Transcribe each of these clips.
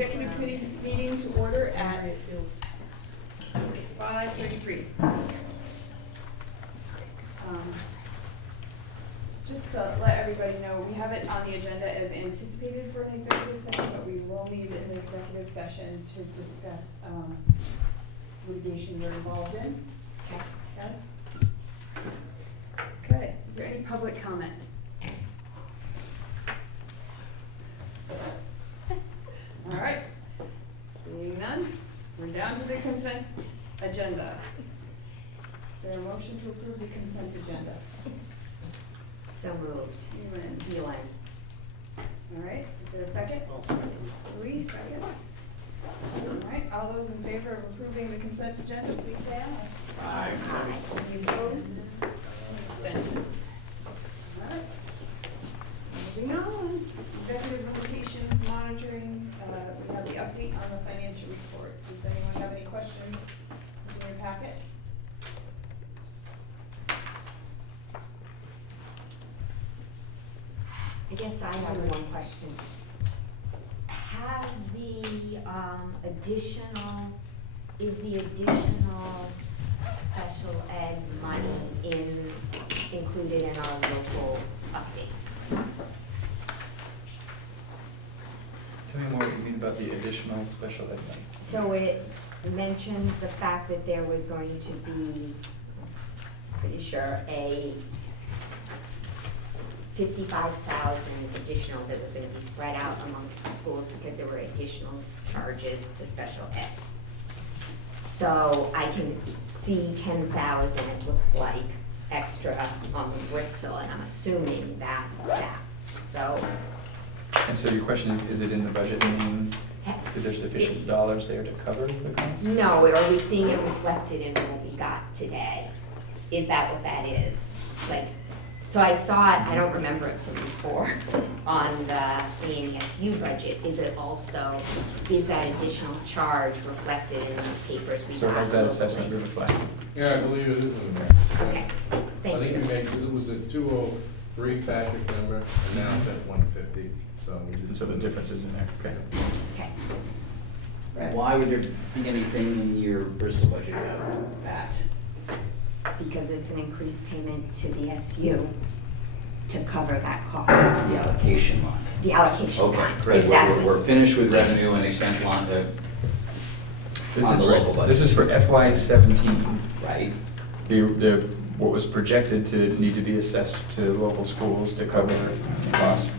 executive committee meeting to order at 5:33. Just to let everybody know, we have it on the agenda as anticipated for an executive session, but we will need an executive session to discuss litigation we're involved in. Okay. Got it? Okay. Is there any public comment? All right. Seeing none, we're down to the consent agenda. Is there a motion to approve the consent agenda? So moved. All right, is there a second? 3 seconds. All right, all those in favor of approving the consent agenda, please say aye. Aye. Any opposed? Any abstentions? All right. Moving on, executive limitations monitoring, we have the update on the financial report. Does anyone have any questions? It's in your packet. I guess I have one question. Has the is the additional special ed money included in our local updates? Tell me more what you mean about the additional special ed money. So it mentions the fact that there was going to be, pretty sure, a 55,000 additional that was going to be spread out amongst the schools because there were additional charges to special ed. So I can see 10,000, it looks like, extra on Bristol, and I'm assuming that's that. So. And so your question is it in the budget? Meaning, is there sufficient dollars there to cover the cost? No, are we seeing it reflected in what we got today? Is that what that is? Like, so I saw it, I don't remember it from before, on the ANESU budget. Is that additional charge reflected in the papers we got? So has that assessment been reflected? Yeah, I believe it is in there. Okay, thank I think you. we made, because it was a 203 Patrick number, and now it's at 150, so. And so the difference is in there, okay. Okay. Right. Why would there be anything in your Bristol budget about that? Because it's an increased payment to the SU to cover that cost. The allocation line. The allocation Okay, line, great. exactly. We're finished with revenue and expense line, on the local budget. This is for FY17. Right? What was projected to need to be assessed to local schools to cover the costs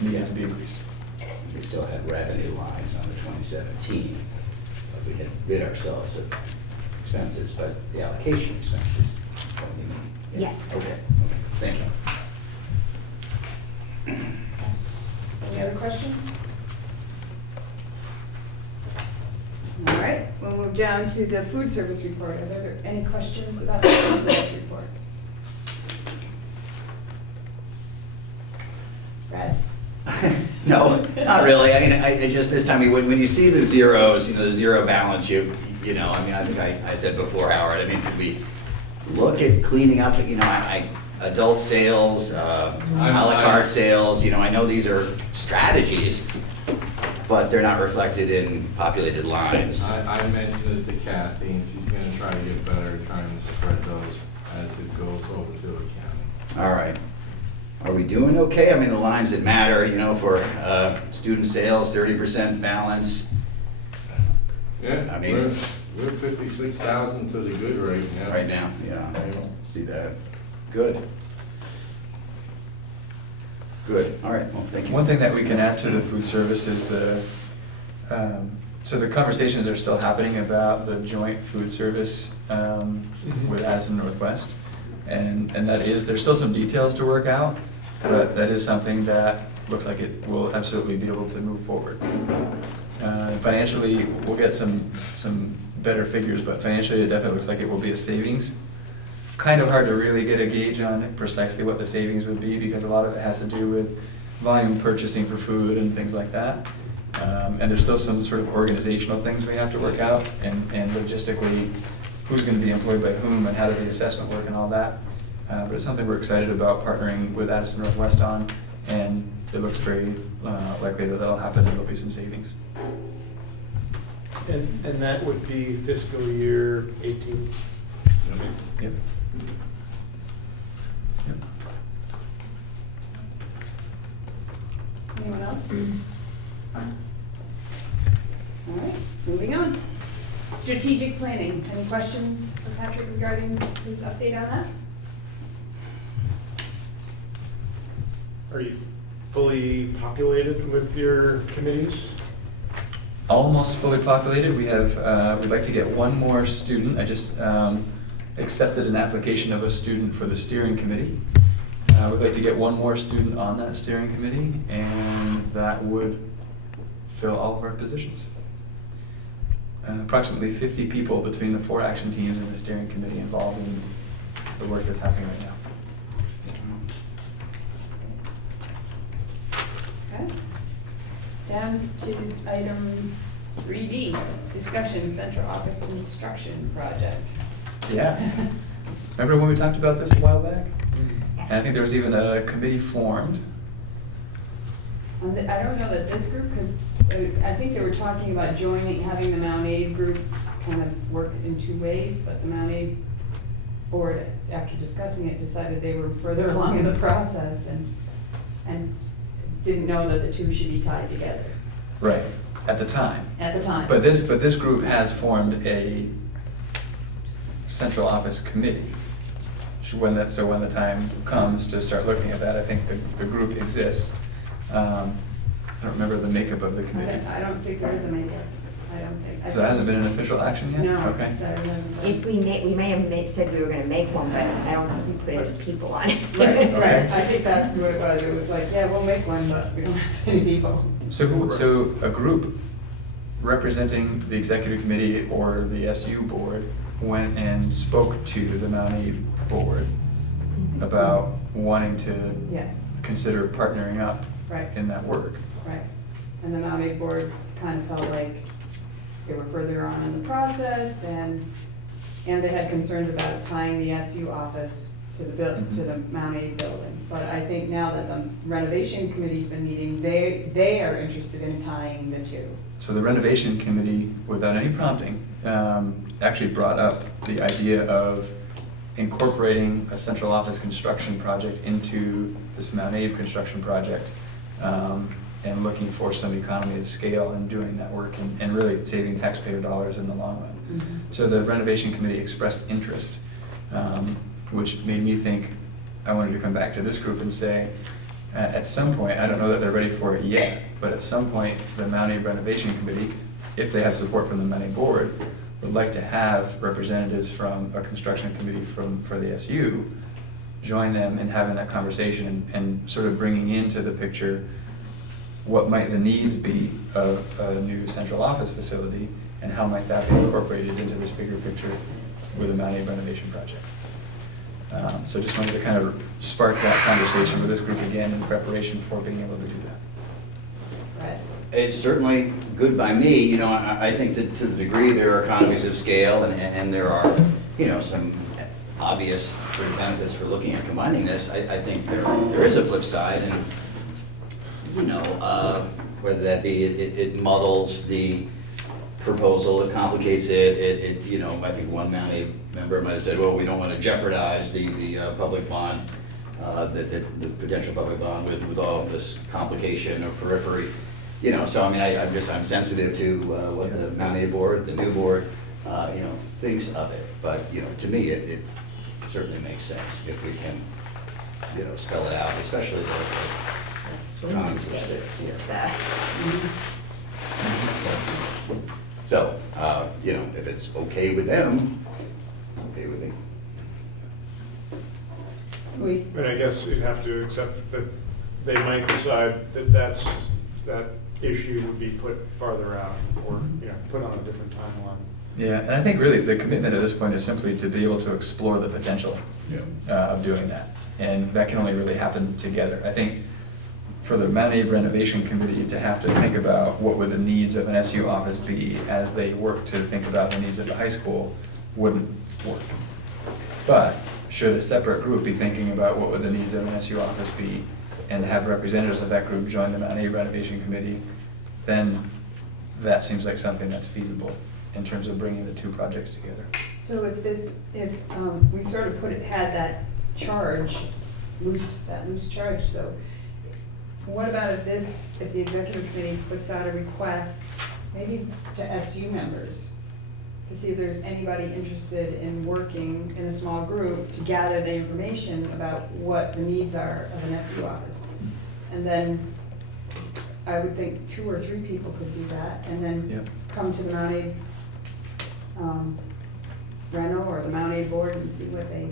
needed to be increased. We still had revenue lines on the 2017, but we had rid ourselves of expenses, but the allocation expenses, what do you mean? Yeah. Yes. Okay, thank you. Any other questions? All right, we'll move down to the food service report. Are there any questions about the food service report? Brad? No, not really. I mean, I just, this time, when you see the zeros, the zero balance, I think I said before, Howard, I mean, could we look at cleaning up, adult sales, a la carte sales, I know these are strategies, but they're not reflected in populated lines. I mentioned it to Kathy, and she's gonna try to get better at trying to spread those as it goes over to the county. All right. Are we doing okay? I mean, the lines that matter, for student sales, 30% balance. Yeah, I mean, we're 56,000 to the good rate now. right now, yeah, I see that. Good. Good, all right, well, thank you. One thing that we can add to the food service is so the conversations are still happening about the joint food service with Addison Northwest. And there's still some details to work out, but that is something that looks like it will absolutely be able to move forward. Financially, we'll get some better figures, but financially it definitely looks like it will be a savings. Kind of hard to really get a gauge on precisely what the savings would be because a lot of it has to do with volume purchasing for food and things like that. And there's still some sort of organizational things we have to work out and logistically who's going to be employed by whom and how does the assessment work and all that. But it's something we're excited about partnering with Addison Northwest on and it looks very likely that that'll happen and there'll be some savings. And that would be fiscal year 18? Yep. Yep. Anyone else? All right, moving on. Strategic planning, any questions for Patrick regarding his update on that? Are you fully populated with your committees? Almost fully populated. We have, we'd like to get one more student. I just accepted an application of a student for the steering committee. We'd like to get one more student on that steering committee, and that would fill all of our positions. Approximately 50 people between the 4 action teams and the steering committee involved in the work that's happening right now. Okay. Down to item 3D, discussion central office construction project. Yeah. Remember when we talked about this a while back? And I think there was even a committee formed. I don't know that this group, because I think they were talking about joining, having the Mount Aid group kind of work in 2 ways, but the Mount Aid board, after discussing it, decided they were further along in the process and didn't know that the 2 should be tied together. Right, at the time. At the time. But this group has formed a central office committee. So when the time comes to start looking at that, I think the group exists. I don't remember the makeup of the committee. I don't think there is a makeup. I don't think. So that hasn't been an official action yet? No. Okay. that hasn't been. If we may have said we were gonna make one, but I don't think we put any people on it. Right, Okay. right, I think that's what it was. It was like, yeah, we'll make one, but we don't have any people. So a group representing the executive committee or the SU board went and spoke to the Mount Aid board about wanting to Yes, consider partnering up right, in that work. right. And the Mount Aid board kind of felt like they were further on in the process and they had concerns about tying the SU office to to the Mount Aid building. But I think now that the renovation committee's been meeting, they are interested in tying the 2. So the renovation committee, without any prompting, actually brought up the idea of incorporating a central office construction project into this Mount Aid construction project, and looking for some economy of scale in doing that work and really saving taxpayer dollars in the long run. So the renovation committee expressed interest, which made me think I wanted to come back to this group and say, at some point, I don't know that they're ready for it yet, but at some point, the Mount Aid renovation committee, if they have support from the Mount Aid board, would like to have representatives from a construction committee for the SU join them in having that conversation and sort of bringing into the picture what might the needs be of a new central office facility and how might that be incorporated into this bigger picture with the Mount Aid renovation project. So just wanted to kind of spark that conversation with this group again in preparation for being able to do that. Right. It's certainly good by me, you know, I think that to the degree there are economies of scale and there are, you know, some obvious sort of benefits for looking at combining this, I think there is a flip side and, you know, whether that be it muddles the proposal, it complicates it, you know, I think one Mount Aid member might have said, well, we don't want to jeopardize the public bond, the potential public bond with all of this complication or periphery. You know, so I mean, I'm sensitive to what the Mount Aid board, the new board, you know, thinks of it. But, you know, to me, it certainly makes sense if we can, you know, spell it out, especially The swing Concepts space there, is yeah. the, So, you know, if it's okay with them, it's okay with me. And I guess you'd have to accept that they might decide that that issue would be put farther out or, you know, put on a different timeline. Yeah, and I think really the commitment at this point is simply to be able to explore the potential of doing that. And that can only really happen together. I think for the Mount Aid renovation committee to have to think about what would the needs of an SU office be as they work to think about the needs of the high school wouldn't work. But should a separate group be thinking about what would the needs of an SU office be and have representatives of that group join the Mount A renovation committee, then that seems like something that's feasible in terms of bringing the two projects together. So if we sort of had that charge, that loose charge, so what about if the executive committee puts out a request, maybe to SU members, to see if there's anybody interested in working in a small group to gather the information about what the needs are of an SU office? And then I would think 2 or 3 people could do that, and then Yep. come to the Mount A Reno or the Mount A board and see what they.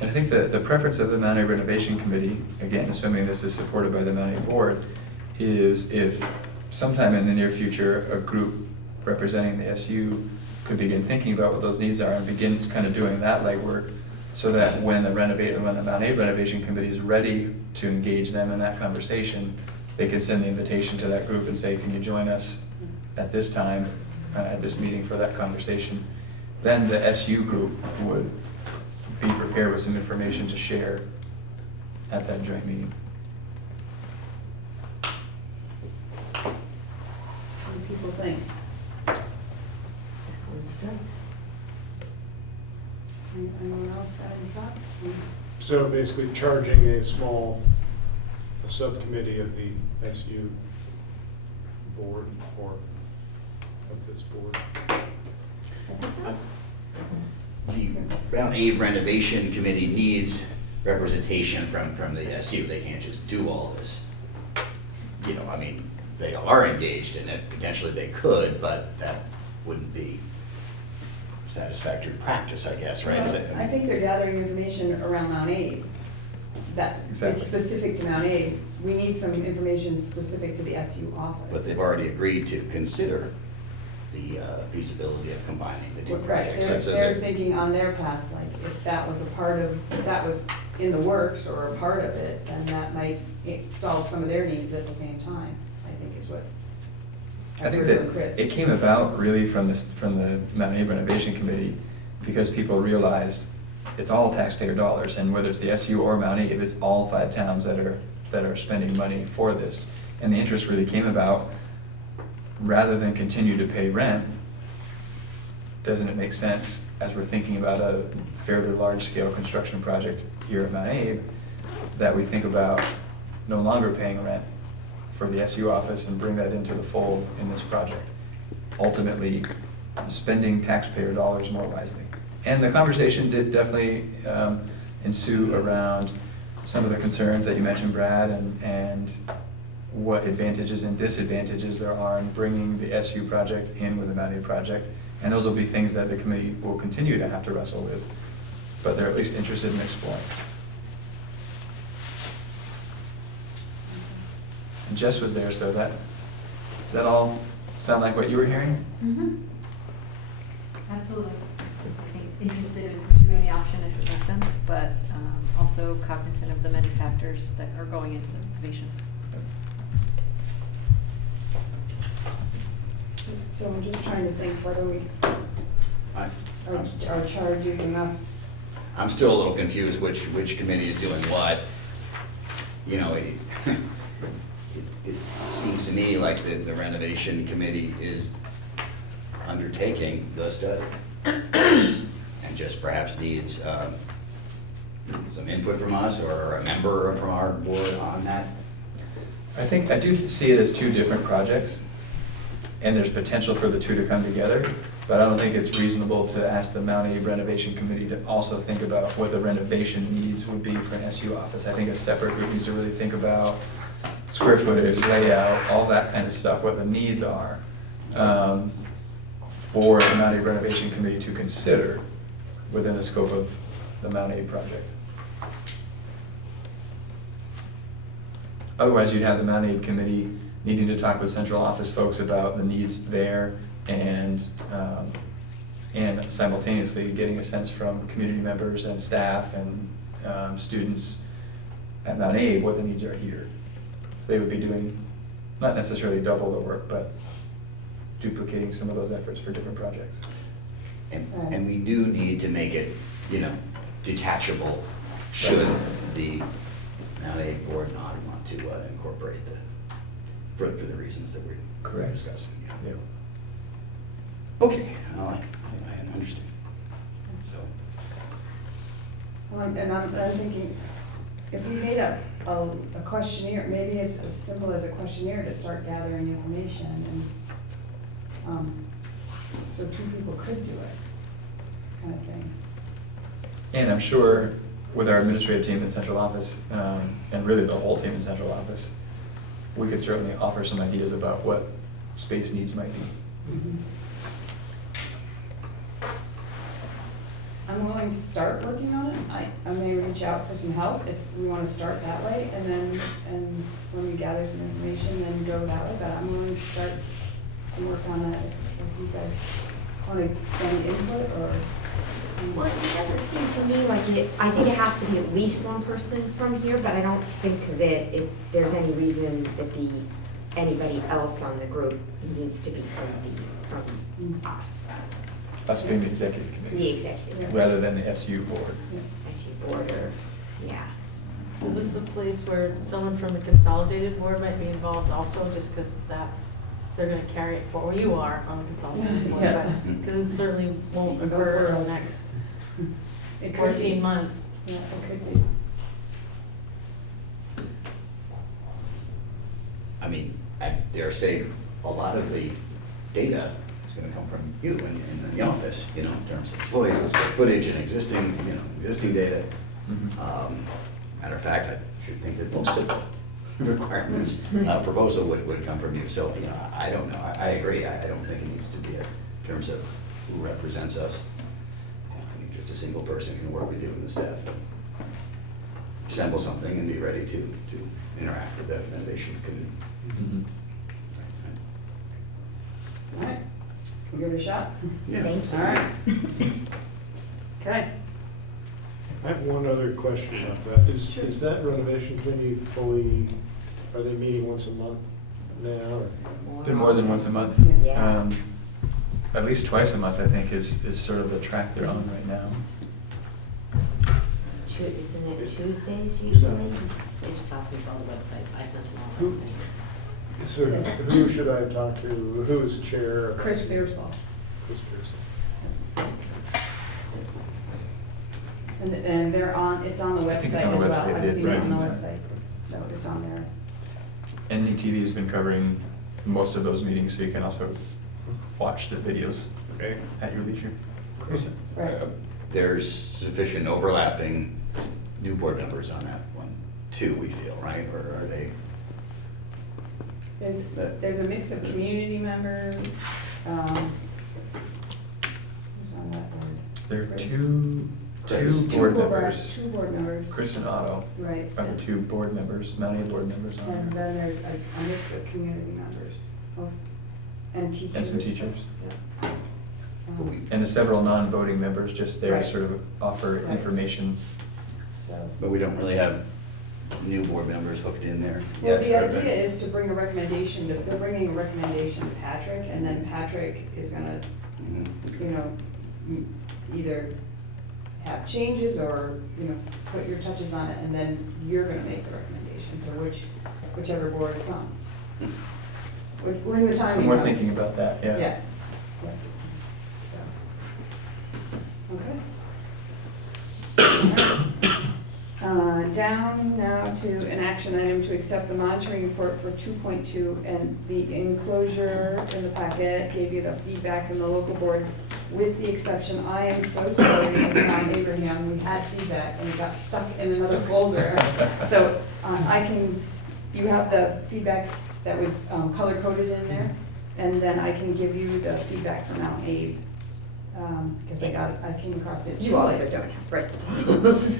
And I think the preference of the Mount A renovation committee, again, assuming this is supported by the Mount A board, is if sometime in the near future, a group representing the SU could begin thinking about what those needs are and begin kind of doing that legwork, so that when the Mount A renovation committee is ready to engage them in that conversation, they can send the invitation to that group and say, can you join us at this time, at this meeting for that conversation? Then the SU group would be prepared with some information to share at that joint meeting. What do people think? Sounds good. Anyone else have any thoughts? So basically charging a subcommittee of the SU board or of this board. The Mount A renovation committee needs representation from the SU. They can't just do all this. You know, I mean, they are engaged in it, potentially they could, but that wouldn't be satisfactory practice, I guess, right? Is Well, it- I think they're gathering information around Mount A, that Exactly. it's specific to Mount A. We need some information specific to the SU office. But they've already agreed to consider the feasibility of combining the two Right, projects. they're, So they're they- thinking on their path, like, if that was in the works or a part of it, then that might solve some of their needs at the same time, I think is what. I think heard from that Chris. it came about really from the Mount A renovation committee, because people realized it's all taxpayer dollars, and whether it's the SU or Mount A, it's all 5 towns that are spending money for this. And the interest really came about, rather than continue to pay rent, doesn't it make sense, as we're thinking about a fairly large-scale construction project here at Mount Abe, that we think about no longer paying rent for the SU office and bring that into the fold in this project? Ultimately, spending taxpayer dollars more wisely. And the conversation did definitely ensue around some of the concerns that you mentioned, Brad, and what advantages and disadvantages there are in bringing the SU project in with the Mount A project. And those will be things that the committee will continue to have to wrestle with, but they're at least interested in exploring. And Jess was there, so does that all sound like what you were hearing? Mm-hmm. Absolutely. I think interested in pursuing the option if it makes sense, but also cognizant of the many factors that are going into the renovation. So I'm just trying to think whether I- our charge is enough. I'm still a little confused which committee is doing what. You know, it seems to me like the renovation committee is undertaking the study and just perhaps needs some input from us or a member from our board on that. I do see it as 2 different projects, and there's potential for the 2 to come together, but I don't think it's reasonable to ask the Mount A renovation committee to also think about what the renovation needs would be for an SU office. I think a separate group needs to really think about square footage, layout, all that kind of stuff, what the needs are, for the Mount A renovation committee to consider within the scope of the Mount A project. Otherwise, you'd have the Mount A committee needing to talk with central office folks about the needs there, and simultaneously getting a sense from community members and staff and students at Mount A what the needs are here. They would be doing, not necessarily double the work, but duplicating some of those efforts for different projects. And we do need to make it, you know, detachable should the Mount A board not want to incorporate for the reasons that we're Correct. discussing. Yeah. Yep. Okay, I understand. So, Well, and I'm thinking, if we made a questionnaire, maybe it's as simple as a questionnaire to start gathering information, and, so two people could do it, kind of thing. And I'm sure with our administrative team in central office, and really the whole team in central office, we could certainly offer some ideas about what space needs might be. I'm willing to start working on it. I may reach out for some help if we want to start that way, and then, when we gather some information, then go that way, but I'm willing to start some work on that if you guys want to send input, or. Well, it doesn't seem to me like I think it has to be at least one person from here, but I don't think that there's any reason that anybody else on the group needs to be from us, Us being the executive the committee, executive, rather than the SU board. SU board, or, yeah. Is this a place where someone from the consolidated board might be involved also, just because they're gonna carry it forward? You are on the consolidated board, Yeah. because it certainly won't You can go occur in for the us. next It could 14 be. months. Yeah, it could be. I mean, I dare say a lot of the data is gonna come from you in the office, in terms of employees, the square footage and existing data. Matter of fact, I should think that most of the requirements, proposal would come from you. So, I don't know. I agree. I don't think it needs to be in terms of who represents us. I think just a single person can work with you and the staff to assemble something and be ready to interact with the innovation committee. Mhm. All right, can we give it a shot? Yeah. Thank you. All right. Okay. I have one other question about that. Is that renovation committee are they meeting once a month now? Or? Been more than once a month. Yeah. At least twice a month, I think, is sort of the track they're on right now. Isn't it Tuesdays usually? They just asked me for all the websites, I sent them all. Who- So who should I talk to? Who is chair? of- Chris Beerslaw. Chris Pearson. And it's on the I think it's website on as the well. website, I've yeah, seen it on the right. website, so it's on there. NDTV has been covering most of those meetings, so you can also watch the videos Okay. at your leisure. Right. There's sufficient overlapping new board members on that one, too, we feel, right? Or are they? There's a mix of community members, who's on that board? There are Chris. two Chris. board members, Two board members. Chris and Otto, Right. are the two board members, Mountie board members on And there. then there's a mix of community members, most, and teachers. And some teachers. Yeah. And several non-voting members just there to Right. sort of offer Right. information. So, But we don't really have new board members hooked in there well, yet. the or- idea is to bring a recommendation, they're bringing a recommendation to Patrick, and then Patrick is gonna, Mhm. either have changes or, put your touches on it, and then you're gonna make the recommendation to whichever board comes. When the time Some more comes. thinking about that, yeah. Yeah. Yeah. So, okay. Down now to an action item to accept the monitoring report for 2.2, and the enclosure in the packet gave you the feedback from the local boards, with the exception, I am so sorry, of Mount Abraham, we had feedback and it got stuck in another folder. So you have the feedback that was color coded in there, and then I can give you the feedback from Mount Abe, because I came across it. You also don't have Bristol,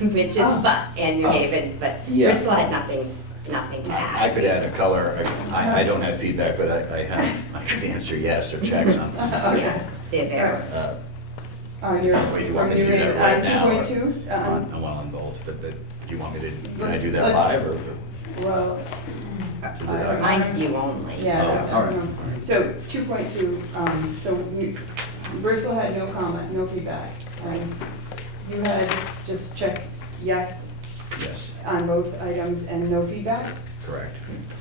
which is fun, and New Oh. Havens, but Yeah. Bristol had nothing to add. I could add a color. I don't have feedback, but I could answer yes or checks on. Yeah, they're there. You're Wait, you want from me to New do that Haven, right now? or- 2.2. I'm well on both, but do you want me to, can I Let's- do that let's- live or? Well. Mine's view only, Yeah, Oh, all right. So 2.2, Bristol had no comment, no feedback. You had just checked yes Yes. on both items and no feedback. Correct.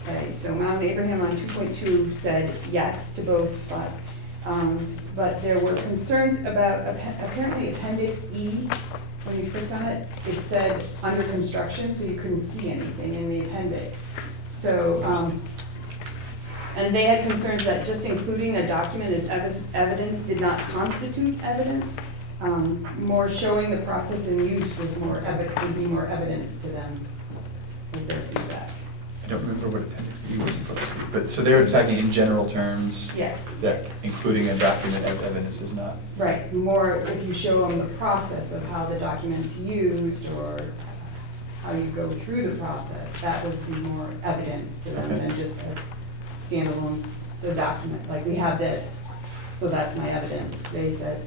Okay, so Mount Abraham on 2.2 said yes to both spots. But there were concerns about apparently Appendix E, when you clicked on it, it said under construction, so you couldn't see anything in the appendix. So, and they had concerns that just including a document as evidence did not constitute evidence. More showing the process in use was would be more evidence to them, was their feedback. I don't remember what appendix E was supposed to be, but so they were talking in general terms. Yeah. That including a document as evidence is not. Right, more if you show them the process of how the document's used or how you go through the process, that would be more evidence to them Okay. than just a standalone, the document, like we have this, so that's my evidence. They said,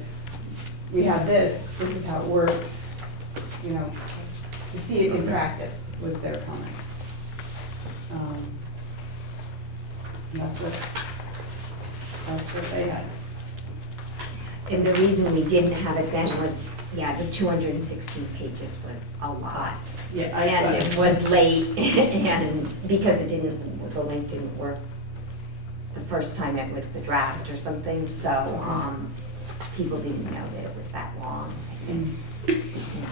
we have this is how it works, you know, to see it in Okay. practice was their comment. And that's what they had. And the reason we didn't have it then was, yeah, the 216 pages was a lot. Yeah, I saw And it was late, and because the link didn't work the first time it was the draft or something, so, people didn't know that it was that long in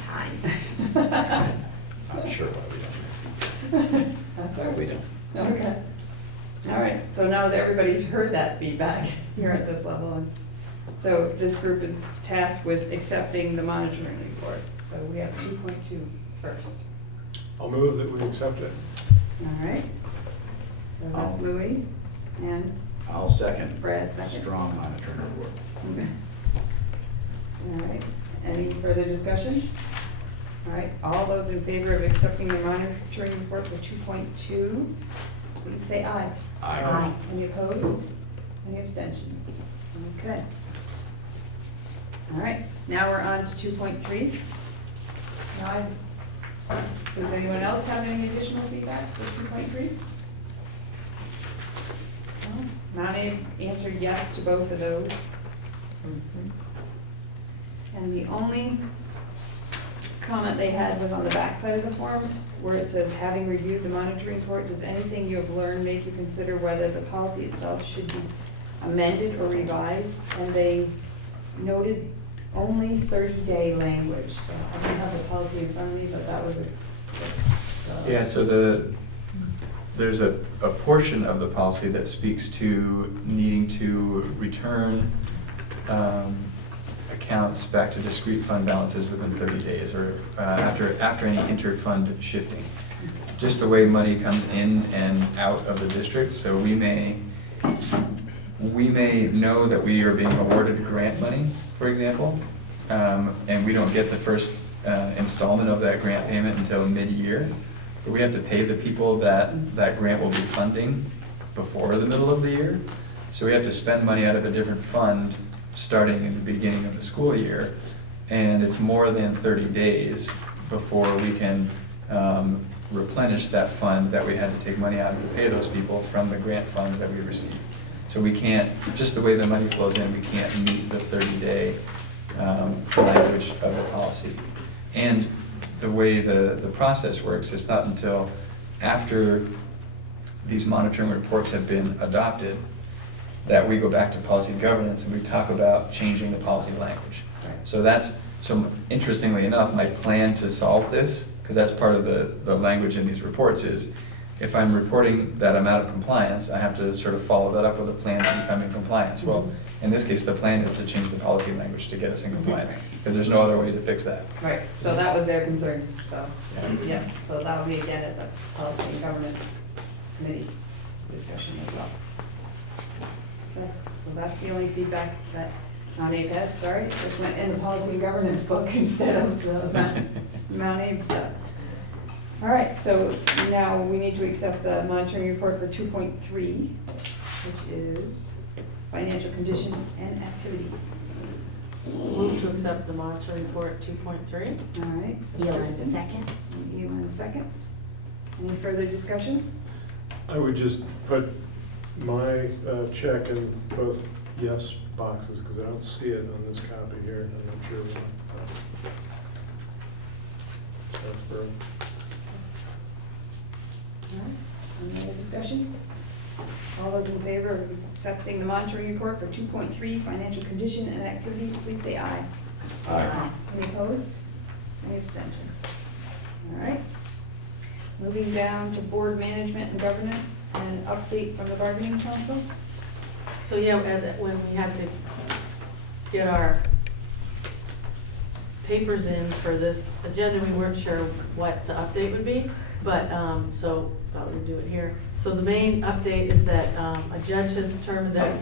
time. I'm sure why we don't. That's all right. We don't. Okay. All right, so now that everybody's heard that feedback here at this level, and so this group is tasked with accepting the monitoring report. So we have 2.2 first. I'll move that we accept it. All right. So that's I'll- Louis and I'll second. Brad second. Strong monitoring report. Okay. All right, any further discussion? All right, all those in favor of accepting the monitoring report for 2.2, please say aye. Aye. Any opposed? Any abstentions? Okay. All right, now we're on to 2.3. Now, does anyone else have any additional feedback for 2.3? No? Mount Abe answered yes to both of those. Mhm. And the only comment they had was on the back side of the form, where it says, having reviewed the monitoring report, does anything you have learned make you consider whether the policy itself should be amended or revised? And they noted only 30-day language, so I don't have the policy in front of me, but that was a. Yeah, so there's a portion of the policy that speaks to needing to return accounts back to discrete fund balances within 30 days or after any inter-fund shifting. Just the way money comes in and out of the district, so we may know that we are being awarded grant money, for example, and we don't get the first installment of that grant payment until mid-year. But we have to pay the people that grant will be funding before the middle of the year. So we have to spend money out of a different fund starting in the beginning of the school year. And it's more than 30 days before we can replenish that fund that we had to take money out of to pay those people from the grant funds that we received. So we can't, just the way the money flows in, we can't meet the 30-day language of the policy. And the way the process works, it's not until after these monitoring reports have been adopted that we go back to policy and governance and we talk about changing the policy language. Right. So interestingly enough, my plan to solve this, because that's part of the language in these reports, is if I'm reporting that I'm out of compliance, I have to sort of follow that up with a plan to become in compliance. Well, in this case, the plan is to change the policy language to get us in compliance, because there's no other way to fix that. Right, so that was their concern, so, Yeah. yeah, so that will be again at the policy and governance committee discussion as well. Okay, so that's the only feedback that Mount Abe had, sorry, it just went in the policy and governance book instead of the Mount Abe stuff. All right, so now we need to accept the monitoring report for 2.3, which is financial conditions and activities. Move to accept the monitoring report 2.3. All right. so Elin Kristen. seconds. Elin seconds. Any further discussion? I would just put my check in both yes boxes, because I don't see it on this copy here, and I'm not sure what. That's for All right. discussion? All those in favor of accepting the monitoring report for 2.3 financial condition and activities, please say aye. Aye. Any opposed? Any abstention? All right. Moving down to board management and governance and update from the bargaining council. So yeah, when we had to get our papers in for this agenda, we weren't sure what the update would be, but, so, thought we'd do it here. So the main update is that a judge has determined that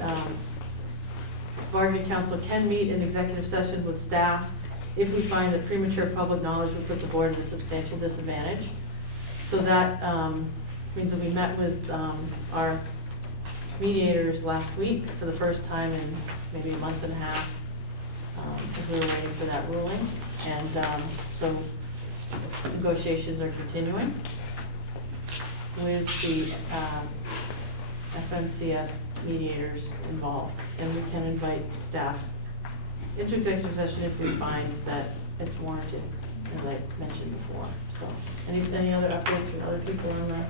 bargaining council can meet in executive session with staff if we find that premature public knowledge would put the board at a substantial disadvantage. So that means that we met with our mediators last week for the first time in maybe a month and a half, because we were waiting for that ruling. And so negotiations are continuing with the FMCS mediators involved. And we can invite staff into executive session if we find that it's warranted, as I mentioned before. So any other updates from other people on that?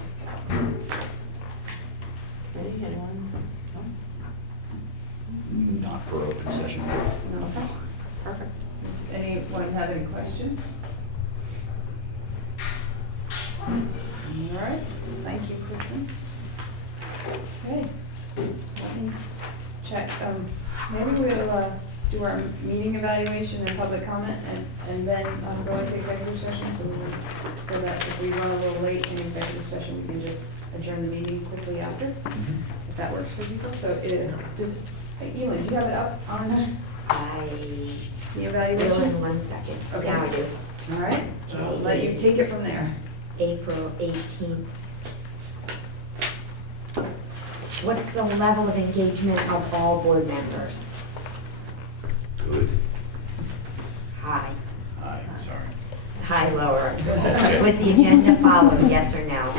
Anyone? No? Not for open session. No. Okay. Perfect. Does anyone have any questions? All right. Thank you, Kristen. Okay. Let me check. Maybe we'll do our meeting evaluation and public comment and then go into executive session so that if we run a little late in executive session, we can just adjourn the meeting quickly after, if that works for people. So does, Elin, do you have it up on the evaluation? Will in 1 second. Okay. Now I do. All right. I'll let you take it from there. April 18th. What's the level of engagement of all board members? Good. High. Aye, sorry. High, lower. Okay. Was the agenda followed, yes or no?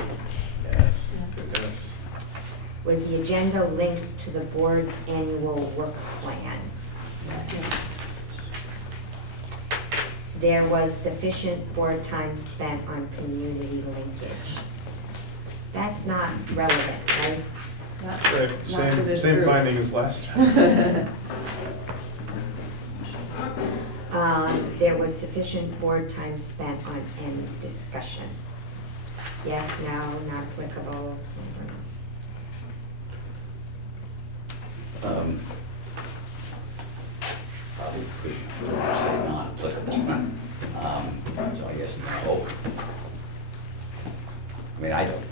Yes. Yes. Was the agenda linked to the board's annual work plan? Yes. There was sufficient board time spent on community linkage. That's not relevant, right? Not Right, for this same group. finding as last time. There was sufficient board time spent on ends discussion. Yes, no, not applicable. Probably would want to say not applicable. So I guess no. I mean, I don't,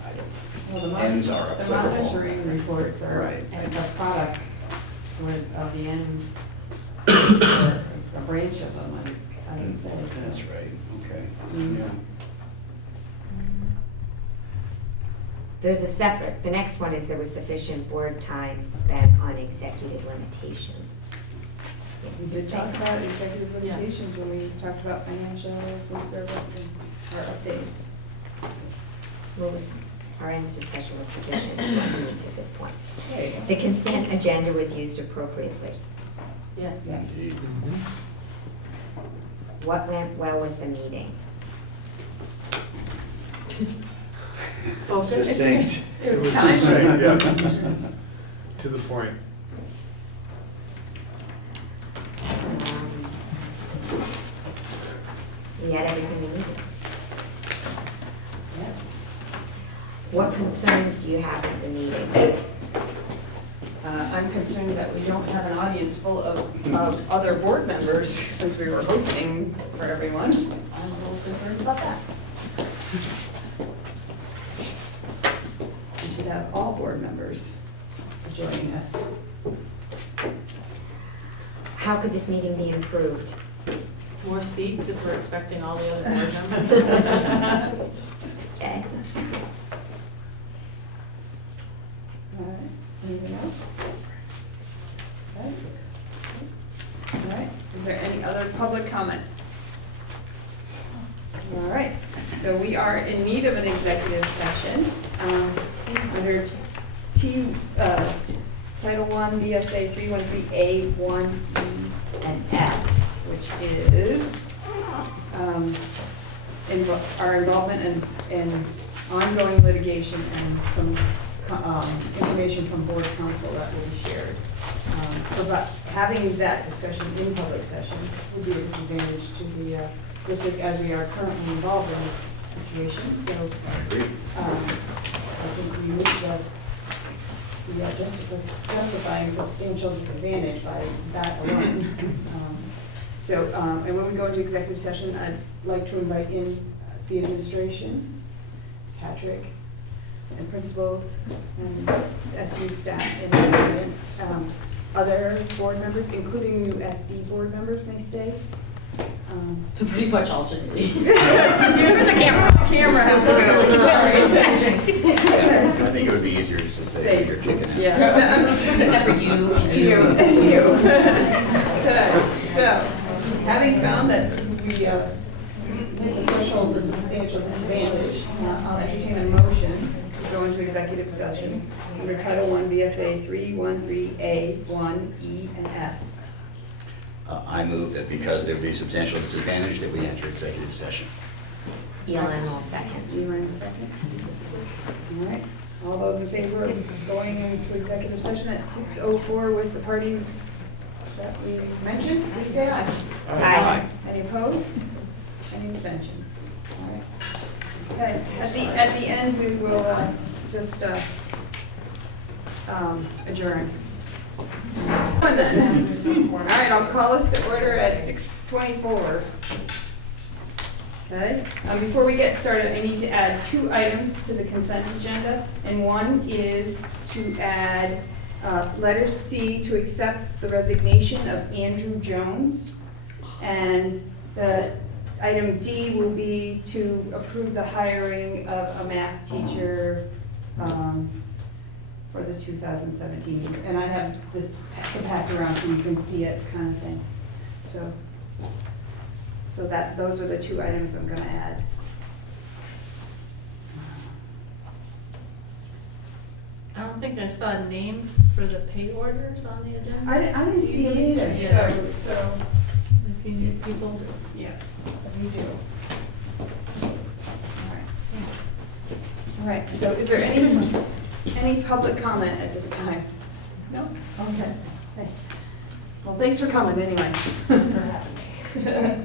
Well, the ends are The applicable. monitoring reports are, Right. it's a product of the ends, or a branch of them, I would say. so. That's right, okay. Mm. Yeah. There's a separate, the next one is there was sufficient board time spent on executive limitations. We did talk about executive Yeah. limitations when we talked about financial, food service, and our updates. What was, our ends discussion was sufficient to our needs at this point. There you The consent agenda was used appropriately. Yes. Yes. Indeed. What went well with the meeting? Focus. Succinct. It was just saying, time. yeah. To the point. We had everything we needed. Yes. What concerns do you have at the meeting? I'm concerned that we don't have an audience full of other board members since we were hosting for everyone. I'm a little concerned about that. We should have all board members joining us. How could this meeting be improved? More seats if we're expecting all the other board members. Okay. All right, anything else? Okay. All right, is there any other public comment? All right, so we are in need of an executive session under Title I, BSA 313A1, E, and F, which is our involvement in ongoing litigation and some information from board council that will be shared. But having that discussion in public session would be a disadvantage to the district as we are currently involved in this situation. So I agree. I think we meet the justifying substantial disadvantage by that alone. And when we go into executive session, I'd like to invite in the administration, Patrick, and principals, and SU staff, and audience. Other board members, including new SD board members, may stay. So pretty much I'll just leave. Turn the camera have to go, sorry. I think it would be easier just to say you're kicking it. Yeah. Except for you and you. And you. So, having found that we, the threshold is substantial disadvantage, I'll entertain a motion to go into executive session under Title I VSA 313A, 1, E, and F. I move that because there would be substantial disadvantage that we enter executive session. ELN will second. You want a second? All right. All those in favor of going into executive session at 6:04 with the parties that we mentioned, please say aye. Aye. Any opposed? Any abstention? All right. Okay, at the end, we will just adjourn. And then, all right, I'll call us to order at 6:24. Okay, before we get started, I need to add 2 items to the consent agenda, and one is to add letter C to accept the resignation of Andrew Jones, and the item D will be to approve the hiring of a math teacher for the 2017 year. And I have this to pass around so you can see it, kind of thing. So that those are the 2 items I'm going to add. I don't think I saw names for the pay orders on the agenda. I didn't see them either, Yeah. so If you need people. yes, we do. All right, so is there any public comment at this time? No? Okay. Hey. Well, thanks for coming anyway. Thanks for having me.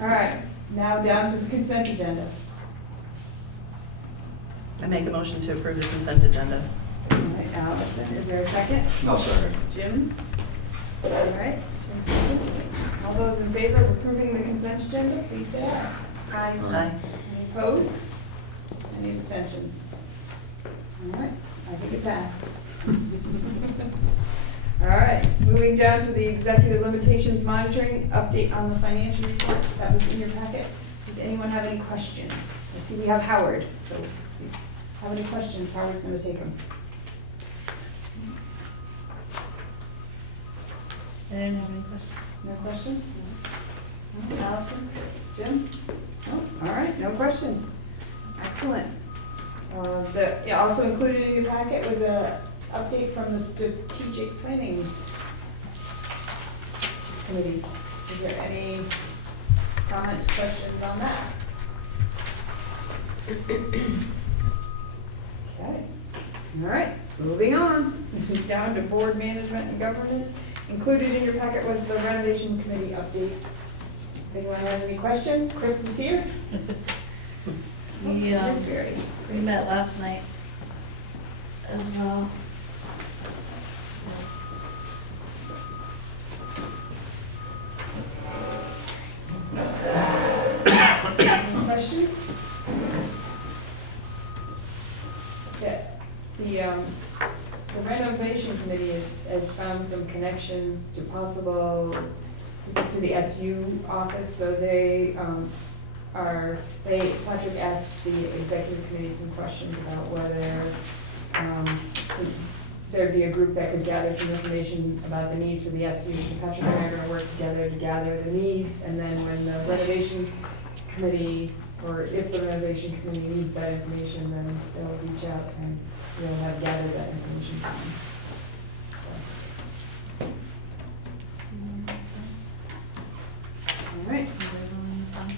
All right, now down to the consent agenda. I make a motion to approve the consent agenda. All right, Allison, is there a second? No, sorry. Jim? All right, Jim seconds. All those in favor of approving the consent agenda, please say aye. Aye. Aye. Any opposed? Any abstentions? All right, I think it passed. All right, moving down to the executive limitations monitoring update on the financial report. That was in your packet. Does anyone have any questions? I see we have Howard, so if you have any questions, Howard's going to take them. Anyone have any questions? No questions? No? Allison? Jim? No? All right, no questions. Excellent. Also included in your packet was a update from the strategic planning committee. Is there any comments, questions on that? Okay. All right, moving on. Down to board management and governance. Included in your packet was the renovation committee update. If anyone has any questions, Chris is here. We met last night as well. Any questions? Yeah, the renovation committee has found some connections to to the SU office, so Patrick asked the executive committee some questions about whether there'd be a group that could gather some information about the needs for the SU. So Patrick and I are gonna work together to gather the needs, and then when the renovation committee, or if the renovation committee needs that information, then they'll reach out and we'll have gathered that information from them. All right.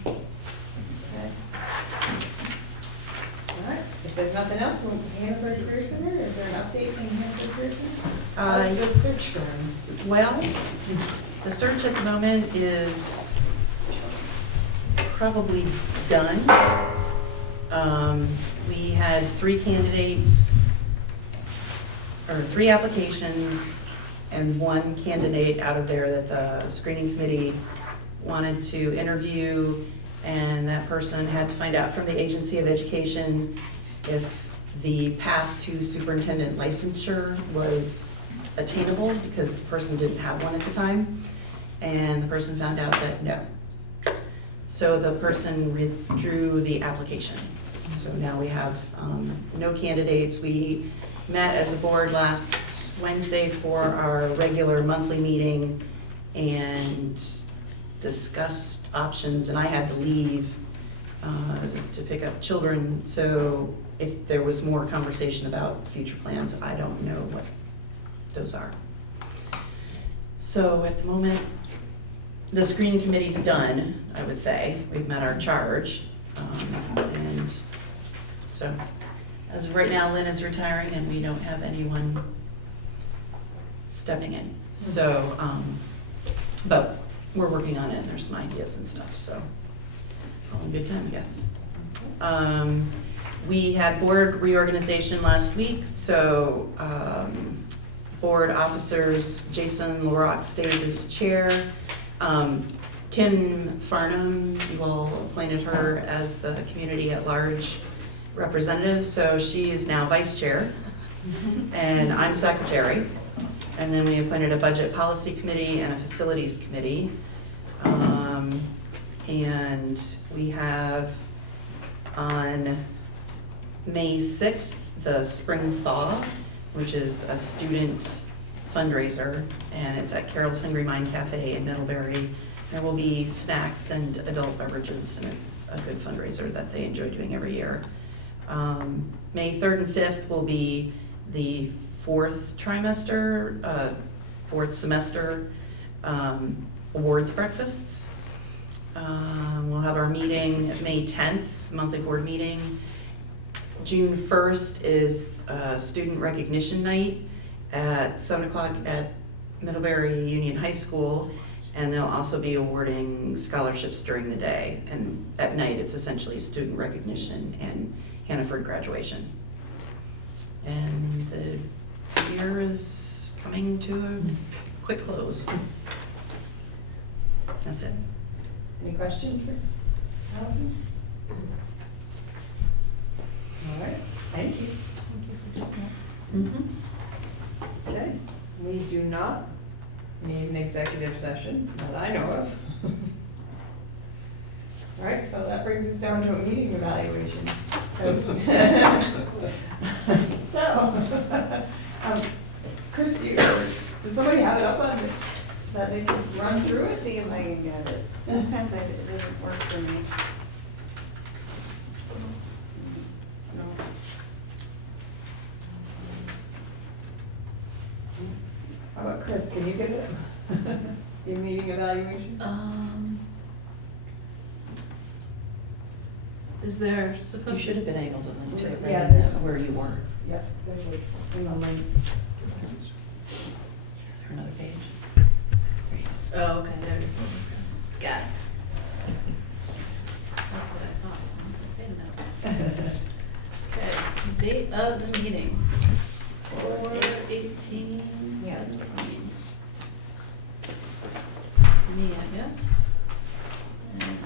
Okay. All right, if there's nothing else from Hannaford Career Center, is there an update from Hannaford Career Center? Uh, How's the search going? Well, the search at the moment is probably done. We had 3 candidates, or 3 applications, and 1 candidate out of there that the screening committee wanted to interview, and that person had to find out from the Agency of Education if the path to superintendent licensure was attainable, because the person didn't have one at the time, and the person found out that no. So the person withdrew the application. So now we have no candidates. We met as a board last Wednesday for our regular monthly meeting and discussed options, and I had to leave to pick up children, so if there was more conversation about future plans, I don't know what those are. So at the moment, the screening committee's done, I would say. We've met our charge. And so, as of right now, Lynn is retiring and we don't have anyone stepping in. So, but we're working on it and there's some ideas and stuff, so all in good time, I guess. We had board reorganization last week, so board officers, Jason LaRock stays as chair. Kim Farnham, you all appointed her as the community at large representative, so she is now vice chair, and I'm secretary. And then we appointed a budget policy committee and a facilities committee. And we have on May 6th, the Spring Thaw, which is a student fundraiser, and it's at Carol's Hungry Mind Cafe in Middlebury. There will be snacks and adult beverages, and it's a good fundraiser that they enjoy doing every year. May 3rd and 5th will be the fourth semester awards breakfasts. We'll have our meeting May 10th, monthly board meeting. June 1st is student recognition night at 7 o'clock at Middlebury Union High School, and they'll also be awarding scholarships during the day. And at night, it's essentially student recognition and Hannaford graduation. And the year is coming to a quick close. That's it. Any questions for Allison? All right, thank you. Thank you for taking that. Okay, we do not need an executive session that I know of. All right, so that brings us down to a meeting evaluation. So, Chris, does somebody have it up on it that they can run through it? See if I can get it. Sometimes it doesn't work for me. How about Chris, can you get it? The meeting evaluation? Is there You supposed should to? have been able to link to it Yeah, right there's- where you were. Yep, there's a thing on my. Is there another page? Great. Oh, okay, there it is. Got it. That's what I thought. Wait a minute. Okay, date of the meeting. 4/18/17. It's me, I guess. And,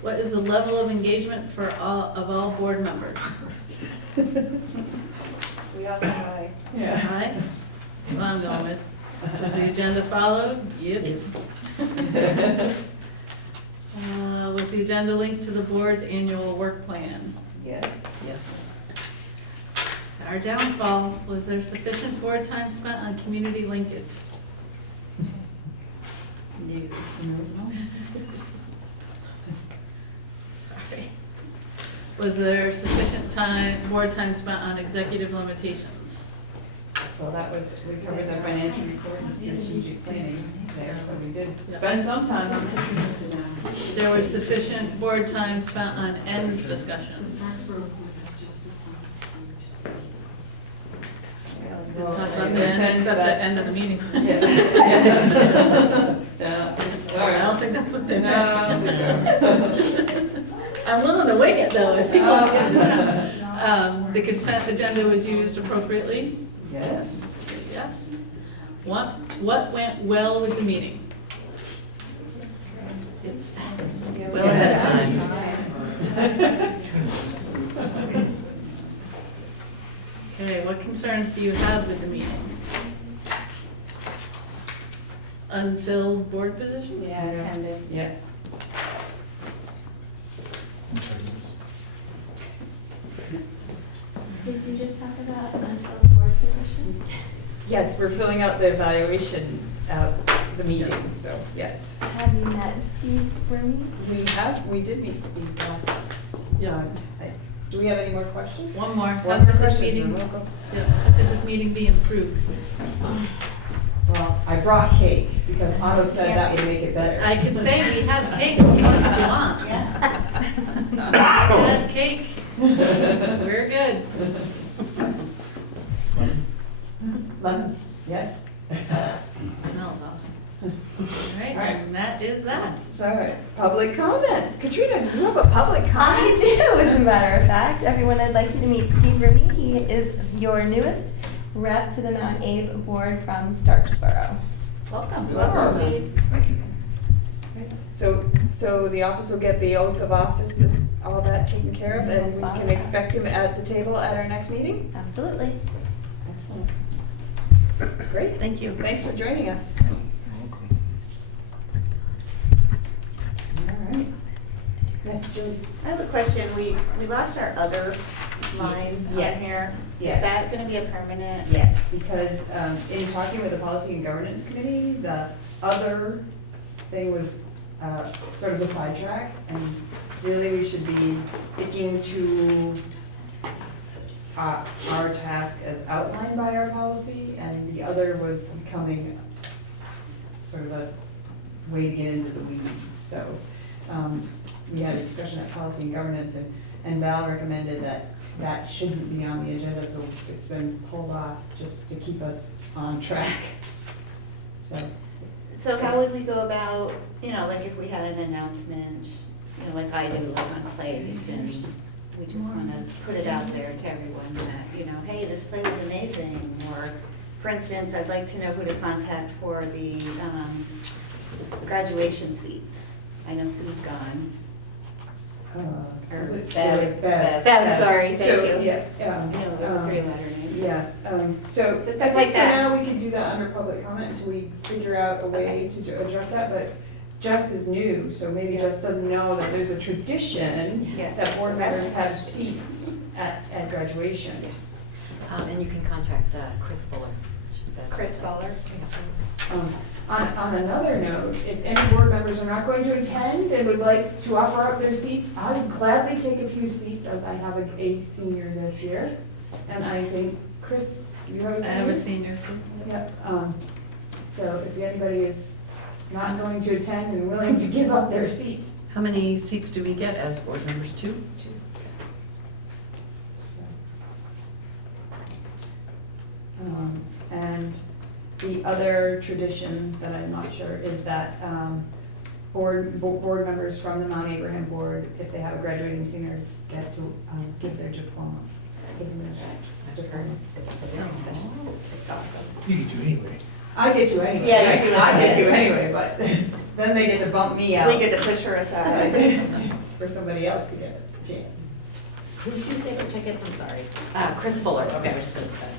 what is the level of engagement for all board members? We all say aye. Yeah. Aye? Well, I'm going with. Was the agenda followed? Yep. Was the agenda linked to the board's annual work plan? Yes. Yes. Our downfall, was there sufficient board time spent on community linkage? No. Sorry. Was there sufficient board time spent on executive limitations? Well, we covered the financial report and strategic planning there, so we did spend some time on it. There was sufficient board time spent on ends discussions. Well, talk about in the the end, sense except that- the end of the meeting. Yeah. I don't think that's what they No, I don't meant. think so. I'm willing to wing it though, if people Oh. can do that. The consent agenda was used appropriately? Yes. Yes. What went well with the meeting? It was fast. Well ahead of time. Okay, what concerns do you have with the meeting? Unfilled board positions? Yeah, attendance. Yeah. Did you just talk about unfilled board position? Yes, we're filling out the evaluation of the meeting, so, yes. Have you met Steve Burmy? We did meet Steve last. Yeah. Do we have any more questions? One more. One How more could this question, meeting, and we'll go. yeah, how could this meeting be improved? Well, I brought cake, because Otto said that would make it better. I could say we have cake if you want. We had cake. We're good. Lemon, yes? Smells awesome. All right, All right. and that is that. So, public comment. Katrina, do you have a public I comment? do, as a matter of fact. Everyone, I'd like you to meet Steve Rooney. He is your newest rep to the Mount Abe board from Starksboro. Welcome. Welcome. Steve. So the office will get the oath of office, all that taken care of, and we can expect him at the table at our next meeting? Absolutely. Excellent. Great. Thank you. Thanks for joining us. All right. Yes, Julie? I have a question. We lost our other line Yeah. on here. Yes. Is that gonna be a permanent? Yes, because in talking with the Policy and Governance Committee, the other thing was sort of a sidetrack, and really we should be sticking to our task as outlined by our policy, and the other was becoming sort of a way to get into the weeds. So we had a discussion at Policy and Governance, and Val recommended that shouldn't be on the agenda, so it's been pulled off just to keep us on track. So how would we go about, like if we had an announcement, like I do, like on plays, and we just wanna put it out there to everyone that, hey, this play was amazing, or, for instance, I'd like to know who to contact for the graduation seats. I know Sue's gone. Or Bev, sorry, thank So, you. yeah, It was a three-letter name. yeah, so So I stuff think like for that. now, we can do that under public comment until we figure out a way to address that, but Jess is new, so maybe Jess doesn't know that there's a tradition Yes. that board That's members my have question. seats at graduation. And you can contact Chris Fuller. She's the- Chris Fuller. On another note, if any board members are not going to attend and would like to offer up their seats, I would gladly take a few seats, as I have a senior this year. And I think, Chris, you have a I senior? have a senior too. Yep, so if anybody is not going to attend and willing to give up their seats. How many seats do we get as board members? 2? And the other tradition that I'm not sure is that board members from the Mount Abraham board, if they have a graduating senior, get to give their diploma. Give them their diploma. You can do anyway. I get to anyway. Yeah, you do. I get to Yes. anyway, but then they get to bump me out. We get to push her aside. For somebody else to get a chance. Who did you say for tickets? I'm sorry. Chris Fuller. Okay, we're just gonna put that in.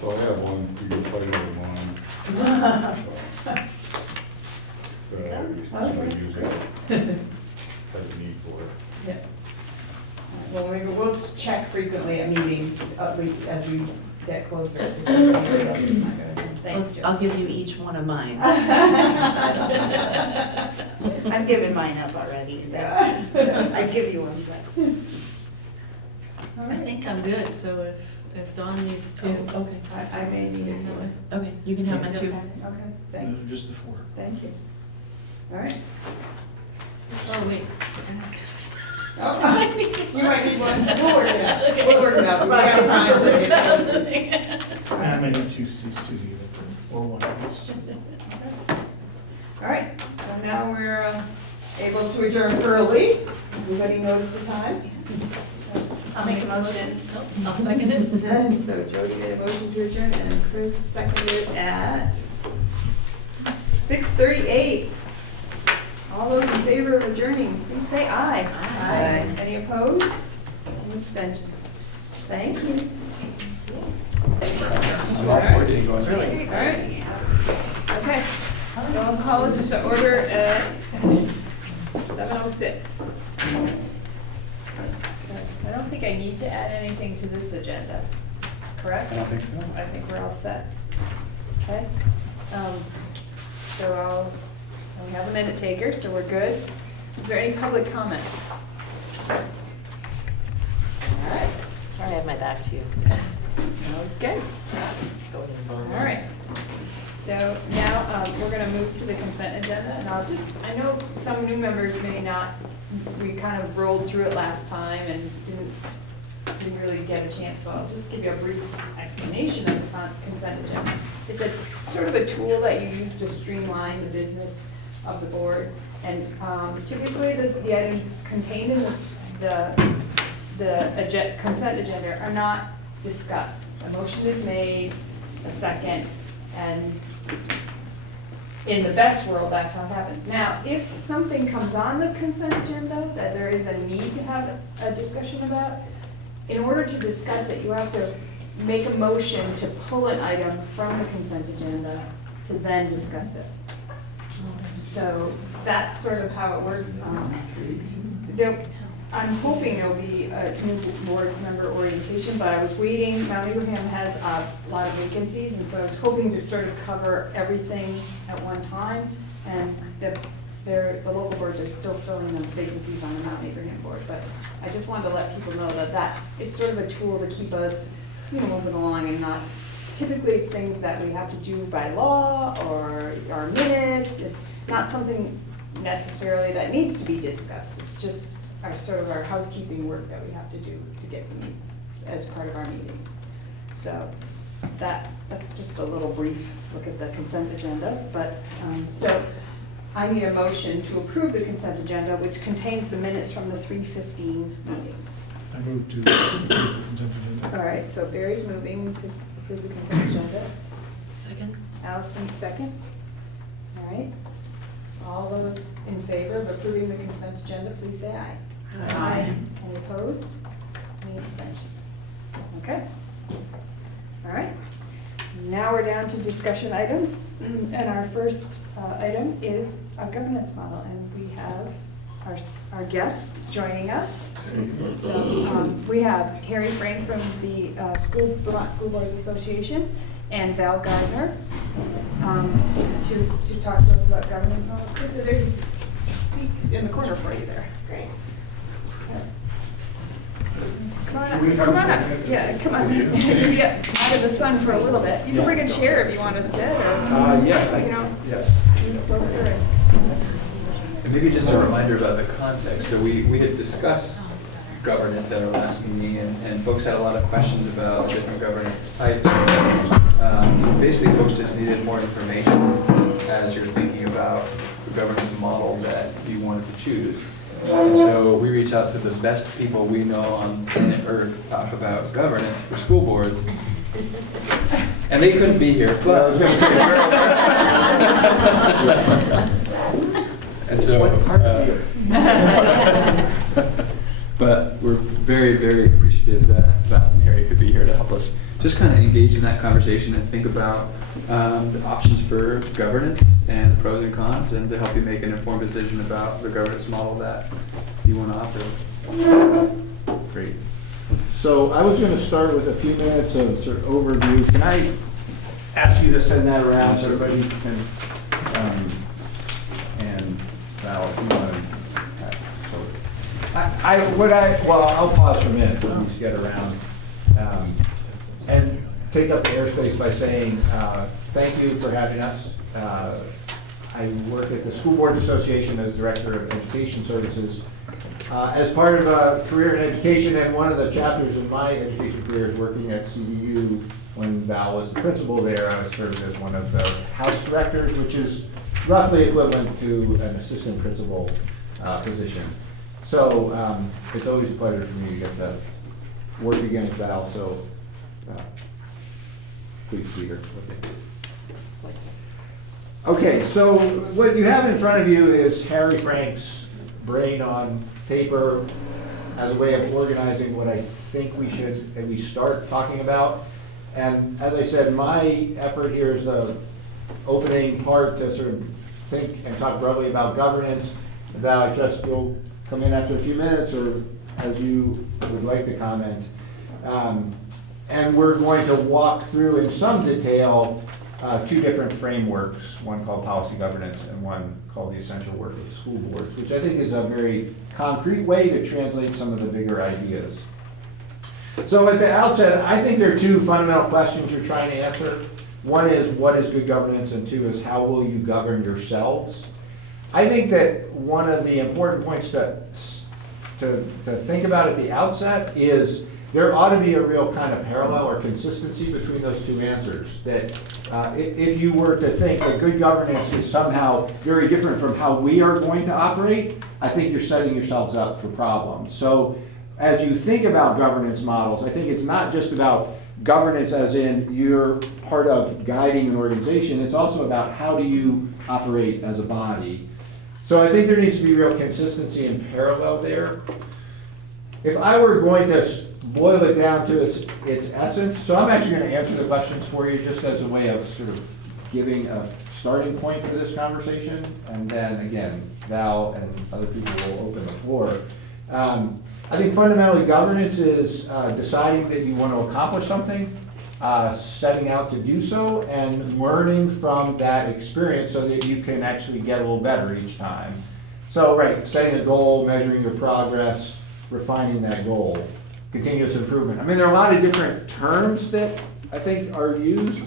So I have one, you can play with mine. Somebody use it, has a need for it. Yeah. Well, maybe we'll check frequently at meetings as we get closer to see if anybody else is not going to. Thanks, Joe. I'll give you each one of mine. I'm giving mine up already. I give you one, but. I think I'm good, so if Dawn needs to. Oh, okay. I may need it. that way. Okay, you can have mine too. Okay, thanks. Just the 4. Thank you. All right. Oh, wait. Oh, you might need one. We'll work it out. We'll work it out. We got time, so it's- I may need two or one of these. All right, so now we're able to adjourn early. Everybody knows the time. I'll make a motion. I'll second it. And so Jody made a motion to adjourn and Chris seconded at 6:38. All those in favor of adjourning, please say aye. Aye. Any opposed? Any abstention? Thank you. I'm all for getting going. All right. Okay, so I'll call this to order at 7:06. I don't think I need to add anything to this agenda, correct? I don't think so. I think we're all set. Okay. So we have a minute taker, so we're good. Is there any public comment? All right. Sorry, I have my back to you. Okay. All right. So now we're going to move to the consent agenda, and I know some new members may not, we kind of rolled through it last time and didn't really get a chance, so I'll just give you a brief explanation of the consent agenda. It's a sort of a tool that you use to streamline the business of the board, and typically the items contained in the consent agenda are not discussed. A motion is made, a second, and in the best world, that's how it happens. Now, if something comes on the consent agenda that there is a need to have a discussion about, in order to discuss it, you have to make a motion to pull an item from the consent agenda to then discuss it. So that's sort of how it works. I'm hoping there'll be a new board member orientation, but I was waiting. Mount Abraham has a lot of vacancies, and so I was hoping to sort of cover everything at one time. And the local boards are still filling the vacancies on the Mount Abraham board, but I just wanted to let people know that it's sort of a tool to keep us, moving along, and not, typically it's things that we have to do by law or our minutes. It's not something necessarily that needs to be discussed. It's just our housekeeping work that we have to do to get as part of our meeting. So that's just a little brief look at the consent agenda. But so I need a motion to approve the consent agenda, which contains the minutes from the 3:15 meeting. I move to approve the consent agenda. All right, so Barry's moving to approve the consent agenda. Second. Allison, second. All right. All those in favor of approving the consent agenda, please say aye. Aye. Any opposed? Any abstention? Okay. All right. Now we're down to discussion items. And our first item is a governance model. And we have our guests joining us. So we have Harry Frank from the Vermont School Boards Association and Val Gardner to talk to us about governance model. Krista, there's a seat in the corner for you there. Great. Come on up. Yeah, come on. Get out of the sun for a little bit. You can bring a chair if you want to sit, or just move closer. And maybe just a reminder about the context. So we had discussed governance at our last meeting, and folks had a lot of questions about different governance types. Basically, folks just needed more information as you're thinking about the governance model that you wanted to choose. And so we reached out to the best people we know on planet Earth to talk about governance for school boards. And they couldn't be here, but and so, but we're very, very appreciative that Val and Harry could be here to help us just kind of engage in that conversation and think about the options for governance and the pros and cons, and to help you make an informed decision about the governance model that you want to operate. Great. So I was going to start with a few minutes of sort of overview. Can I ask you to send that around so everybody can, and Val, if you want to. I'll pause for a minute when these get around. And take up the airspace by saying thank you for having us. I work at the School Boards Association as Director of Education Services, As part of a career in education, and one of the chapters in my education career is working at CDU. When Val was the principal there, I served as one of the house directors, which is roughly equivalent to an assistant principal position. So it's always a pleasure for me to get to work against Val, so please be here with me. Okay, so what you have in front of you is Harry Frank's brain on paper as a way of organizing what I think we should at least start talking about. And as I said, my effort here is the opening part to sort of think and talk broadly about governance. Val, I trust you'll come in after a few minutes, or as you would like to comment. And we're going to walk through in some detail two different frameworks, one called policy governance and one called the essential work of school boards, which I think is a very concrete way to translate some of the bigger ideas. So at the outset, I think there are two fundamental questions you're trying to answer. One is, what is good governance? And two is, how will you govern yourselves? I think that one of the important points to think about at the outset is there ought to be a real kind of parallel or consistency between those two answers. That if you were to think that good governance is somehow very different from how we are going to operate, I think you're setting yourselves up for problems. So as you think about governance models, I think it's not just about governance as in you're part of guiding an organization, it's also about how do you operate as a body. So I think there needs to be real consistency and parallel there. If I were going to boil it down to its essence, so I'm actually going to answer the questions for you just as a way of sort of giving a starting point for this conversation, and then again, Val and other people will open the floor. I think fundamentally governance is deciding that you want to accomplish something, setting out to do so, and learning from that experience so that you can actually get a little better each time. So, right, setting a goal, measuring your progress, refining that goal, continuous improvement. I mean, there are a lot of different terms that I think are used,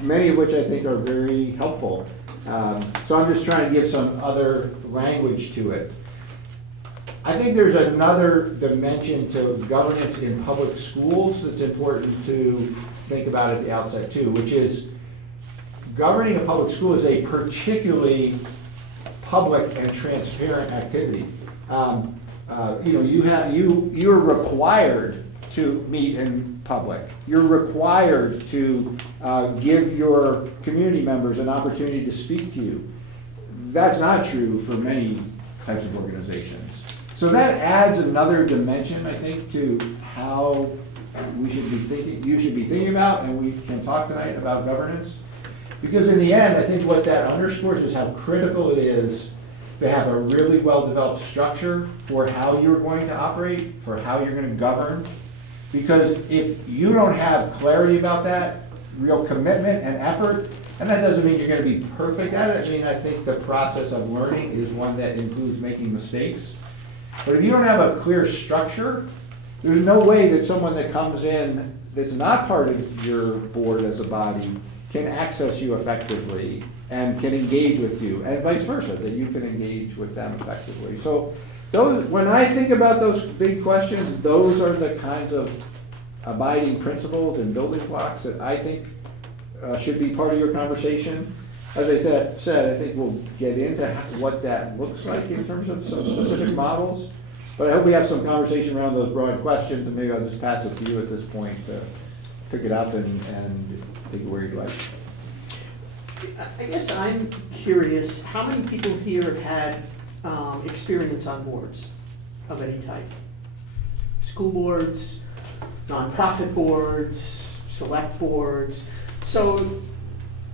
many of which I think are very helpful. So I'm just trying to give some other language to it. I think there's another dimension to governance in public schools that's important to think about at the outset too, which is governing a public school is a particularly public and transparent activity. You're required to meet in public. You're required to give your community members an opportunity to speak to you. That's not true for many types of organizations. So that adds another dimension, I think, to how we should be thinking, you should be thinking about, and we can talk tonight about governance. Because in the end, I think what that underscores is how critical it is to have a really well-developed structure for how you're going to operate, for how you're going to govern. Because if you don't have clarity about that, real commitment and effort, and that doesn't mean you're going to be perfect at it. I mean, I think the process of learning is one that includes making mistakes. But if you don't have a clear structure, there's no way that someone that comes in that's not part of your board as a body can access you effectively and can engage with you, and vice versa, that you can engage with them effectively. So those, when I think about those big questions, those are the kinds of abiding principles and building blocks that I think should be part of your conversation. As I said, I think we'll get into what that looks like in terms of some specific models. But I hope we have some conversation around those broad questions, and maybe I'll just pass it to you at this point to pick it up and take it where you'd like. I guess I'm curious, how many people here have had experience on boards of any type? School boards, nonprofit boards, select boards. So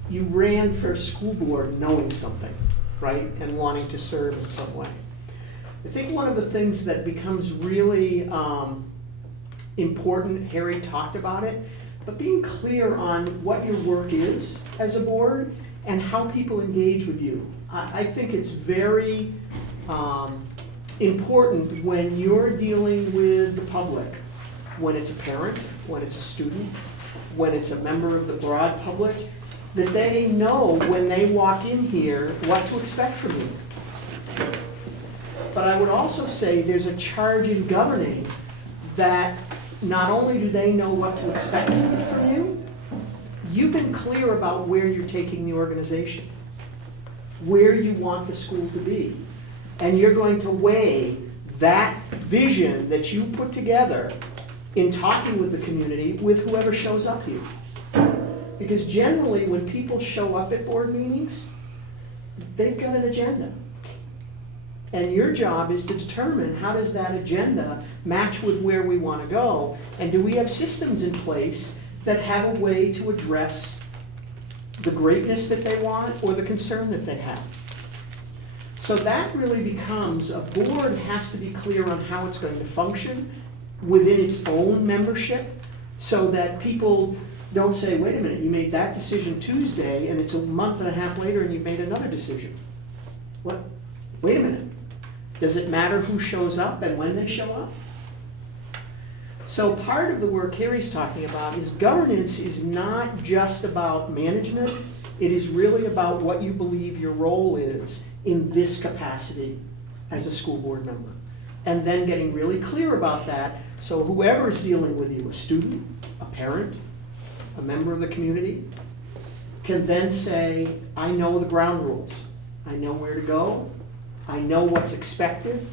you ran for school board knowing something, right? And wanting to serve in some way. I think one of the things that becomes really important, Harry talked about it, but being clear on what your work is as a board and how people engage with you. I think it's very important when you're dealing with the public, when it's a parent, when it's a student, when it's a member of the broad public, that they know when they walk in here what to expect from you. But I would also say there's a charge in governing that not only do they know what to expect from you, you've been clear about where you're taking the organization, where you want the school to be. And you're going to weigh that vision that you put together in talking with the community with whoever shows up here. Because generally, when people show up at board meetings, they've got an agenda. And your job is to determine how does that agenda match with where we want to go, and do we have systems in place that have a way to address the greatness that they want or the concern that they have. So that really becomes, a board has to be clear on how it's going to function within its own membership, so that people don't say, wait a minute, you made that decision Tuesday, and it's a month and a half later and you've made another decision. What? Wait a minute. Does it matter who shows up and when they show up? So part of the work Harry's talking about is governance is not just about management, it is really about what you believe your role is in this capacity as a school board member. And then getting really clear about that, so whoever's dealing with you, a student, a parent, a member of the community, can then say, I know the ground rules. I know where to go. I know what's expected.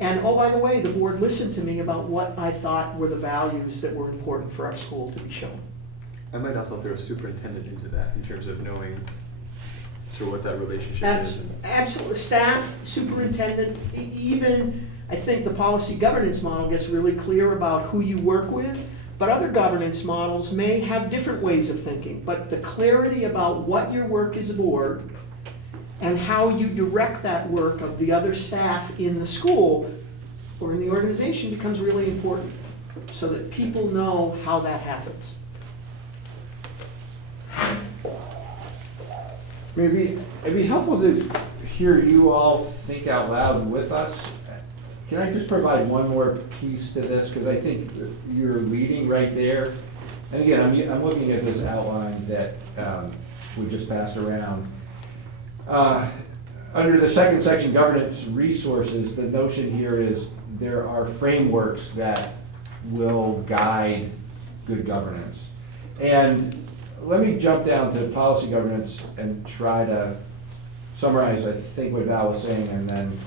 And oh, by the way, the board listened to me about what I thought were the values that were important for our school to be shown. I might also throw superintendent into that in terms of knowing sort of what that relationship is. Absolutely. Staff, superintendent, even, I think the policy governance model gets really clear about who you work with, but other governance models may have different ways of thinking. But the clarity about what your work is aboard and how you direct that work of the other staff in the school or in the organization becomes really important, so that people know how that happens. Maybe it'd be helpful to hear you all think out loud with us. Can I just provide one more piece to this? Because I think you're leading right there. And again, I'm looking at this outline that we just passed around. Under the second section, governance resources, the notion here is there are frameworks that will guide good governance. And let me jump down to policy governance and try to summarize, I think, what Val was saying, and then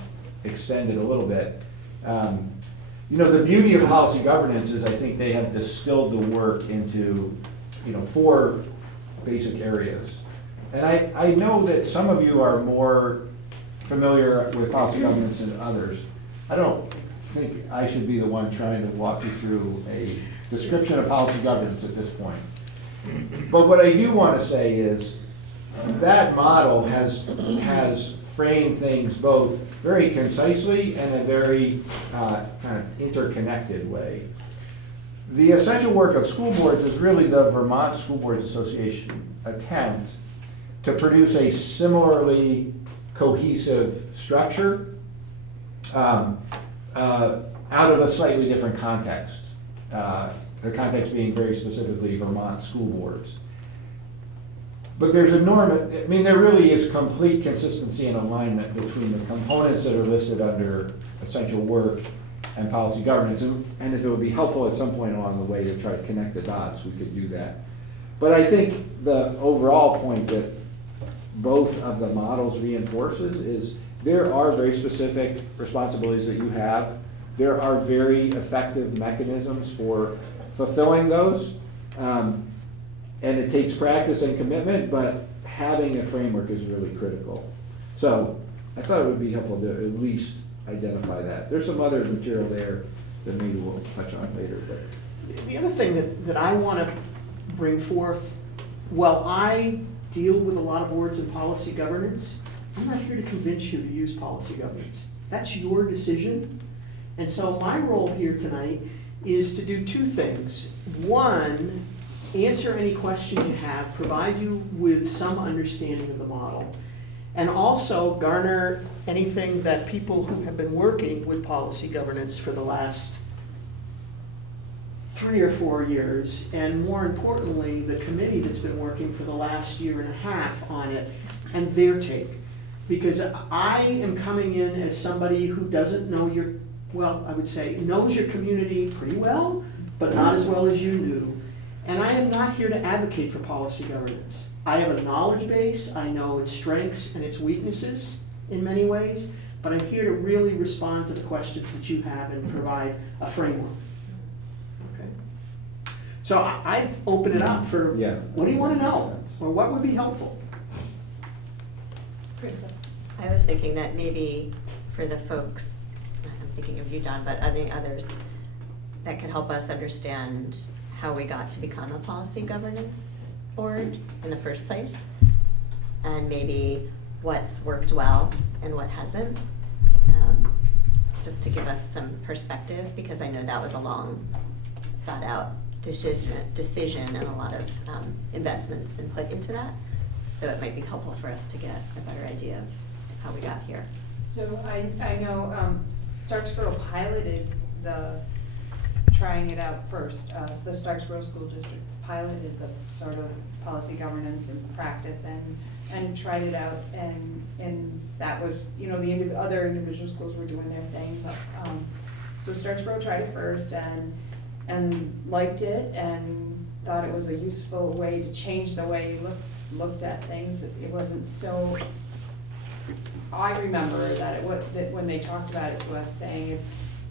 extend it a little bit. You know, the beauty of policy governance is I think they have distilled the work into, 4 basic areas. And I know that some of you are more familiar with policy governance than others. I don't think I should be the one trying to walk you through a description of policy governance at this point. But what I do want to say is that model has framed things both very concisely and in a very kind of interconnected way. The essential work of school boards is really the Vermont School Boards Association attempt to produce a similarly cohesive structure out of a slightly different context. The context being very specifically Vermont school boards. But there's there really is complete consistency and alignment between the components that are listed under essential work and policy governance. And if it would be helpful at some point along the way to try to connect the dots, we could do that. But I think the overall point that both of the models reinforces is there are very specific responsibilities that you have. There are very effective mechanisms for fulfilling those. And it takes practice and commitment, but having a framework is really critical. So I thought it would be helpful to at least identify that. There's some other material there that maybe we'll touch on later. But the other thing that I want to bring forth, while I deal with a lot of boards and policy governance, I'm not here to convince you to use policy governance. That's your decision. And so my role here tonight is to do 2 things. One, answer any questions you have, provide you with some understanding of the model, and also garner anything that people who have been working with policy governance for the last 3 or 4 years, and more importantly, the committee that's been working for the last 1.5 years on it, and their take. Because I am coming in as somebody who doesn't know your, well, I would say, knows your community pretty well, but not as well as you do. And I am not here to advocate for policy governance. I have a knowledge base, I know its strengths and its weaknesses in many ways, but I'm here to really respond to the questions that you have and provide a framework. Okay? So I'd open it up for, what do you want to know? Or what would be helpful? Krista? I was thinking that maybe for the folks, I'm thinking of you, Don, but I think others, that could help us understand how we got to become a policy governance board in the first place, and maybe what's worked well and what hasn't, just to give us some perspective, because I know that was a long, thought-out decision and a lot of investment's been put into that. So it might be helpful for us to get a better idea of how we got here. So I know Starksboro piloted trying it out first. The Starksboro School District piloted the sort of policy governance and practice and tried it out, and that was, you know, the other individual schools were doing their thing, but so Starksboro tried it first and liked it and thought it was a useful way to change the way you looked at things. It wasn't so. I remember that that when they talked about it to us, saying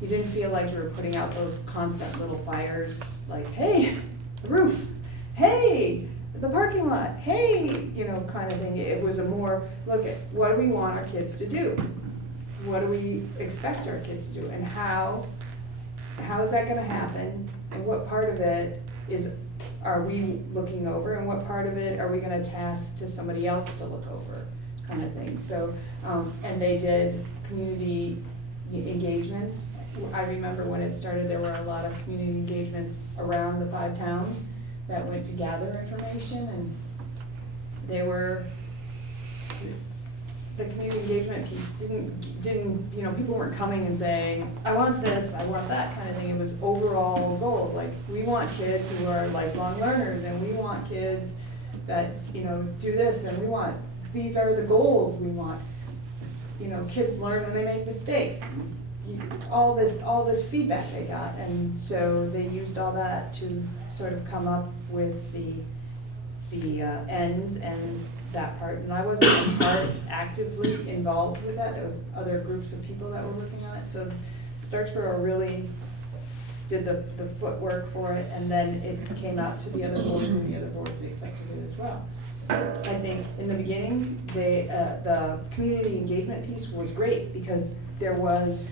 you didn't feel like you were putting out those constant little fires, like, hey, the roof, hey, the parking lot, hey, you know, kind of thing. It was a more, look at what do we want our kids to do? What do we expect our kids to do? And how is that gonna happen? And what part of it are we looking over, and what part of it are we gonna task to somebody else to look over, kind of thing. So, and they did community engagements. I remember when it started, there were a lot of community engagements around the 5 towns that went to gather information, and the community engagement piece didn't, you know, people weren't coming and saying, I want this, I want that kind of thing. It was overall goals, like, we want kids who are lifelong learners, and we want kids that, you know, do this, and these are the goals we want. You know, kids learn when they make mistakes. All this feedback they got, and so they used all that to sort of come up with the ends and that part. And I wasn't actively involved with that. There was other groups of people that were working on it. So Starksboro really did the footwork for it, and then it came out to the other boards, and the other boards accepted it as well. I think in the beginning, the community engagement piece was great, because there was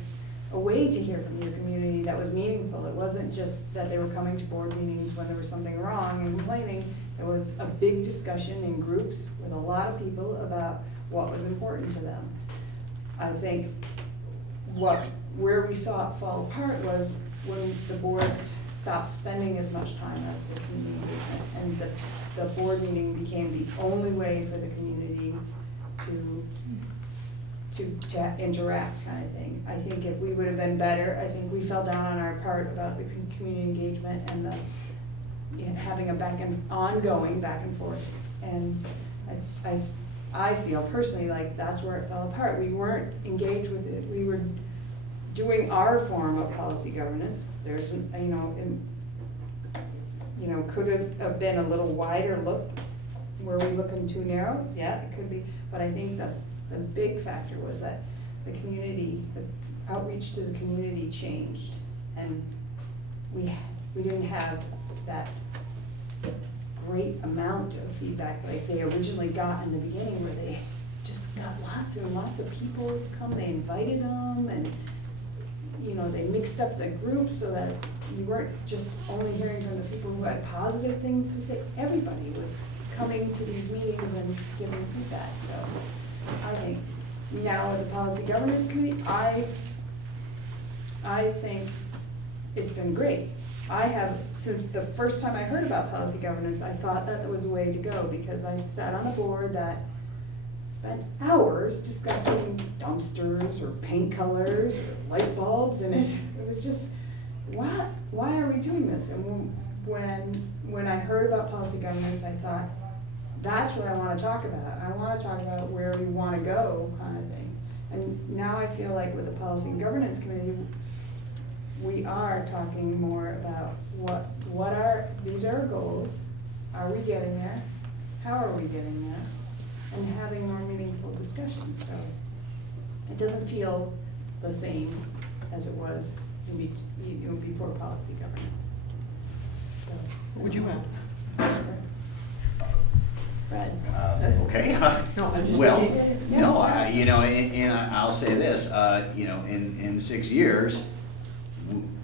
a way to hear from your community that was meaningful. It wasn't just that they were coming to board meetings when there was something wrong and complaining. There was a big discussion in groups with a lot of people about what was important to them. I think where we saw it fall apart was when the boards stopped spending as much time as the community engagement, and the board meeting became the only way for the community to interact, kind of thing. I think if we would have been better, I think we fell down on our part about the community engagement and having a ongoing back and forth. And I feel personally like that's where it fell apart. We weren't engaged with it. We were doing our form of policy governance. There's, could have been a little wider look. Were we looking too narrow? Yeah, it could be. But I think the big factor was that the outreach to the community changed, and we didn't have that great amount of feedback like they originally got in the beginning, where they just got lots and lots of people to come. They invited them, and they mixed up the groups so that you weren't just only hearing from the people who had positive things to say. Everybody was coming to these meetings and giving feedback. So I think now with the Policy Governance Committee, I think it's been great. I have, since the first time I heard about policy governance, I thought that was a way to go, because I sat on a board that spent hours discussing dumpsters or paint colors or light bulbs, and it was just, why are we doing this? And when I heard about policy governance, I thought, that's what I wanna talk about. I wanna talk about where we wanna go, kind of thing. And now I feel like with the Policy and Governance Committee, we are talking more about what are, these are our goals, are we getting there? How are we getting there? And having more meaningful discussions, so it doesn't feel the same as it was before policy governance. So. What would you add? Fred? Okay. No, I'm just Well, thinking- no, you know, and I'll say this, you know, in 6 years,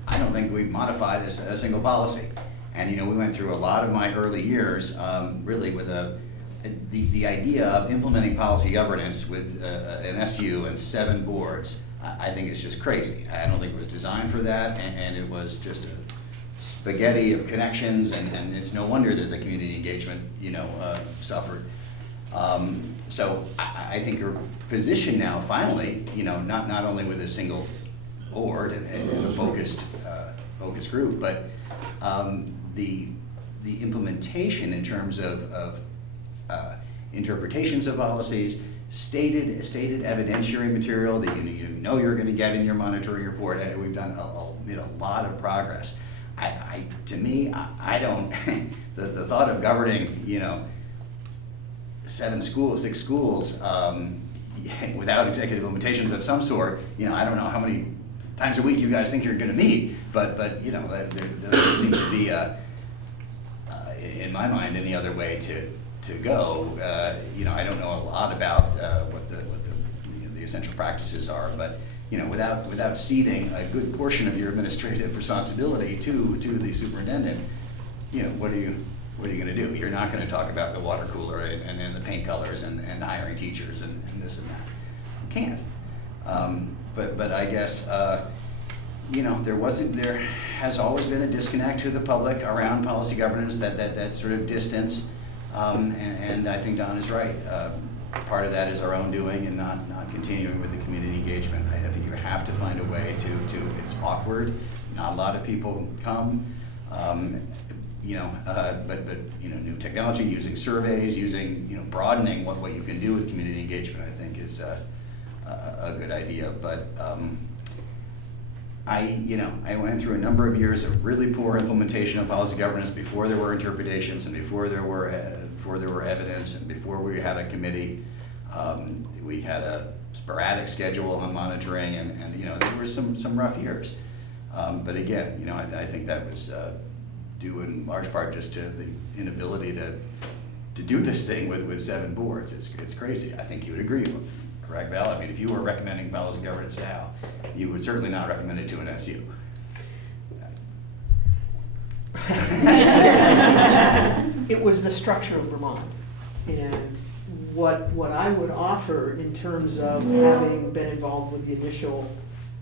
I don't think we've modified a single policy. And, you know, we went through a lot of my early years, really with the idea of implementing policy governance with an SU and 7 boards, I think it's just crazy. I don't think it was designed for that, and it was just a spaghetti of connections, and it's no wonder that the community engagement, you know, suffered. So I think your position now, finally, you know, not only with a single board and a focused group, but the implementation in terms of interpretations of policies, stated evidentiary material that you know you're going to get in your monitoring report. We've done a lot of progress. To me, I don't. the thought of governing, you know, 6 schools without executive limitations of some sort, you know, I don't know how many times a week you guys think you're going to meet, but you know, there doesn't seem to be in my mind any other way to go. You know, I don't know a lot about what the essential practices are, but you know, without ceding a good portion of your administrative responsibility to the superintendent, you know, what are you going to do? You're not going to talk about the water cooler and the paint colors and hiring teachers and this and that. You can't. But I guess you know, there has always been a disconnect to the public around policy governance, that sort of distance, and I think Don is right. Part of that is our own doing and not continuing with the community engagement. I think you have to find a way to it's awkward. Not a lot of people come. You know, but you know, new technology, using surveys, using, you know, broadening what you can do with community engagement, I think is a good idea. But I went through a number of years of really poor implementation of policy governance before there were interpretations and before there were evidence and before we had a committee. We had a sporadic schedule on monitoring, and you know, there were some rough years. But again, you know, I think that was due in large part just to the inability to do this thing with 7 boards. It's crazy. I think you would agree, correct, Val? I mean, if you were recommending policy governance now, you would certainly not recommend it to an SU. It was the structure of Vermont, and what I would offer in terms of having been involved with the initial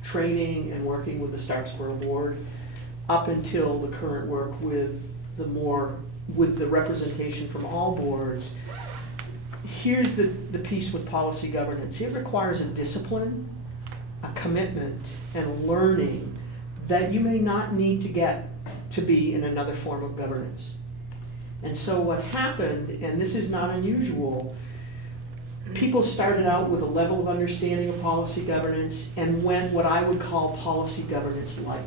training and working with the Stark Squirrel Board up until the current work with the representation from all boards. Here's the piece with policy governance. It requires a discipline, a commitment, and learning that you may not need to get to be in another form of governance. And so what happened, and this is not unusual, people started out with a level of understanding of policy governance and went what I would call policy governance light.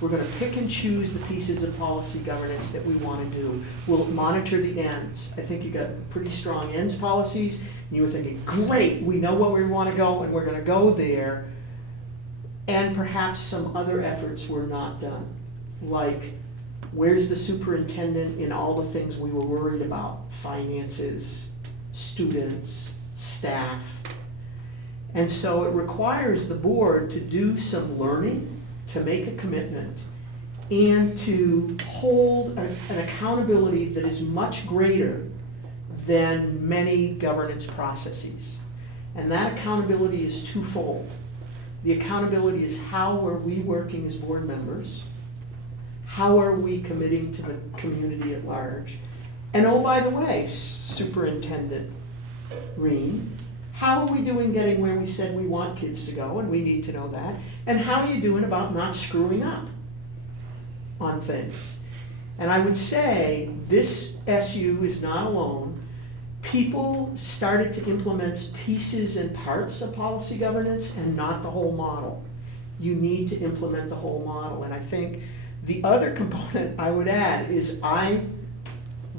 We're going to pick and choose the pieces of policy governance that we want to do. We'll monitor the ends. I think you got pretty strong ends policies, and you were thinking, great, we know where we want to go and we're going to go there. And perhaps some other efforts were not done, like where's the superintendent in all the things we were worried about? Finances, students, staff. And so it requires the board to do some learning, to make a commitment, and to hold an accountability that is much greater than many governance processes. And that accountability is twofold. The accountability is how are we working as board members? How are we committing to the community at large? And oh, by the way, Superintendent Reen, how are we doing getting where we said we want kids to go, and we need to know that? And how are you doing about not screwing up on things? And I would say this SU is not alone. people started to implement pieces and parts of policy governance and not the whole model. You need to implement the whole model. And I think the other component I would add is I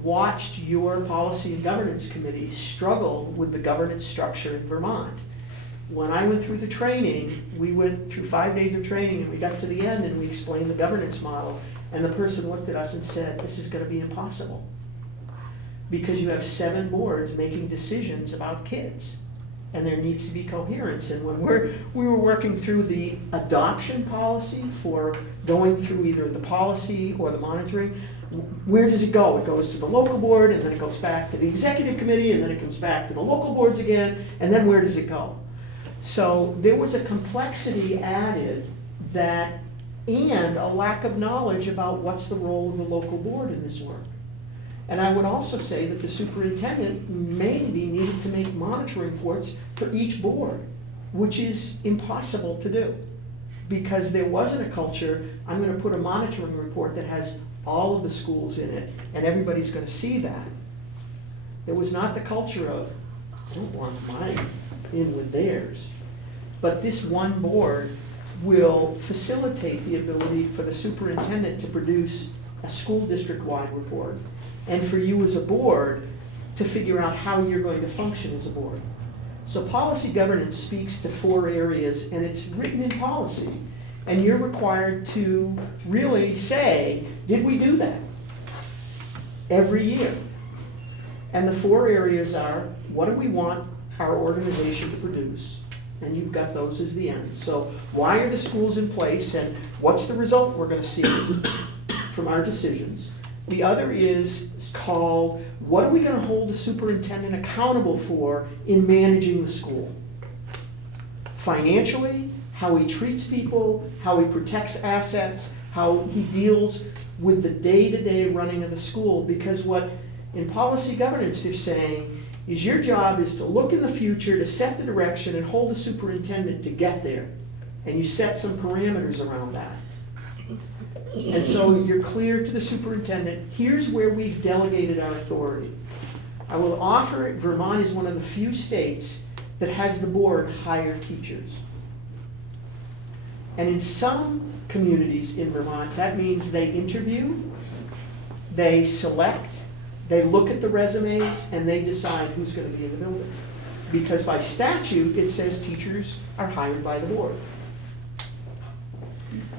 watched your policy and governance committee struggle with the governance structure in Vermont. When I went through the training, we went through 5 days of training and we got to the end and we explained the governance model. And the person looked at us and said, this is gonna be impossible. Because you have 7 boards making decisions about kids. And there needs to be coherence. And when we were working through the adoption policy for going through either the policy or the monitoring, where does it go? It goes to the local board, and then it goes back to the executive committee, and then it comes back to the local boards again, and then where does it go? So there was a complexity added that, and a lack of knowledge about what's the role of the local board in this work. And I would also say that the superintendent maybe needed to make monitoring reports for each board, which is impossible to do. Because there wasn't a culture, I'm gonna put a monitoring report that has all of the schools in it, and everybody's gonna see that. There was not the culture of, I don't want mine in with theirs. But this one board will facilitate the ability for the superintendent to produce a school district-wide report, and for you as a board to figure out how you're going to function as a board. So policy governance speaks to 4 areas, and it's written in policy. And you're required to really say, did we do that? Every year. And the 4 areas are, what do we want our organization to produce? And you've got those as the end. So why are the schools in place, and what's the result we're gonna see from our decisions? The other is called, what are we gonna hold the superintendent accountable for in managing the school? Financially, how he treats people, how he protects assets, how he deals with the day-to-day running of the school. Because what in policy governance they're saying is your job is to look in the future, to set the direction, and hold the superintendent to get there. And you set some parameters around that. And so you're clear to the superintendent, here's where we've delegated our authority. I will offer it, Vermont is one of the few states that has the board hire teachers. And in some communities in Vermont, that means they interview, they select, they look at the resumes, and they decide who's going to be in the building. Because by statute, it says teachers are hired by the board.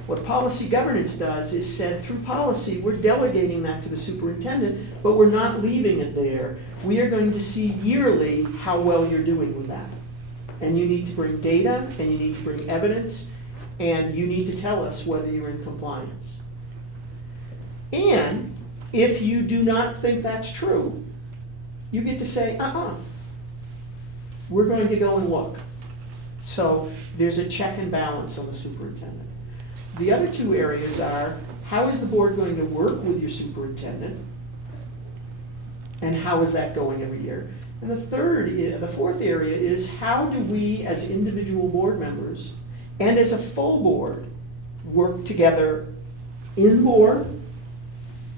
What policy governance does is said through policy, we're delegating that to the superintendent, but we're not leaving it there. We are going to see yearly how well you're doing with that. And you need to bring data, and you need to bring evidence, and you need to tell us whether you're in compliance. And if you do not think that's true, you get to say, we're going to go and look. So there's a check and balance on the superintendent. The other 2 areas are, how is the board going to work with your superintendent? And how is that going every year? And the 4th area is, how do we as individual board members and as a full board work together in board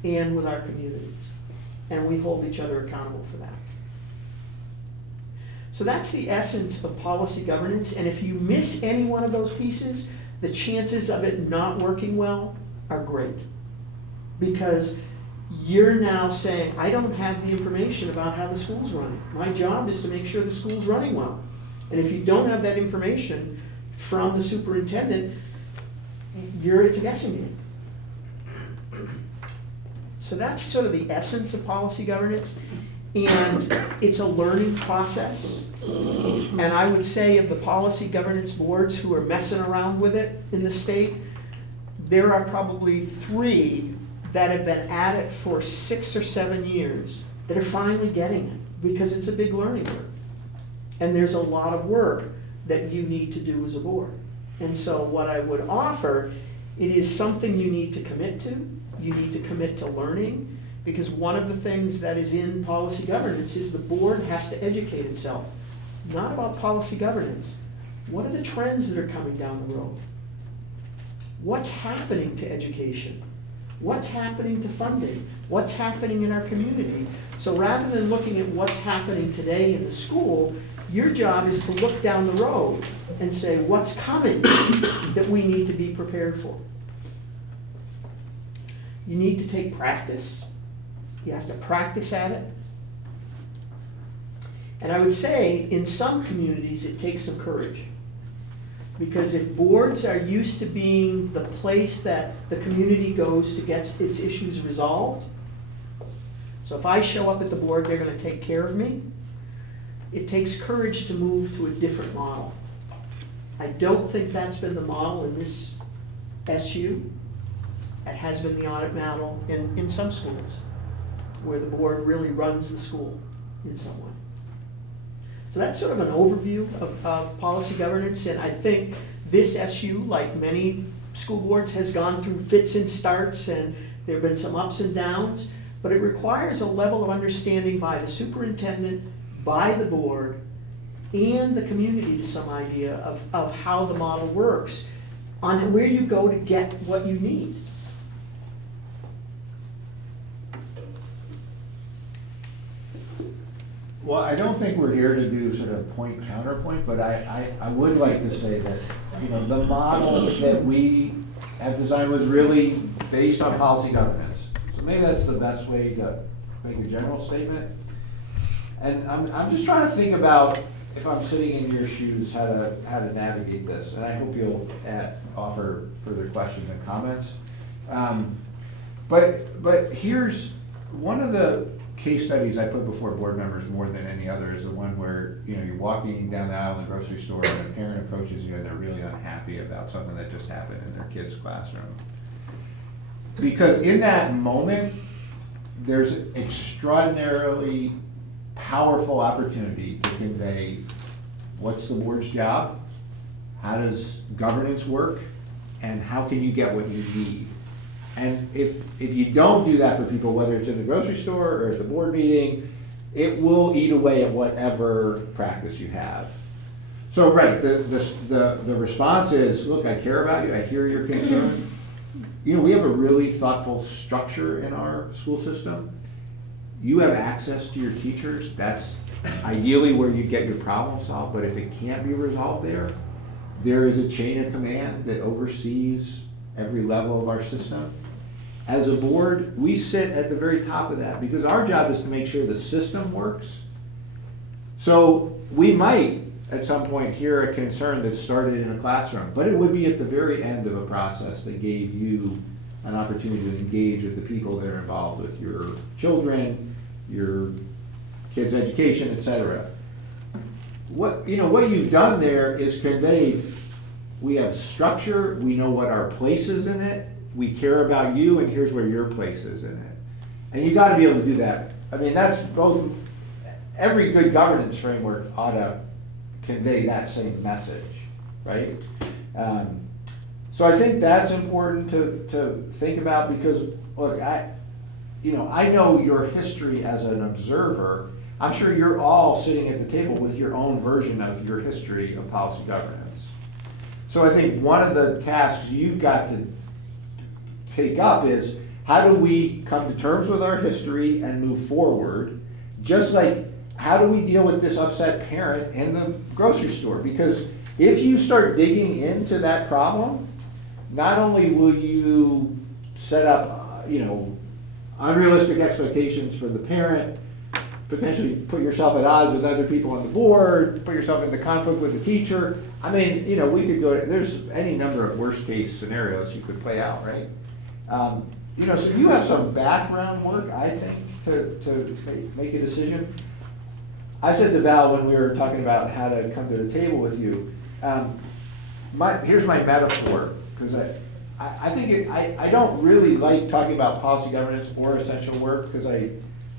and with our communities? And we hold each other accountable for that. So that's the essence of policy governance, and if you miss any one of those pieces, the chances of it not working well are great. Because you're now saying, I don't have the information about how the school's running. My job is to make sure the school's running well. And if you don't have that information from the superintendent, it's a guessing game. So that's sort of the essence of policy governance. And it's a learning process. And I would say of the policy governance boards who are messing around with it in the state, there are probably 3 that have been at it for 6 or 7 years that are finally getting it, because it's a big learning curve. And there's a lot of work that you need to do as a board. And so what I would offer, it is something you need to commit to. You need to commit to learning, because one of the things that is in policy governance is the board has to educate itself. Not about policy governance. What are the trends that are coming down the road? What's happening to education? What's happening to funding? What's happening in our community? So rather than looking at what's happening today in the school, your job is to look down the road and say, what's coming that we need to be prepared for? You need to take practice. You have to practice at it. And I would say, in some communities, it takes some courage. Because if boards are used to being the place that the community goes to get its issues resolved, so if I show up at the board, they're gonna take care of me, it takes courage to move to a different model. I don't think that's been the model in this SU. It has been the audit model in some schools, where the board really runs the school in some way. So that's sort of an overview of policy governance, and I think this SU, like many school boards, has gone through fits and starts, and there have been some ups and downs, but it requires a level of understanding by the superintendent, by the board, and the community to some idea of how the model works, on where you go to get what you need. Well, I don't think we're here to do sort of point counterpoint, but I would like to say that, you know, the model that we have designed was really based on policy governance. So maybe that's the best way to make a general statement. And I'm just trying to think about, if I'm sitting in your shoes, how to navigate this. And I hope you'll offer further questions and comments. But here's one of the case studies I put before board members more than any other is the one where, you know, you're walking down the aisle in the grocery store and a parent approaches you and they're really unhappy about something that just happened in their kid's classroom. Because in that moment, there's extraordinarily powerful opportunity to convey what's the board's job, how does governance work, and how can you get what you need. And if you don't do that for people, whether it's in the grocery store or at the board meeting, it will eat away at whatever practice you have. So, right, the response is, look, I care about you, I hear your concern. You know, we have a really thoughtful structure in our school system. You have access to your teachers, that's ideally where you get your problem solved, but if it can't be resolved there is a chain of command that oversees every level of our system. As a board, we sit at the very top of that because our job is to make sure the system works. So we might, at some point, hear a concern that started in a classroom, but it would be at the very end of a process that gave you an opportunity to engage with the people that are involved with your children, your kids' education, et cetera. What you've done there is conveyed, we have structure, we know what our place is in it, we care about you, and here's where your place is in it. And you gotta be able to do that. I mean, that's both, every good governance framework ought to convey that same message, right? So I think that's important to think about because, look, I know your history as an observer. I'm sure you're all sitting at the table with your own version of your history of policy governance. So I think one of the tasks you've got to take up is how do we come to terms with our history and move forward, just like how do we deal with this upset parent in the grocery store? Because if you start digging into that problem, not only will you set up, unrealistic expectations for the parent, potentially put yourself at odds with other people on the board, put yourself into conflict with the teacher. I mean, we could there's any number of worst case scenarios you could play out, right? So you have some background work, I think, to make a decision. I said to Val when we were talking about how to come to the table with you, here's my metaphor, because I think I don't really like talking about policy governance or essential work, because I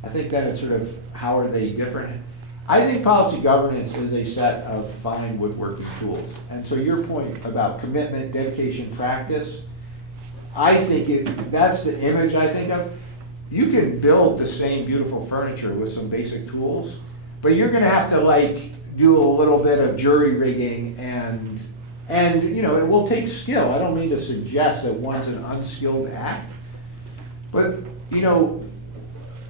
think that it's sort of how are they different. I think policy governance is a set of fine woodworking tools. And so your point about commitment, dedication, practice, I think that's the image I think of. You can build the same beautiful furniture with some basic tools, but you're gonna have to do a little bit of jury rigging and it will take skill. I don't mean to suggest that one's an unskilled act, but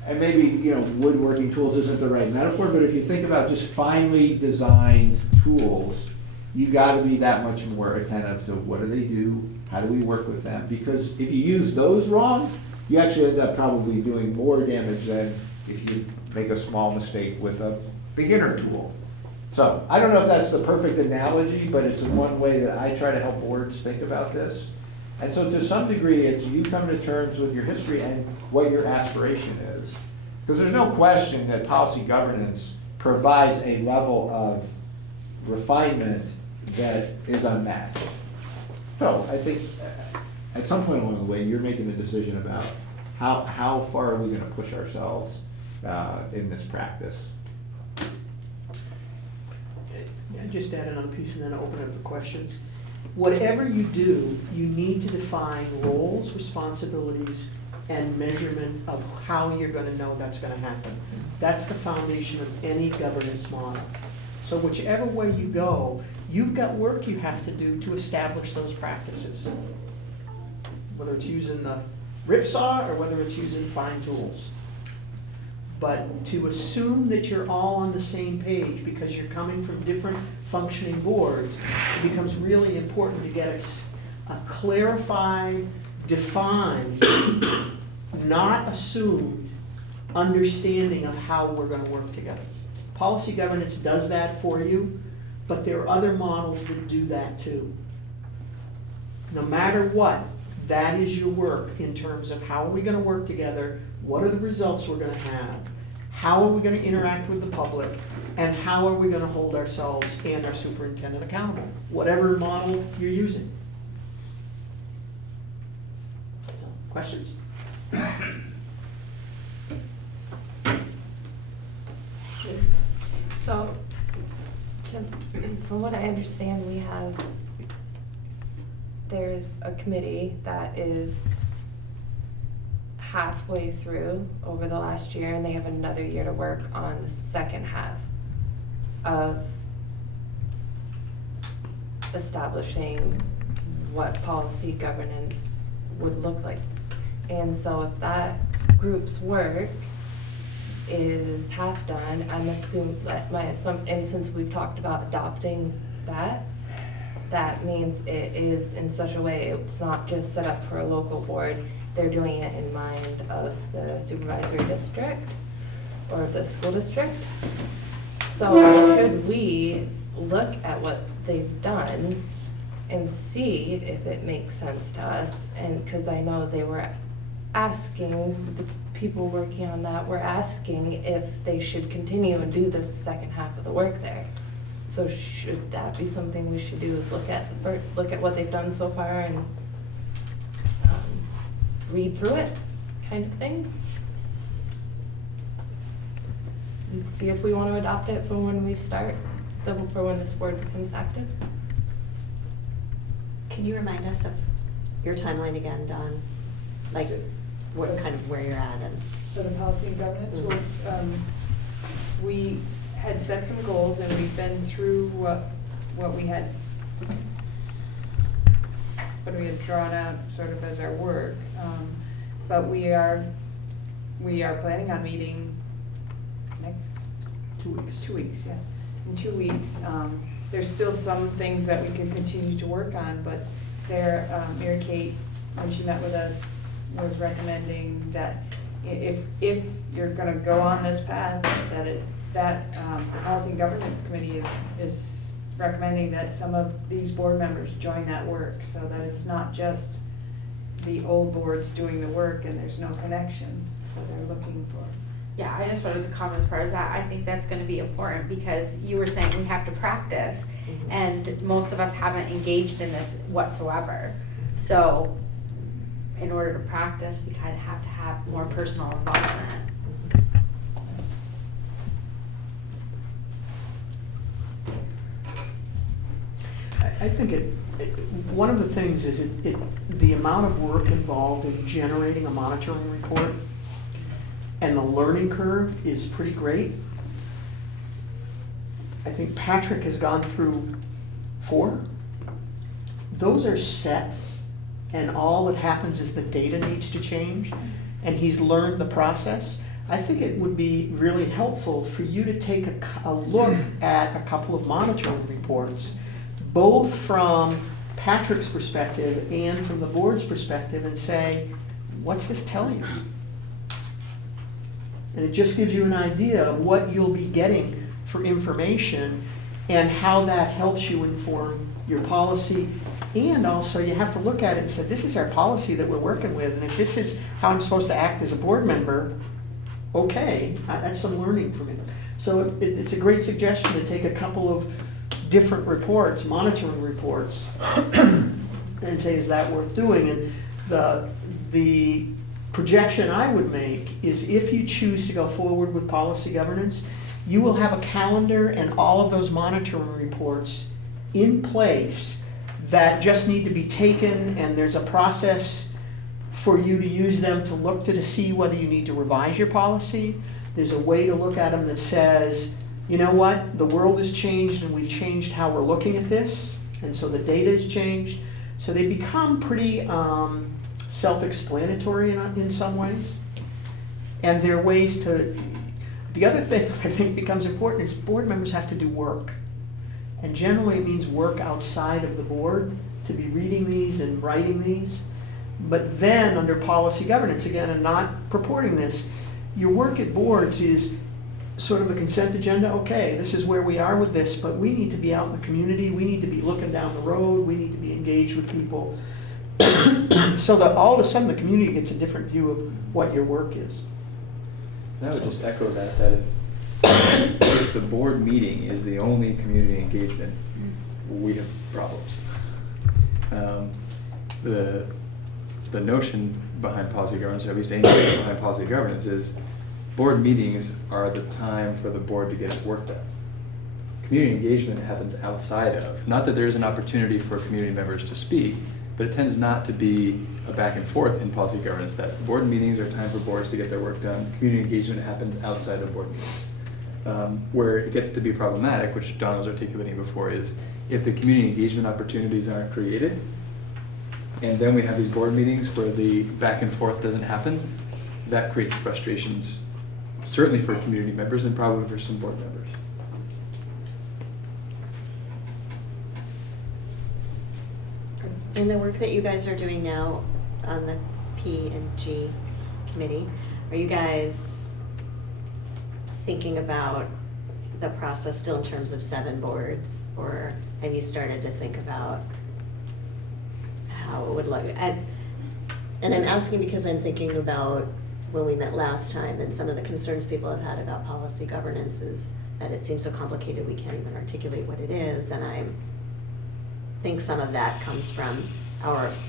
and maybe, you know, woodworking tools isn't the right metaphor, but if you think about just finely designed tools, you gotta be that much more attentive to what do they do, how do we work with them? Because if you use those wrong, you actually end up probably doing more damage than if you make a small mistake with a beginner tool. So, I don't know if that's the perfect analogy, but it's one way that I try to help boards think about this. And so to some degree, it's you come to terms with your history and what your aspiration is. Because there's no question that policy governance provides a level of refinement that is unmatched. So I think at some point along the way, you're making a decision about how far are we gonna push ourselves in this practice. I just add another piece and then open it up for questions. Whatever you do, you need to define roles, responsibilities, and measurement of how you're gonna know that's gonna happen. That's the foundation of any governance model. So whichever way you go, you've got work you have to do to establish those practices. Whether it's using the ripsaw or whether it's using fine tools. But to assume that you're all on the same page because you're coming from different functioning boards, it becomes really important to get a clarified, defined, not assumed understanding of how we're gonna work together. Policy governance does that for you, but there are other models that do that too. No matter what, that is your work in terms of how are we gonna work together, what are the results we're gonna have, how are we gonna interact with the public, and how are we gonna hold ourselves and our superintendent accountable, whatever model you're using. Questions? So, from what I understand, there's a committee that is halfway through over the last year, and they have another year to work on the second half of establishing what policy governance would look like. And so if that group's work is half done, I'm assuming that and since we've talked about adopting that, that means it is in such a way, it's not just set up for a local board, they're doing it in mind of the supervisory district or the school district. So should we look at what they've done and see if it makes sense to us? And because I know they were asking, the people working on that were asking if they should continue and do the second half of the work there. So should that be something we should do, is look at what they've done so far and read through it, kind of thing? And see if we want to adopt it for when we start, for when this board becomes active. Can you remind us of your timeline again, Dawn? Like, what kind of where you're at and. For the policy and governance work, we had set some goals and we've been through what we had drawn out sort of as our work. But we are planning on meeting next 2 weeks. 2 weeks, yes. In 2 weeks, there's still some things that we could continue to work on, but Mary Kate, when she met with us, was recommending that if you're gonna go on this path, that the Policy and Governance Committee is recommending that some of these board members join that work, so that it's not just the old boards doing the work and there's no connection, so they're looking for. Yeah, I just wanted to comment as far as that. I think that's gonna be important because you were saying we have to practice, and most of us haven't engaged in this whatsoever. So in order to practice, we kind of have to have more personal involvement. I think one of the things is the amount of work involved in generating a monitoring report and the learning curve is pretty great. I think Patrick has gone through 4. Those are set, and all that happens is the data needs to change, and he's learned the process. I think it would be really helpful for you to take a look at a couple of monitoring reports, both from Patrick's perspective and from the board's perspective, and say, what's this tell you? And it just gives you an idea of what you'll be getting for information and how that helps you inform your policy. And also, you have to look at it and say, this is our policy that we're working with, and if this is how I'm supposed to act as a board member, okay, that's some learning for me. So it's a great suggestion to take a couple of different reports, monitoring reports, and say, is that worth doing? And the projection I would make is if you choose to go forward with policy governance, you will have a calendar and all of those monitoring reports in place that just need to be taken, and there's a process for you to use them to look to see whether you need to revise your policy. There's a way to look at them that says, you know what, the world has changed and we've changed how we're looking at this, and so the data has changed. So they become pretty self-explanatory in some ways. And there are ways to, the other thing I think becomes important is board members have to do work. And generally it means work outside of the board, to be reading these and writing these. But then under policy governance, again, and not purporting this, your work at boards is sort of the consent agenda. Okay, this is where we are with this, but we need to be out in the community, we need to be looking down the road, we need to be engaged with people. So that all of a sudden the community gets a different view of what your work is. And I would just echo that if the board meeting is the only community engagement, we have problems. The notion behind policy governance, or at least anything behind policy governance, is board meetings are the time for the board to get its work done. Community engagement happens outside of, not that there is an opportunity for community members to speak, but it tends not to be a back and forth in policy governance, that board meetings are time for boards to get their work done. Community engagement happens outside of board meetings. Where it gets to be problematic, which Don was articulating before, is if the community engagement opportunities aren't created, and then we have these board meetings where the back and forth doesn't happen, that creates frustrations, certainly for community members and probably for some board members. In the work that you guys are doing now on the P&G committee, are you guys thinking about the process still in terms of 7 boards, or have you started to think about how it would look? And I'm asking because I'm thinking about when we met last time, and some of the concerns people have had about policy governance is that it seems so complicated we can't even articulate what it is, and I think some of that comes from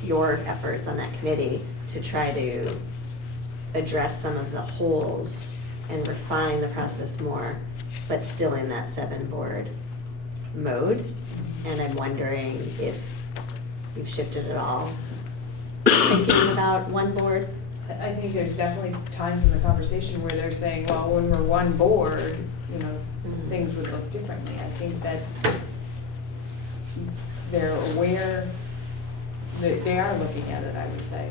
your efforts on that committee to try to address some of the holes and refine the process more, but still in that 7-board mode. And I'm wondering if you've shifted at all, thinking about 1 board? I think there's definitely times in the conversation where they're saying, well, when we're 1 board, you know, things would look differently. I think that they're aware, that they are looking at it, I would say.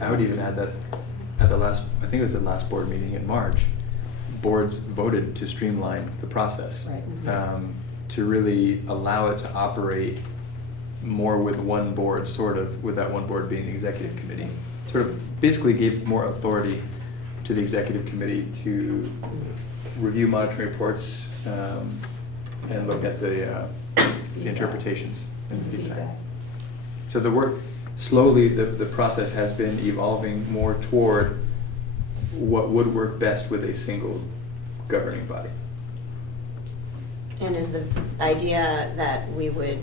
I would even add that at the last, I think it was the last board meeting in March, boards voted to streamline the process. Right. To really allow it to operate more with 1 board, sort of, with that 1 board being the executive committee. Sort of basically gave more authority to the executive committee to review monitoring reports and look at the interpretations and feedback. So the work, slowly the process has been evolving more toward what would work best with a single governing body. And is the idea that we would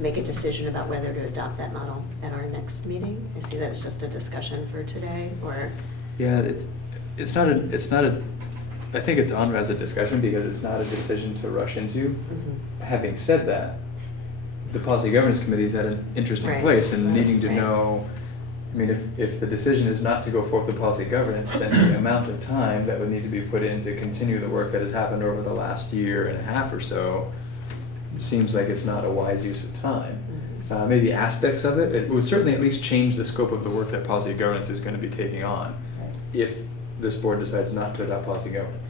make a decision about whether to adopt that model at our next meeting? I see that it's just a discussion for today, or? Yeah, it's not a, I think it's on as a discussion because it's not a decision to rush into. Mm-hmm. Having said that, the Policy Governance Committee is at an interesting place and needing to know, I mean, if the decision is not to go forth with policy governance, then the amount of time that would need to be put in to continue the work that has happened over the last year and a half or so seems like it's not a wise use of time. Maybe aspects of it would certainly at least change the scope of the work that policy governance is going to be taking on. If this board decides not to adopt policy governance.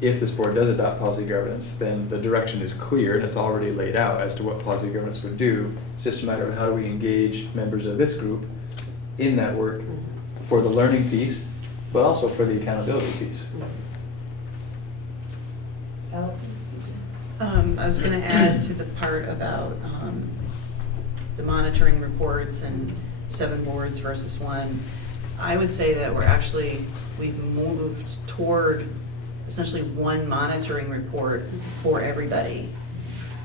If this board does adopt policy governance, then the direction is clear and it's already laid out as to what policy governance would do. It's just a matter of how do we engage members of this group in that work for the learning piece, but also for the accountability piece. Allison? I was gonna add to the part about the monitoring reports and 7 boards versus 1. I would say that we've moved toward essentially 1 monitoring report for everybody.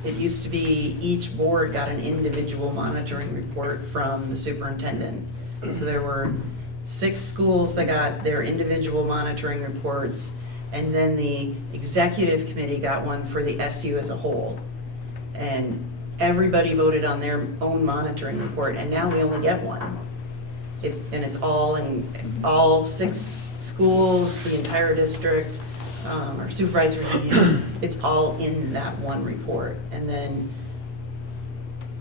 It used to be each board got an individual monitoring report from the superintendent. So there were 6 schools that got their individual monitoring reports, and then the executive committee got one for the SU as a whole. And everybody voted on their own monitoring report, and now we only get 1. And it's all in all 6 schools, the entire district, or supervisory union. It's all in that 1 report. And then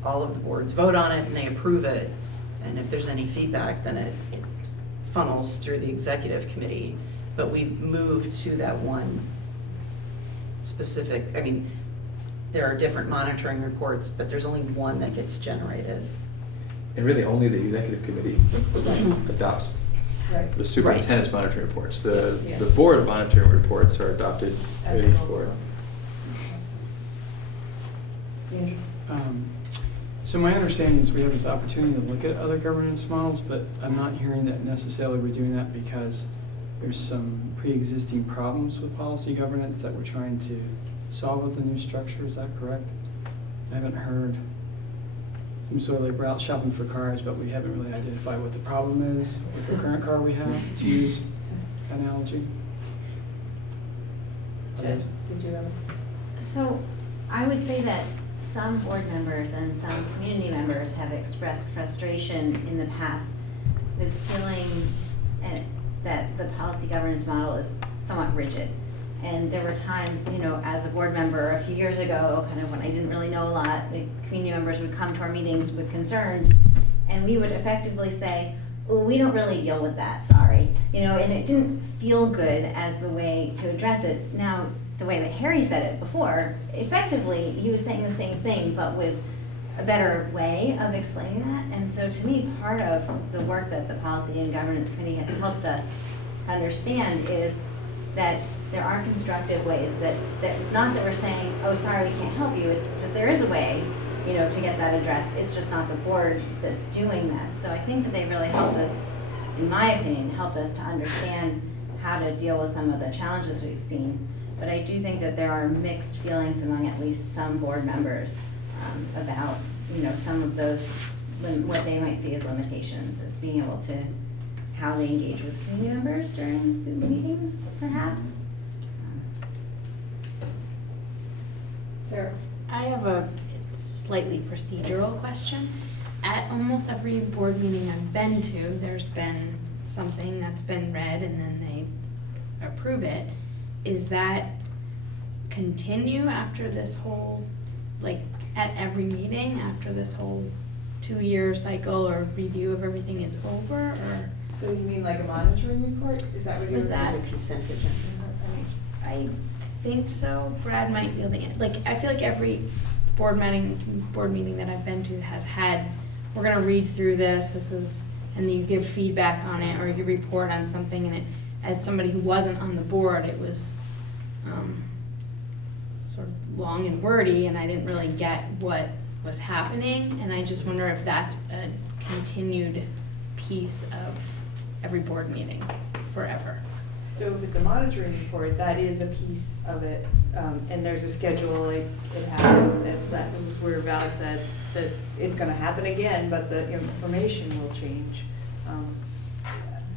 all of the boards vote on it and they approve it. And if there's any feedback, then it funnels through the executive committee. But we've moved to that 1 specific, I mean, there are different monitoring reports, but there's only 1 that gets generated. And really only the executive committee adopts Right. the superintendent's monitoring reports. The Yes. board of monitoring reports are adopted at each board. So my understanding is we have this opportunity to look at other governance models, but I'm not hearing that necessarily we're doing that because there's some pre-existing problems with policy governance that we're trying to solve with the new structure. Is that correct? I haven't heard. Seems sort of like we're out shopping for cars, but we haven't really identified what the problem is with the current car we have, to use analogy. Jen, did you have? So I would say that some board members and some community members have expressed frustration in the past with feeling that the policy governance model is somewhat rigid. And there were times, you know, as a board member a few years ago, kind of when I didn't really know a lot, the community members would come to our meetings with concerns, and we would effectively say, oh, we don't really deal with that, sorry. You know, and it didn't feel good as the way to address it. Now, the way that Harry said it before, effectively, he was saying the same thing, but with a better way of explaining that. And so to me, part of the work that the Policy and Governance Committee has helped us understand is that there are constructive ways that it's not that we're saying, oh, sorry, we can't help you. It's that there is a way, you know, to get that addressed. It's just not the board that's doing that. So I think that they really helped us, in my opinion, helped us to understand how to deal with some of the challenges we've seen. But I do think that there are mixed feelings among at least some board members about, you know, some of those, what they might see as limitations, as being able to, how they engage with community members during the meetings, perhaps. Sarah? I have a slightly procedural question. At almost every board meeting I've been to, there's been something that's been read and then they approve it. Is that continue after this whole, like at every meeting after this whole 2-year cycle or review of everything is over, or? So you mean like a monitoring report? Is that what you're? Was that? The consent agenda. I think so. Brad might be able to, like, I feel like every board meeting that I've been to has had, we're gonna read through this is, and then you give feedback on it, or you report on something, and it, as somebody who wasn't on the board, it was sort of long and wordy, and I didn't really get what was happening, and I just wonder if that's a continued piece of every board meeting forever. So if it's a monitoring report, that is a piece of it, and there's a schedule, like it happens, and that was where Val said that it's gonna happen again, but the information will change.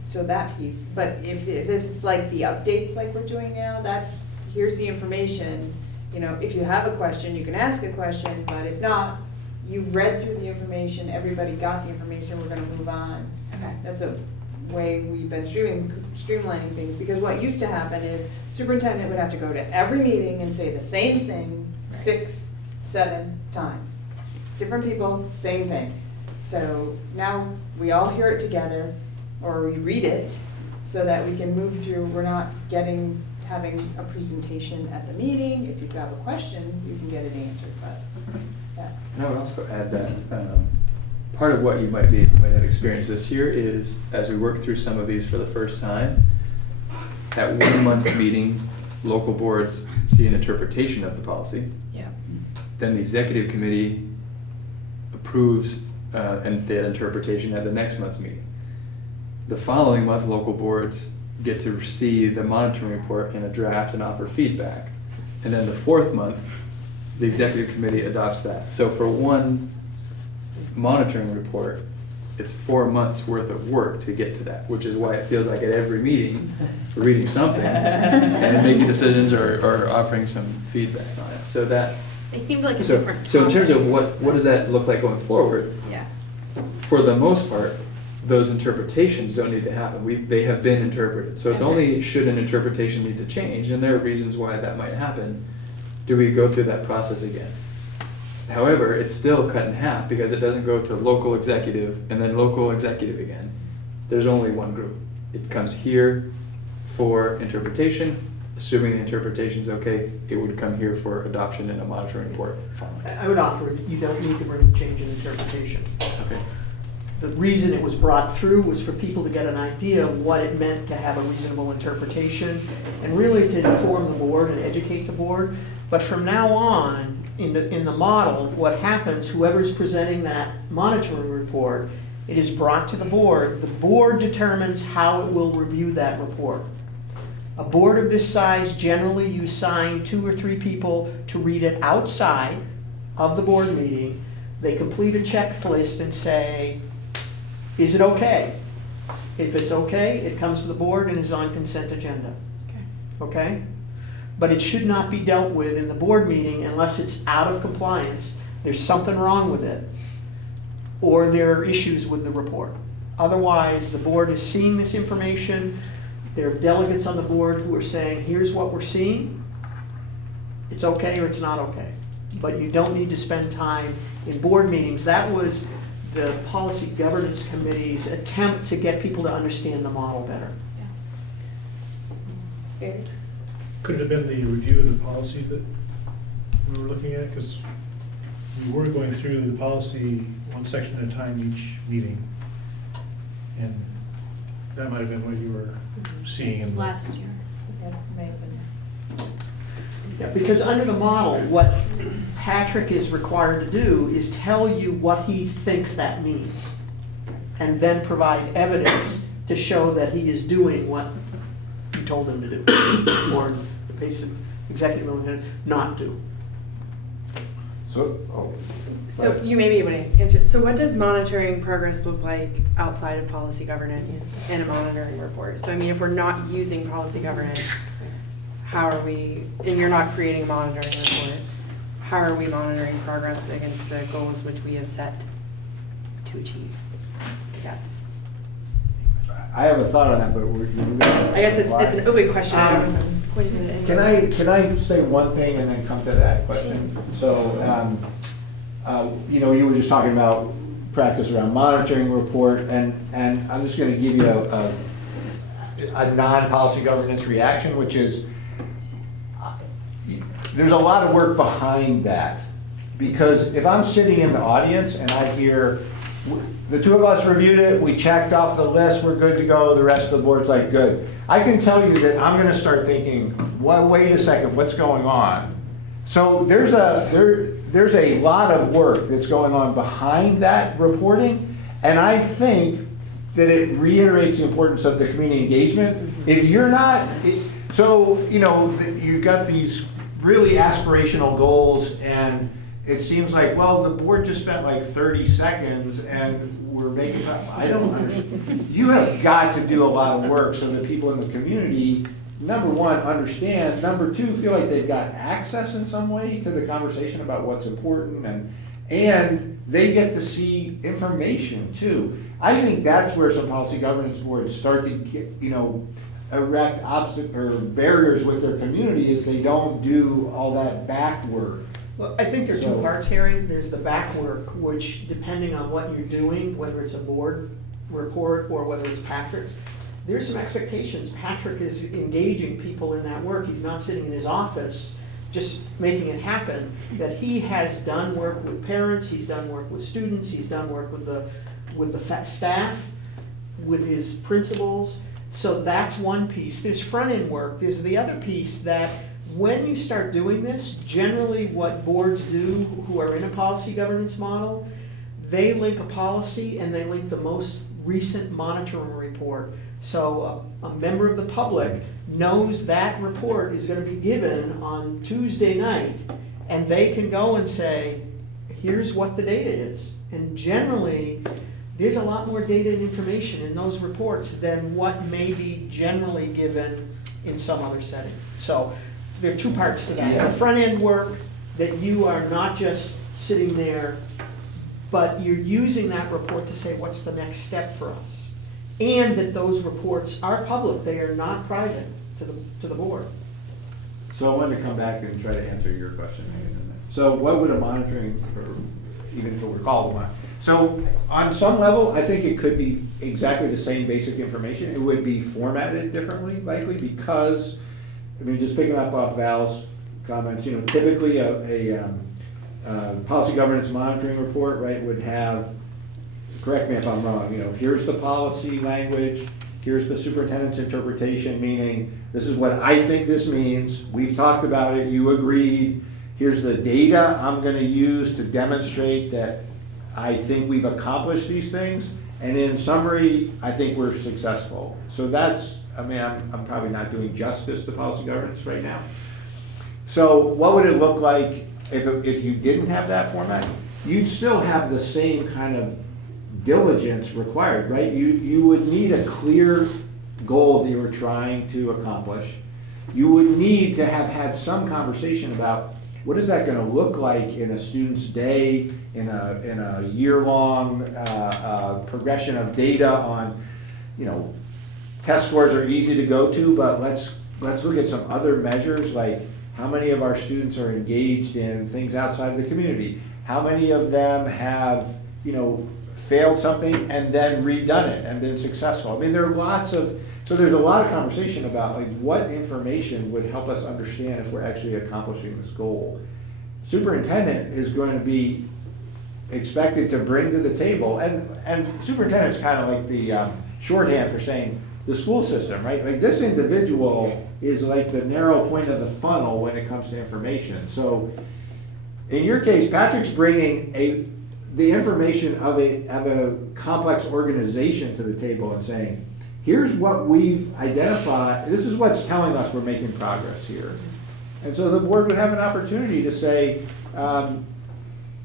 So that piece, but if it's like the updates like we're doing now, that's, here's the information, you know, if you have a question, you can ask a question, but if not, you've read through the information, everybody got the information, we're gonna move on. Okay. That's a way we've been streamlining things, because what used to happen is superintendent would have to go to every meeting and say the same thing 6, 7 times. Different people, same thing. So now we all hear it together, or we read it, so that we can move through, we're not having a presentation at the meeting. If you've got a question, you can get it answered, but, yeah. And I would also add that part of what you might have experienced this year is, as we work through some of these for the first time, at 1 month's meeting, local boards see an interpretation of the policy. Yeah. Then the executive committee approves and that interpretation at the next month's meeting. The following month, local boards get to see the monitoring report in a draft and offer feedback. And then the 4th month, the executive committee adopts that. So for one monitoring report, it's 4 months worth of work to get to that, which is why it feels like at every meeting, we're reading something and making decisions or offering some feedback on it. So that. They seemed like a So different. in terms of what does that look like going forward? Yeah. For the most part, those interpretations don't need to happen. They have been interpreted. So it's Okay. only should an interpretation need to change, and there are reasons why that might happen, do we go through that process again. However, it's still cut in half because it doesn't go to local executive and then local executive again. There's only one group. It comes here for interpretation. Assuming the interpretation's okay, it would come here for adoption and a monitoring report following. I would offer, you don't need to bring a change in interpretation. Okay. The reason it was brought through was for people to get an idea of what it meant to have a reasonable interpretation, and really to inform the board and educate the board. But from now on, in the model, what happens, whoever's presenting that monitoring report, it is brought to the board. The board determines how it will review that report. A board of this size, generally you assign 2 or 3 people to read it outside of the board meeting. They complete a checklist and say, is it okay? If it's okay, it comes to the board and is on consent agenda. Okay? But it should not be dealt with in the board meeting unless it's out of compliance, there's something wrong with it, or there are issues with the report. Otherwise, the board is seeing this information. There are delegates on the board who are saying, here's what we're seeing. It's okay or it's not okay. But you don't need to spend time in board meetings. That was the Policy Governance Committee's attempt to get people to understand the model better. Could it have been the review of the policy that we were looking at? Because we were going through the policy one section at a time each meeting. And that might have been what you were seeing in the Last year. Yeah, because under the model, what Patrick is required to do is tell you what he thinks that means, and then provide evidence to show that he is doing what you told him to do, or the basic executive will not do. So, So you may be able to answer, so what does monitoring progress look like outside of policy governance and a monitoring report? So I mean, if we're not using policy governance, how are we, and you're not creating a monitoring report, how are we monitoring progress against the goals which we have set to achieve? Yes. I have a thought on that, but we're. I guess it's an open question. Can I say one thing and then come to that question? So, you know, you were just talking about practice around monitoring report, and I'm just going to give you a non-policy governance reaction, which is there's a lot of work behind that. Because if I'm sitting in the audience and I hear, the 2 of us reviewed it, we checked off the list, we're good to go, the rest of the board's like, good. I can tell you that I'm gonna start thinking, well, wait a second, what's going on? So there's a lot of work that's going on behind that reporting, and I think that it reiterates the importance of the community engagement. If you're not, so, you know, you've got these really aspirational goals, and it seems like, well, the board just spent like 30 seconds and we're making, I don't understand. You have got to do a lot of work so that people in the community, number one, understand, number two, feel like they've got access in some way to the conversation about what's important, and they get to see information too. I think that's where some policy governance boards start to get, you know, erect obstacles or barriers with their community is they don't do all that back work. Well, I think there are 2 parts, Harry. There's the back work, which depending on what you're doing, whether it's a board report or whether it's Patrick's, there's some expectations. Patrick is engaging people in that work. He's not sitting in his office just making it happen, that he has done work with parents, he's done work with students, he's done work with the staff, with his principals. So that's one piece. There's front-end work. There's the other piece that when you start doing this, generally what boards do who are in a policy governance model, they link a policy and they link the most recent monitoring report. So a member of the public knows that report is going to be given on Tuesday night, and they can go and say, here's what the data is. And generally, there's a lot more data and information in those reports than what may be generally given in some other setting. So there are two parts to that. The front end work, that you are not just sitting there, but you're using that report to say, what's the next step for us? And that those reports are public, they are not private to the board. So I wanted to come back and try to answer your question. So what would a monitoring, or even if it were called one, so on some level, I think it could be exactly the same basic information. It would be formatted differently, likely, because, I mean, just picking up off Val's comments, you know, typically a policy governance monitoring report, right, would have, correct me if I'm wrong, you know, here's the policy language, here's the superintendent's interpretation, meaning this is what I think this means, we've talked about it, you agreed, here's the data I'm gonna use to demonstrate that I think we've accomplished these things, and in summary, I think we're successful. So that's, I mean, I'm probably not doing justice to policy governance right now. So what would it look like if you didn't have that format? You'd still have the same kind of diligence required, right? You would need a clear goal that you were trying to accomplish. You would need to have had some conversation about what is that gonna look like in a student's day, in a year-long progression of data on, you know, test scores are easy to go to, but let's look at some other measures, like how many of our students are engaged in things outside of the community? How many of them have, you know, failed something and then redone it and been successful? I mean, there are lots of, so there's a lot of conversation about like what information would help us understand if we're actually accomplishing this goal. Superintendent is going to be expected to bring to the table, and superintendent's kind of like the shorthand for saying the school system, right? Like this individual is like the narrow point of the funnel when it comes to information. So in your case, Patrick's bringing the information of a complex organization to the table and saying, here's what we've identified, this is what's telling us we're making progress here. And so the board would have an opportunity to say, to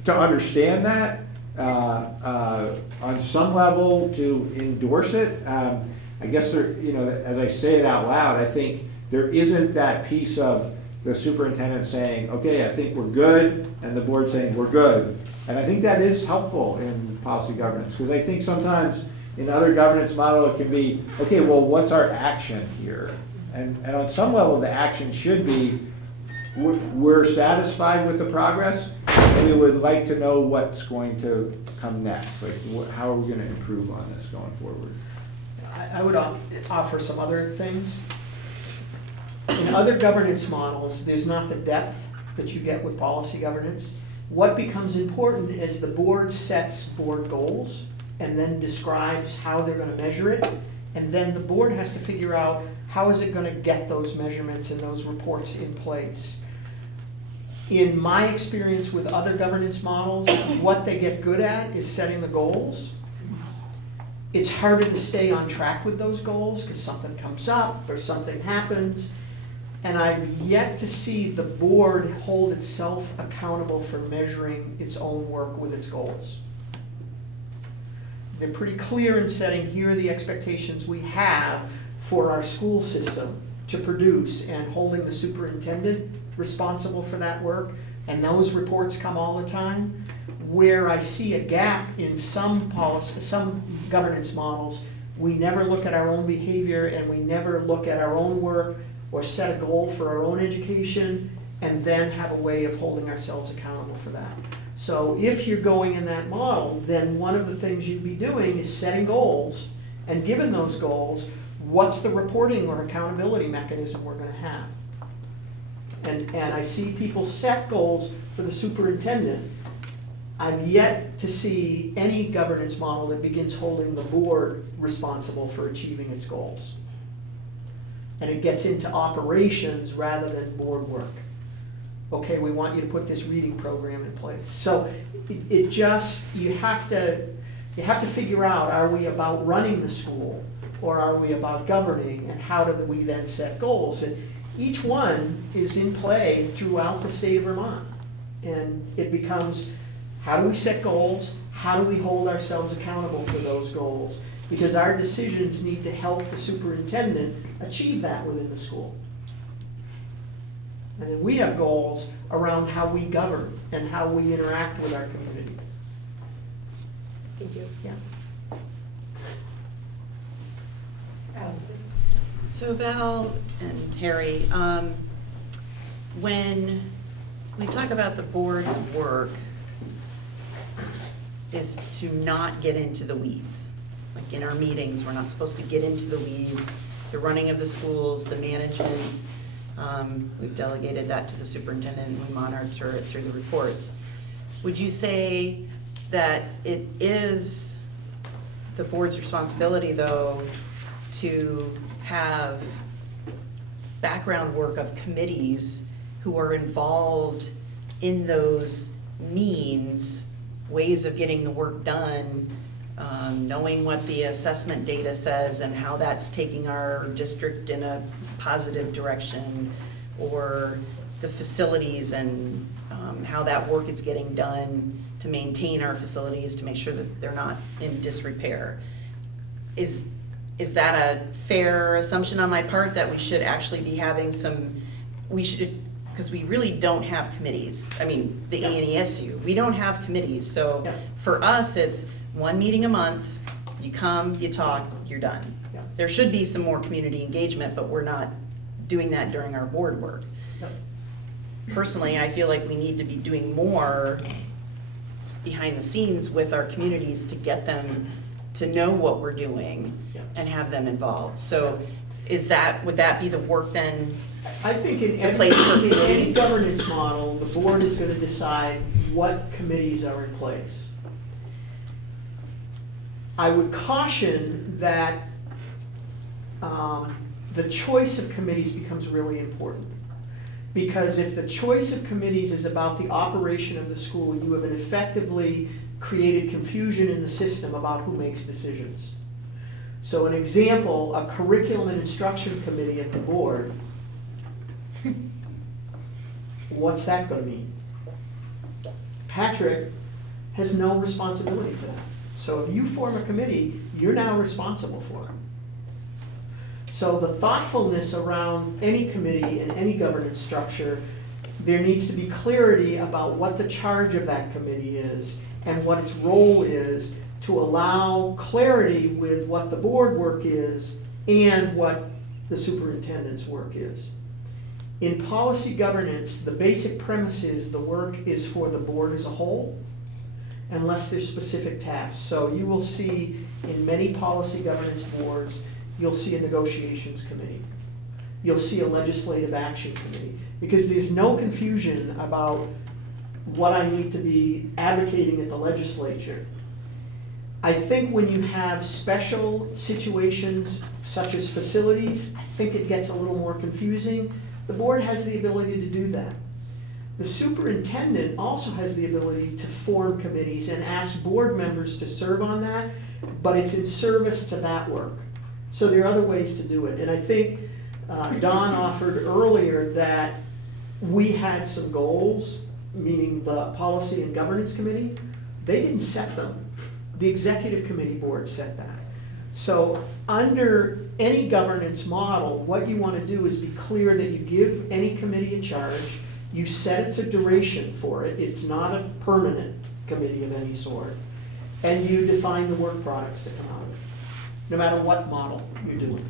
understand that, on some level to endorse it. I guess there, you know, as I say it out loud, I think there isn't that piece of the superintendent saying, okay, I think we're good, and the board saying we're good. And I think that is helpful in policy governance, because I think sometimes in other governance model it can be, okay, well, what's our action here? And on some level the action should be, we're satisfied with the progress, and we would like to know what's going to come next. Like, how are we going to improve on this going forward? I would offer some other things. In other governance models, there's not the depth that you get with policy governance. What becomes important is the board sets board goals and then describes how they're going to measure it. And then the board has to figure out how is it going to get those measurements and those reports in place. In my experience with other governance models, what they get good at is setting the goals. It's harder to stay on track with those goals because something comes up or something happens. And I've yet to see the board hold itself accountable for measuring its own work with its goals. They're pretty clear in setting, here are the expectations we have for our school system to produce, and holding the superintendent responsible for that work, and those reports come all the time. Where I see a gap in some policy, some governance models, we never look at our own behavior and we never look at our own work or set a goal for our own education and then have a way of holding ourselves accountable for that. So if you're going in that model, then one of the things you'd be doing is setting goals, and given those goals, what's the reporting or accountability mechanism we're gonna have? And I see people set goals for the superintendent. I've yet to see any governance model that begins holding the board responsible for achieving its goals. And it gets into operations rather than board work. Okay, we want you to put this reading program in place. So it just, you have to figure out, are we about running the school or are we about governing, and how do we then set goals? And each one is in play throughout the state of Vermont. And it becomes, how do we set goals? How do we hold ourselves accountable for those goals? Because our decisions need to help the superintendent achieve that within the school. And then we have goals around how we govern and how we interact with our community. Thank you, yeah. Allison? So Val and Harry, when we talk about the board's work is to not get into the weeds. Like in our meetings, we're not supposed to get into the weeds, the running of the schools, the management. We've delegated that to the superintendent and we monitor it through the reports. Would you say that it is the board's responsibility, though, to have background work of committees who are involved in those ways of getting the work done, knowing what the assessment data says and how that's taking our district in a positive direction, or the facilities and how that work is getting done to maintain our facilities, to make sure that they're not in disrepair? Is that a fair assumption on my part, that we should actually be having because we really don't have committees. I mean, the ANESU, we don't have committees. So for us, it's one meeting a month, you come, you talk, you're done. There should be some more community engagement, but we're not doing that during our board work. Personally, I feel like we need to be doing more behind the scenes with our communities to get them to know what we're doing and have them involved. So would that be the work then? I think in place for any committees? governance model, the board is going to decide what committees are in place. I would caution that the choice of committees becomes really important. Because if the choice of committees is about the operation of the school, you have effectively created confusion in the system about who makes decisions. So an example, a curriculum and instruction committee at the board, what's that going to mean? Patrick has no responsibility for that. So if you form a committee, you're now responsible for it. So the thoughtfulness around any committee and any governance structure, there needs to be clarity about what the charge of that committee is and what its role is, to allow clarity with what the board work is and what the superintendent's work is. In policy governance, the basic premise is the work is for the board as a whole, unless there's specific tasks. So you will see in many policy governance boards, you'll see a negotiations committee. You'll see a legislative action committee, because there's no confusion about what I need to be advocating at the legislature. I think when you have special situations such as facilities, I think it gets a little more confusing. The board has the ability to do that. The superintendent also has the ability to form committees and ask board members to serve on that, but it's in service to that work. So there are other ways to do it. And I think Don offered earlier that we had some goals, meaning the Policy and Governance Committee. They didn't set them. The Executive Committee board set that. So under any governance model, what you want to do is be clear that you give any committee a charge, you set its a duration for it, it's not a permanent committee of any sort, and you define the work products that come out of it, no matter what model you're doing.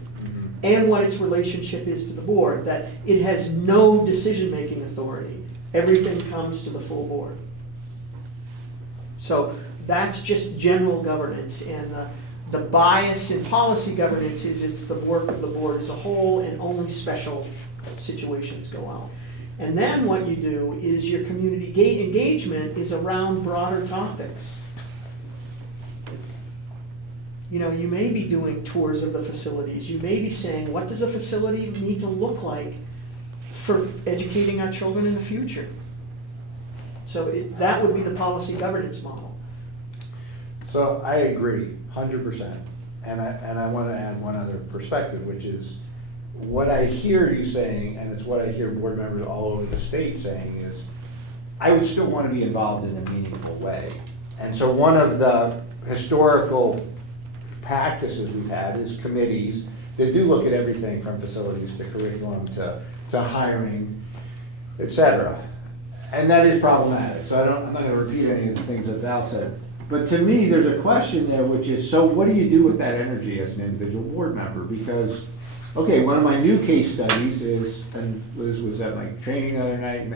And what its relationship is to the board, that it has no decision-making authority. Everything comes to the full board. So that's just general governance, and The bias in policy governance is it's the work of the board as a whole and only special situations go out. And then what you do is your community engagement is around broader topics. You know, you may be doing tours of the facilities. You may be saying, what does a facility need to look like for educating our children in the future? So that would be the policy governance model. So I agree, 100%. And I want to add one other perspective, which is what I hear you saying, and it's what I hear board members all over the state saying, is I would still want to be involved in a meaningful way. And so one of the historical practices we've had is committees that do look at everything from facilities to curriculum to hiring, et cetera. And that is problematic. So I'm not going to repeat any of the things that Val said. But to me, there's a question there, which is, so what do you do with that energy as an individual board member? Because, okay, one of my new case studies is, and Liz was at my training the other night,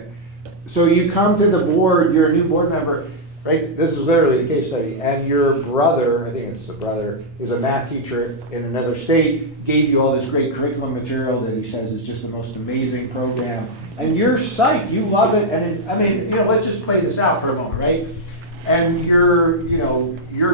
so you come to the board, you're a new board member, right? This is literally the case study, and your brother, I think it's the brother, is a math teacher in another state, gave you all this great curriculum material that he says is just the most amazing program, and you're psyched, you love it, and I mean, you know, let's just play this out for a moment, right? And your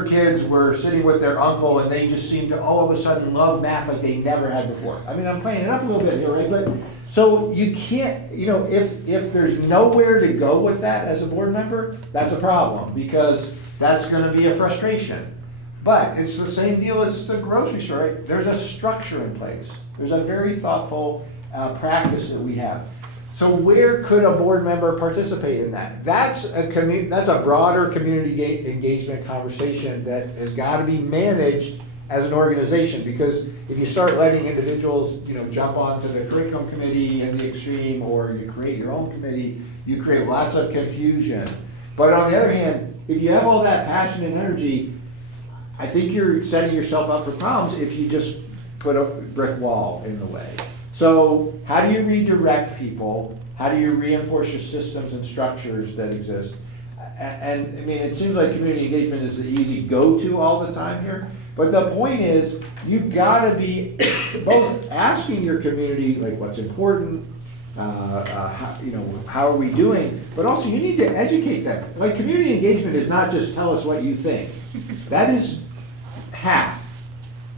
kids were sitting with their uncle and they just seemed to all of a sudden love math like they never had before. I mean, I'm playing it up a little bit here, right? But so you can't, you know, if there's nowhere to go with that as a board member, that's a problem because that's gonna be a frustration. But it's the same deal as the grocery store, right? There's a structure in place. There's a very thoughtful practice that we have. So where could a board member participate in that? That's a broader community engagement conversation that has got to be managed as an organization, because if you start letting individuals, you know, jump onto the curriculum committee in the extreme, or you create your own committee, you create lots of confusion. But on the other hand, if you have all that passion and energy, I think you're setting yourself up for problems if you just put a brick wall in the way. So how do you redirect people? How do you reinforce your systems and structures that exist? And I mean, it seems like community engagement is the easy go-to all the time here. But the point is, you've got to be both asking your community, like, what's important, how are we doing? But also, you need to educate them. Like, community engagement is not just tell us what you think. That is half.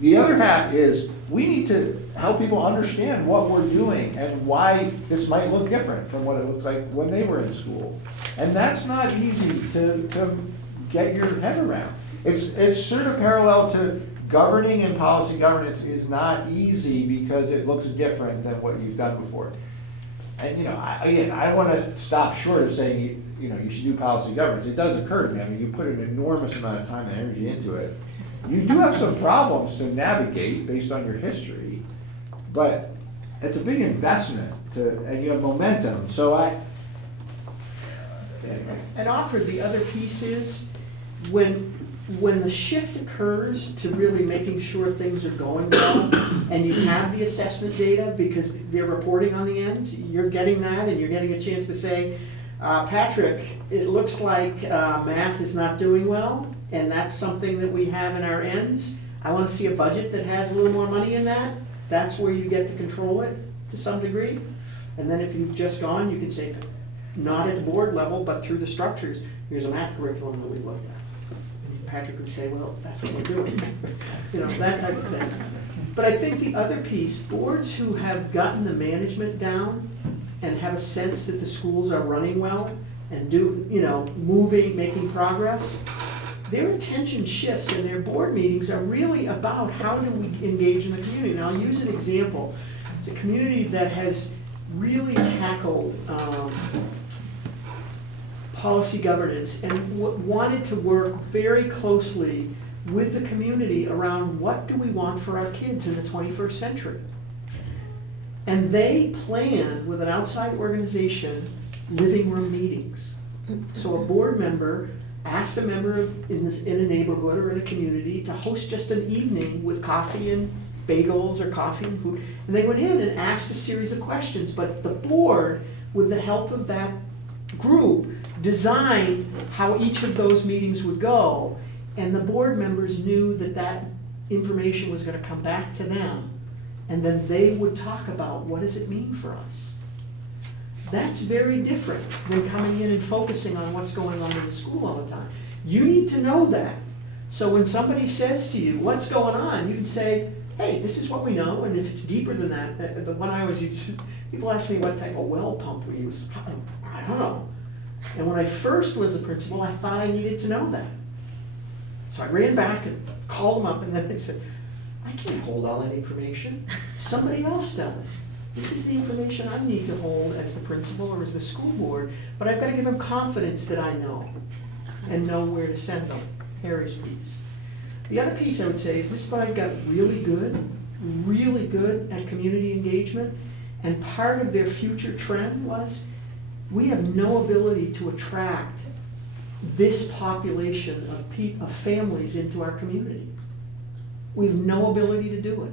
The other half is we need to help people understand what we're doing and why this might look different from what it looked like when they were in school. And that's not easy to get your head around. It's sort of parallel to governing and policy governance is not easy because it looks different than what you've done before. And I want to stop short of saying you should do policy governance. It does occur to me. I mean, you put an enormous amount of time and energy into it. You do have some problems to navigate based on your history, but it's a big investment and you have momentum. So And offer the other piece is when the shift occurs to really making sure things are going well, and you have the assessment data because they're reporting on the ends, you're getting that and you're getting a chance to say, Patrick, it looks like math is not doing well, and that's something that we have in our ends. I want to see a budget that has a little more money in that. That's where you get to control it to some degree. And then if you've just gone, you can say, not at the board level, but through the structures, here's a math curriculum that we looked at. And Patrick would say, well, that's what we're doing. That type of thing. But I think the other piece, boards who have gotten the management down and have a sense that the schools are running well and moving, making progress, their attention shifts and their board meetings are really about how do we engage in the community. And I'll use an example. It's a community that has really tackled policy governance and wanted to work very closely with the community around what do we want for our kids in the 21st century. And they planned with an outside organization living room meetings. So a board member asked a member in a neighborhood or in a community to host just an evening with coffee and bagels or coffee and food. And they went in and asked a series of questions, but the board, with the help of that group, designed how each of those meetings would go. And the board members knew that information was gonna come back to them, and then they would talk about what does it mean for us. That's very different than coming in and focusing on what's going on in the school all the time. You need to know that. So when somebody says to you, what's going on, you can say, hey, this is what we know, and if it's deeper than that, the one I always use, people ask me what type of well pump we use. I don't know. And when I first was a principal, I thought I needed to know that. So I ran back and called them up, and then they said, I can't hold all that information. Somebody else does. This is the information I need to hold as the principal or as the school board, but I've got to give them confidence that I know and know where to send them. Harry's piece. The other piece I would say is this body got really good at community engagement, and part of their future trend was we have no ability to attract this population of families into our community. We have no ability to do it.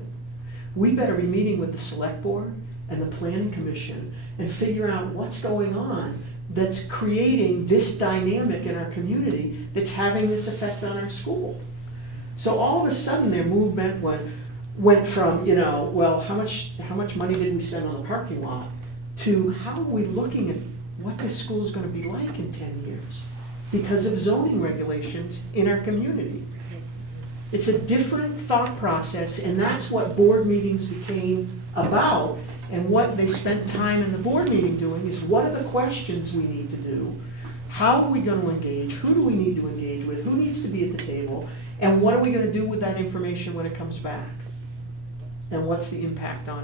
We better be meeting with the select board and the planning commission and figure out what's going on that's creating this dynamic in our community that's having this effect on our school. So all of a sudden their movement went from, well, how much money did we spend on the parking lot, to how are we looking at what this school's gonna be like in 10 years because of zoning regulations in our community. It's a different thought process, and that's what board meetings became about. And what they spent time in the board meeting doing is, what are the questions we need to do? How are we going to engage? Who do we need to engage with? Who needs to be at the table? And what are we going to do with that information when it comes back? And what's the impact on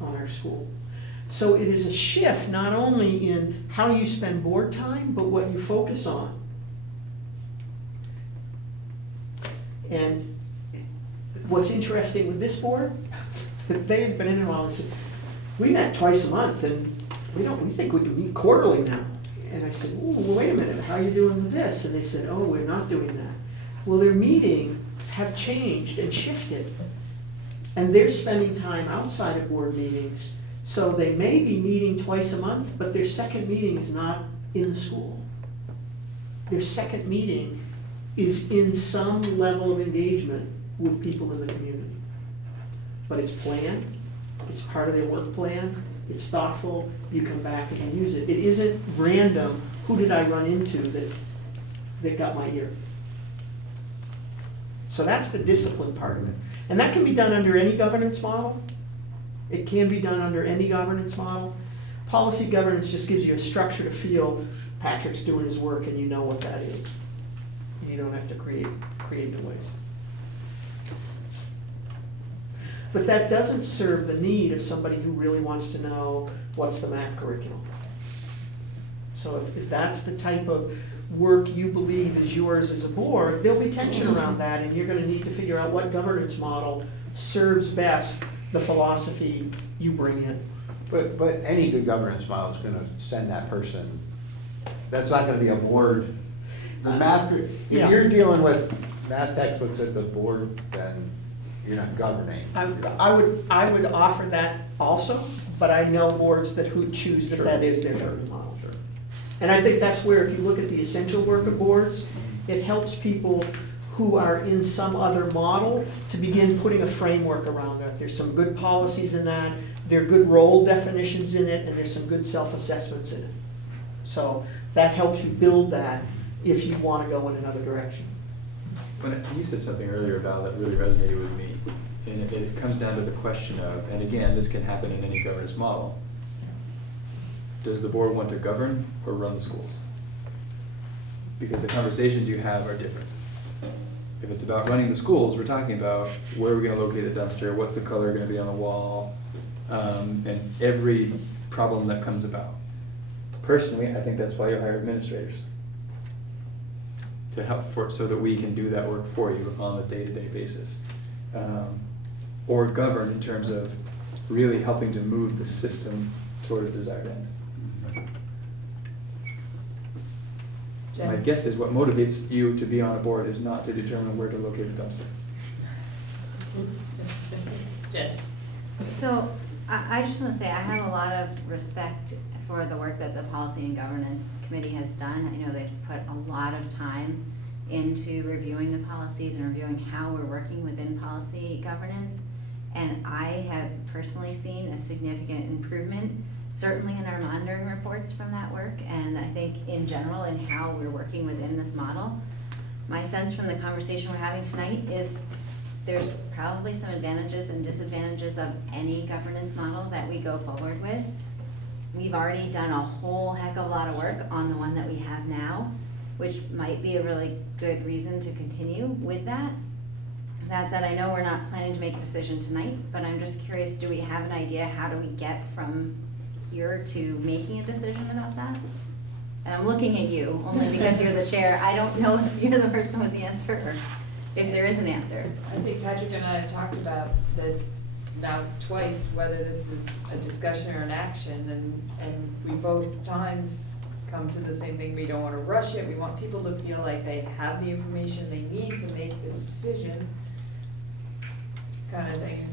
our school? So it is a shift not only in how you spend board time, but what you focus on. And what's interesting with this board, they've been in a while and said, we met twice a month and we think we can meet quarterly now. And I said, oh, wait a minute, how are you doing with this? And they said, oh, we're not doing that. Well, their meetings have changed and shifted. And they're spending time outside of board meetings. So they may be meeting twice a month, but their second meeting is not in the school. Their second meeting is in some level of engagement with people in the community. But it's planned, it's part of their work plan, it's thoughtful, you come back and you use it. It isn't random, who did I run into that got my ear? So that's the discipline part of it. And that can be done under any governance model. It can be done under any governance model. Policy governance just gives you a structure to feel Patrick's doing his work and you know what that is. And you don't have to create new ways. But that doesn't serve the need of somebody who really wants to know what's the math curriculum. So if that's the type of work you believe is yours as a board, there'll be tension around that, and you're going to need to figure out what governance model serves best the philosophy you bring in. But any good governance model is gonna send that person, that's not gonna be a board. The math, if you're dealing with math textbooks at the board, then you're not governing. I would offer that also, but I know boards that who choose that is their governance model. And I think that's where, if you look at the essential work of boards, it helps people who are in some other model to begin putting a framework around that. There's some good policies in that, there are good role definitions in it, and there's some good self-assessments in it. So that helps you build that if you want to go in another direction. When you said something earlier about that really resonated with me, and it comes down to the question of, and again, this can happen in any governance model, does the board want to govern or run the schools? Because the conversations you have are different. If it's about running the schools, we're talking about where are we going to locate the dumpster, what's the color going to be on the wall, and every problem that comes about. Personally, I think that's why you hire administrators, to help so that we can do that work for you on a day-to-day basis. Or govern in terms of really helping to move the system toward a desired end. Jen? My guess is what motivates you to be on a board is not to determine where to locate the dumpster. Jen? So I just want to say I have a lot of respect for the work that the Policy and Governance Committee has done. I know they've put a lot of time into reviewing the policies and reviewing how we're working within policy governance. And I have personally seen a significant improvement, certainly in our monitoring reports from that work, and I think in general in how we're working within this model. My sense from the conversation we're having tonight is there's probably some advantages and disadvantages of any governance model that we go forward with. We've already done a whole heck of a lot of work on the one that we have now, which might be a really good reason to continue with that. That said, I know we're not planning to make a decision tonight, but I'm just curious, do we have an idea how do we get from here to making a decision about that? And I'm looking at you, only because you're the chair. I don't know if you're the person with the answer, or if there is an answer. I think Patrick and I have talked about this now twice, whether this is a discussion or an action, and we both times come to the same thing. We don't want to rush it. We want people to feel like they have the information they need to make the decision, kind of thing.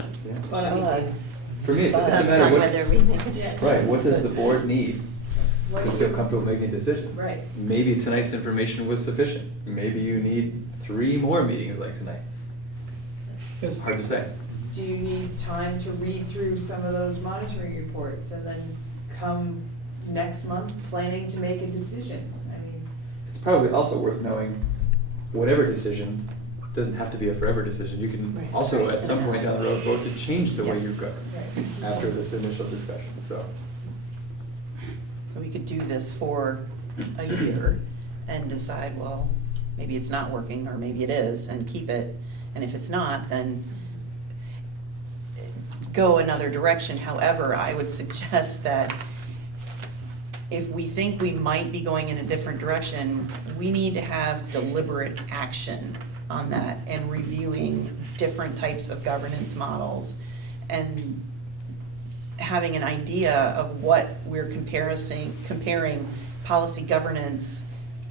Yeah. But For me, it's a That's matter not of whether we make a decision. Right, what does the board need What to do feel you- comfortable making a decision? Right. Maybe tonight's information was sufficient. Maybe you need 3 more meetings like tonight. It's hard to say. Do you need time to read through some of those monitoring reports and then come next month planning to make a decision? I mean, It's probably also worth knowing whatever decision doesn't have to be a forever decision. You can Right. also, Right. at some point down the road, vote to change the way Yeah. you govern right. after this initial discussion, so. So we could do this for a year and decide, well, maybe it's not working, or maybe it is, and keep it. And if it's not, then go another direction. However, I would suggest that if we think we might be going in a different direction, we need to have deliberate action on that and reviewing different types of governance models and having an idea of what we're comparing policy governance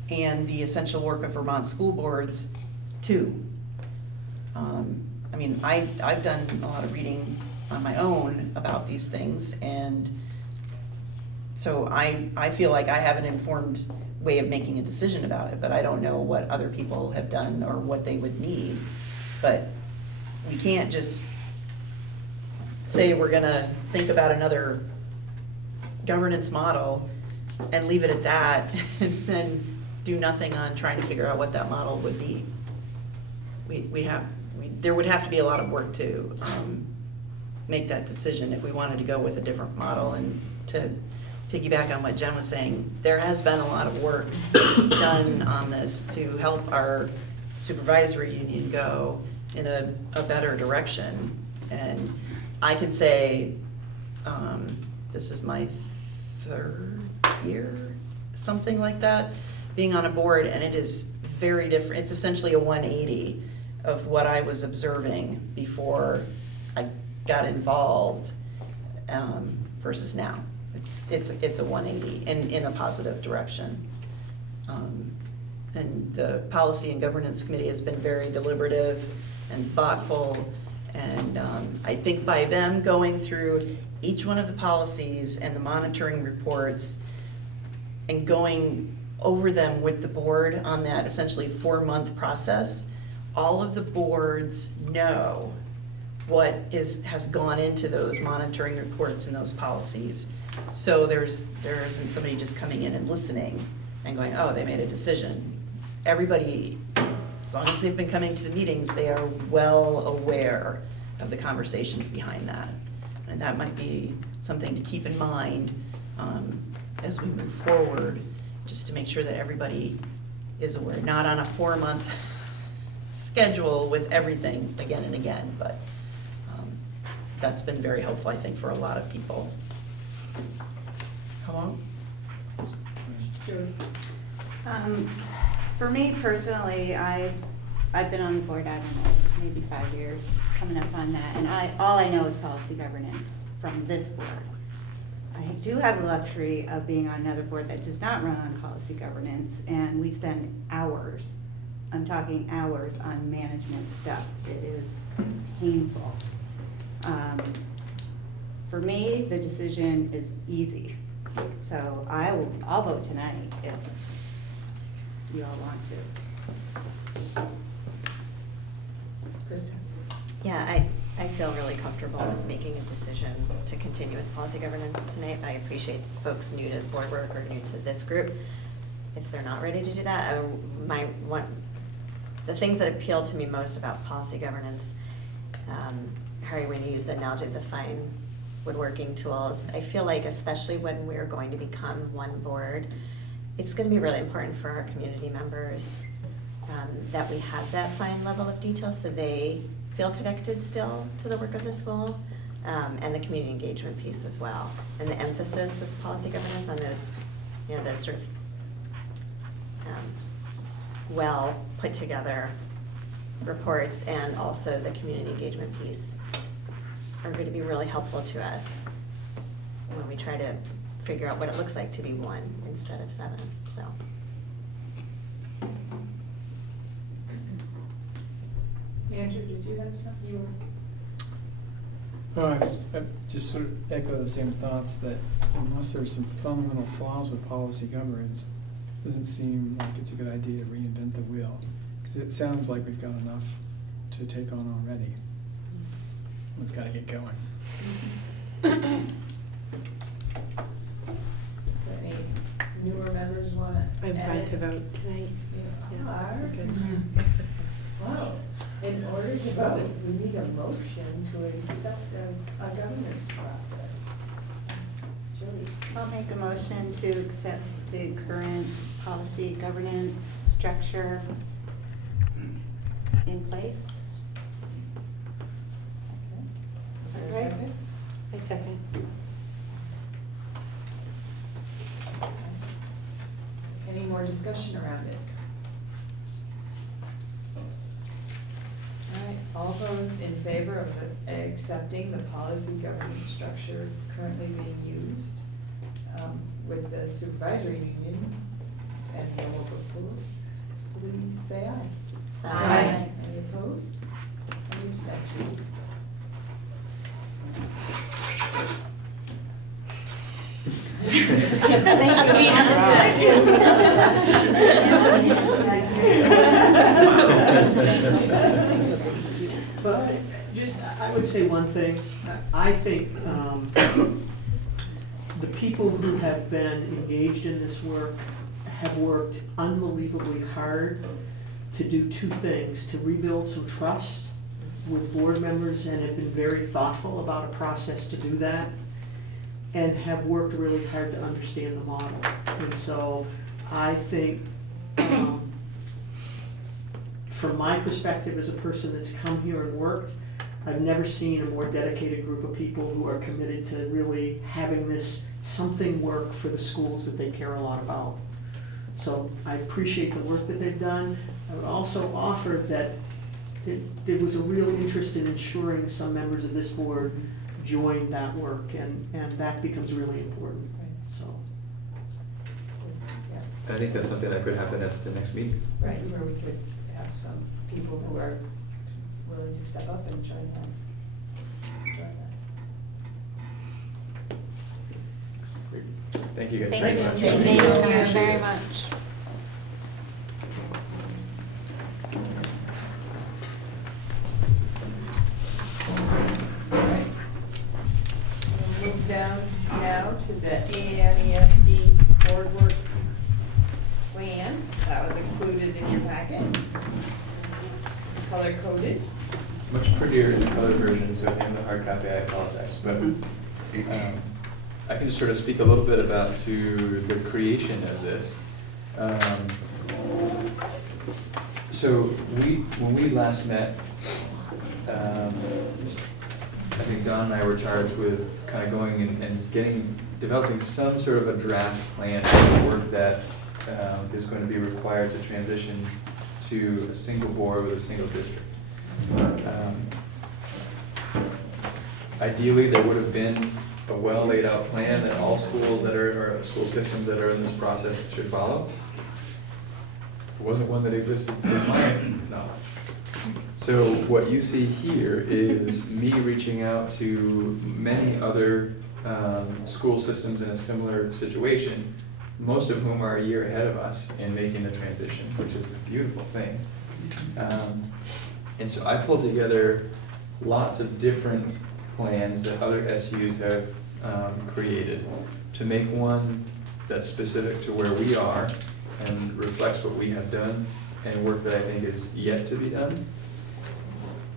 and the essential work of Vermont school boards to. I mean, I've done a lot of reading on my own about these things, and so I feel like I have an informed way of making a decision about it, but I don't know what other people have done or what they would need. But we can't just say we're gonna think about another governance model and leave it at that and then do nothing on trying to figure out what that model would be. There would have to be a lot of work to make that decision if we wanted to go with a different model. And to piggyback on what Jen was saying, there has been a lot of work done on this to help our supervisory union go in a better direction. And I can say, this is my 3rd year, something like that, being on a board, and it is very different. It's essentially a 180 of what I was observing before I got involved versus now. It's a 180 in a positive direction. And the Policy and Governance Committee has been very deliberative and thoughtful, and I think by them going through each one of the policies and the monitoring reports and going over them with the board on that essentially 4-month process, all of the boards know what has gone into those monitoring reports and those policies. So there isn't somebody just coming in and listening and going, oh, they made a decision. Everybody, as long as they've been coming to the meetings, they are well aware of the conversations behind that. And that might be something to keep in mind as we move forward, just to make sure that everybody is aware, not on a 4-month schedule with everything again and again, but that's been very helpful, I think, for a lot of people. How long? For me personally, I've been on the board, I don't know, maybe 5 years, coming up on that, and all I know is policy governance from this board. I do have the luxury of being on another board that does not run on policy governance, and we spend hours, I'm talking hours, on management stuff. It is painful. For me, the decision is easy, so I'll vote tonight you all want to. Krista? Yeah, I feel really comfortable with making a decision to continue with policy governance tonight. I appreciate folks new to board work or new to this group. If they're not ready to do that, the things that appeal to me most about policy governance, Harry, when you use the analogy of the fine woodworking tools, I feel like especially when we're going to become one board, it's going to be really important for our community members that we have that fine level of detail so they feel connected still to the work of the school, and the community engagement piece as well. And the emphasis of policy governance on those, those sort of well put together reports and also the community engagement piece are going to be really helpful to us when we try to figure out what it looks like to be 1 instead of 7, so. Andrew, did you have something you were? I just sort of echo the same thoughts that unless there's some fundamental flaws with policy governance, it doesn't seem like it's a good idea to reinvent the wheel. Because it sounds like we've got enough to take on already. We've got to get going. Any newer members want to? I'm trying to vote tonight. You Yeah, are? good. Wow. In order to vote, we need a motion to accept a governance process. Julie? I'll make a motion to accept the current policy governance structure in place. Is there a Okay. second? I second. Any more discussion around it? All right, all those in favor of accepting the policy governance structure currently being used with the supervisory union and the local schools, please say aye. Aye. Any opposed? Any abstentions? But just, I would say one thing. I think the people who have been engaged in this work have worked unbelievably hard to do 2 things: to rebuild some trust with board members, and have been very thoughtful about a process to do that, and have worked really hard to understand the model. And so I think, from my perspective as a person that's come here and worked, I've never seen a more dedicated group of people who are committed to really having this something work for the schools that they care a lot about. So I appreciate the work that they've done. I would also offer that there was a real interest in ensuring some members of this board join that work, and that becomes really important, so. Yes. I think that's something that could happen at the next meeting. Right, where we could have some people who are willing to step up and join that. Thank you guys. Thank you. very much. Thank you very much. Alright. We'll move down now to the ANESD board work plan. That was included in your packet. It's color coded. Much prettier in the colored version, so if you have the hard copy, I apologize. But I can just sort of speak a little bit about to the creation of this. So when we last met, I think Don and I were charged with kind of going and developing some sort of a draft plan for the work that is going to be required to transition to a single board with a single district. Ideally, there would have been a well laid out plan that all schools that are, or school systems that are in this process should follow. There wasn't one that existed to my knowledge. So what you see here is me reaching out to many other school systems in a similar situation, most of whom are a year ahead of us in making the transition, which is a beautiful thing. And so I pulled together lots of different plans that other SUs have created to make one that's specific to where we are and reflects what we have done and work that I think is yet to be done.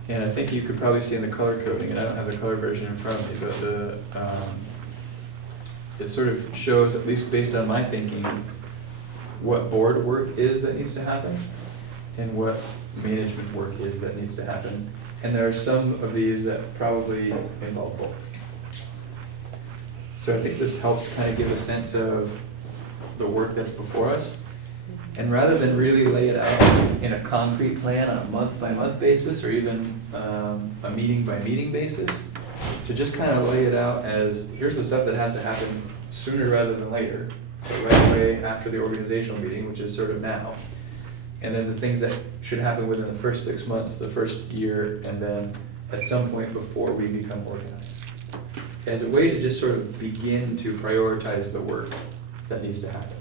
And I think you could probably see in the color coding, and I don't have the color version in front of me, but it sort of shows, at least based on my thinking, what board work is that needs to happen and what management work is that needs to happen. And there are some of these that probably involve both. So I think this helps kind of give a sense of the work that's before us. And rather than really lay it out in a concrete plan on a month-by-month basis or even a meeting-by-meeting basis, to just kind of lay it out as, here's the stuff that has to happen sooner rather than later. So right away after the organizational meeting, which is sort of now. And then the things that should happen within the first 6 months, the first year, and then at some point before we become organized. As a way to just sort of begin to prioritize the work that needs to happen,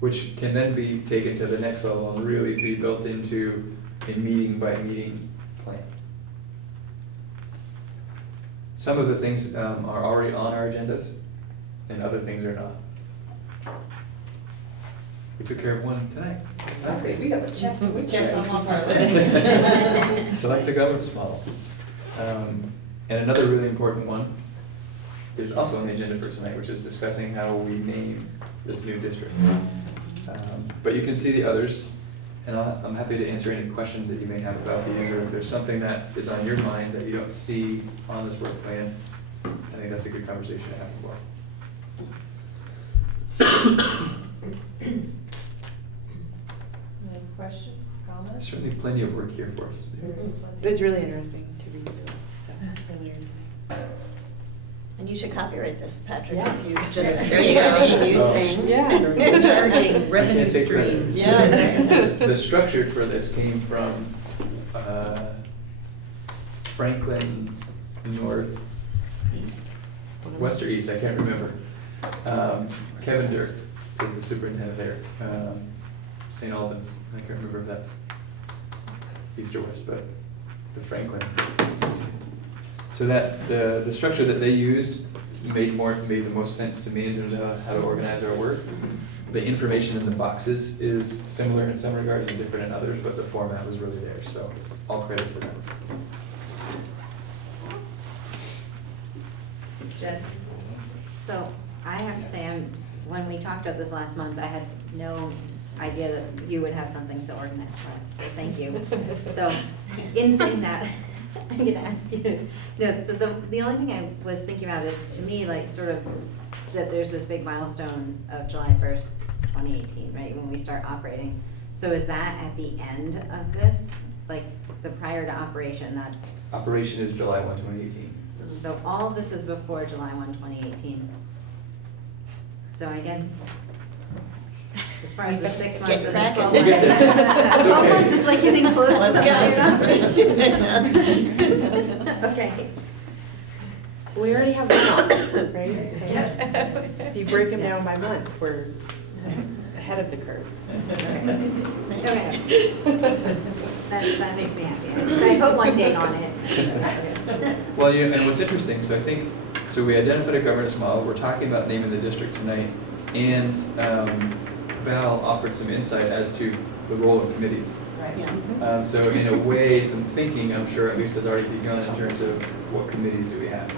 which can then be taken to the next level and really be built into a meeting-by-meeting plan. Some of the things are already on our agendas, and other things are not. We took care of one tonight. Okay, we have a check. We checked some off our list. Select a governance model. And another really important one is also on the agenda for tonight, which is discussing how we name this new district. But you can see the others, and I'm happy to answer any questions that you may have about these, or if there's something that is on your mind that you don't see on this work plan, I think that's a good conversation to have as well. Any question, comment? There's certainly plenty of work here for us to do. It was really interesting to read through stuff earlier tonight. And you should copyright this, Patrick, Yes. if you just Yes. create a new Oh. thing. Yeah. Charging revenue I can't take credit. streams. Yeah. The structure for this came from Franklin North, West or East, I can't remember. Kevin Dirk is the superintendent there. St. Albans, I can't remember if that's East or West, but the Franklin. So that the structure that they used made the most sense to me in terms of how to organize our work. The information in the boxes is similar in some regards and different in others, but the format was really there, so all credit for them. Jen? So I have to say, when we talked about this last month, I had no idea that you would have something so organized for us, so thank you. So in saying that, I'm gonna ask you, no, so the only thing I was thinking about is, to me, like, sort of, that there's this big milestone of July 1st, 2018, right, when we start operating. So is that at the end of this? Like, the prior to operation, that's, Operation is July 1, 2018. so all of this is before July 1, 2018. So I guess, as far as the 6 months and the 12 cracking. months. 12 months is like getting close. Let's go. Okay. We already have one, right? So if you break them down by month, we're ahead of the curve. Okay. That makes me happy. I put one date on it. Okay. Well, and what's interesting, so I think, so we identified a governance model, we're talking about naming the district tonight, and Val offered some insight as to the role of committees. Right. Yeah. So in a way, some thinking, I'm sure, at least has already begun in terms of what committees do we have.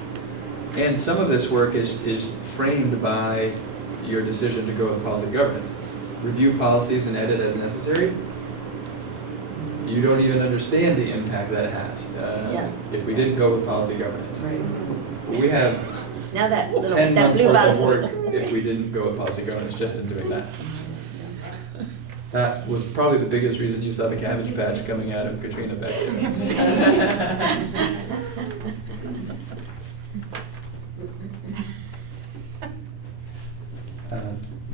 And some of this work is framed by your decision to go with policy governance. Review policies and edit as necessary. You don't even understand the impact that it has if we didn't go with policy governance. Right. We have Now that 10 months blue worth of box. work if we didn't go with policy governance just in doing that. That was probably the biggest reason you saw the Cabbage Patch coming out of Katrina back there.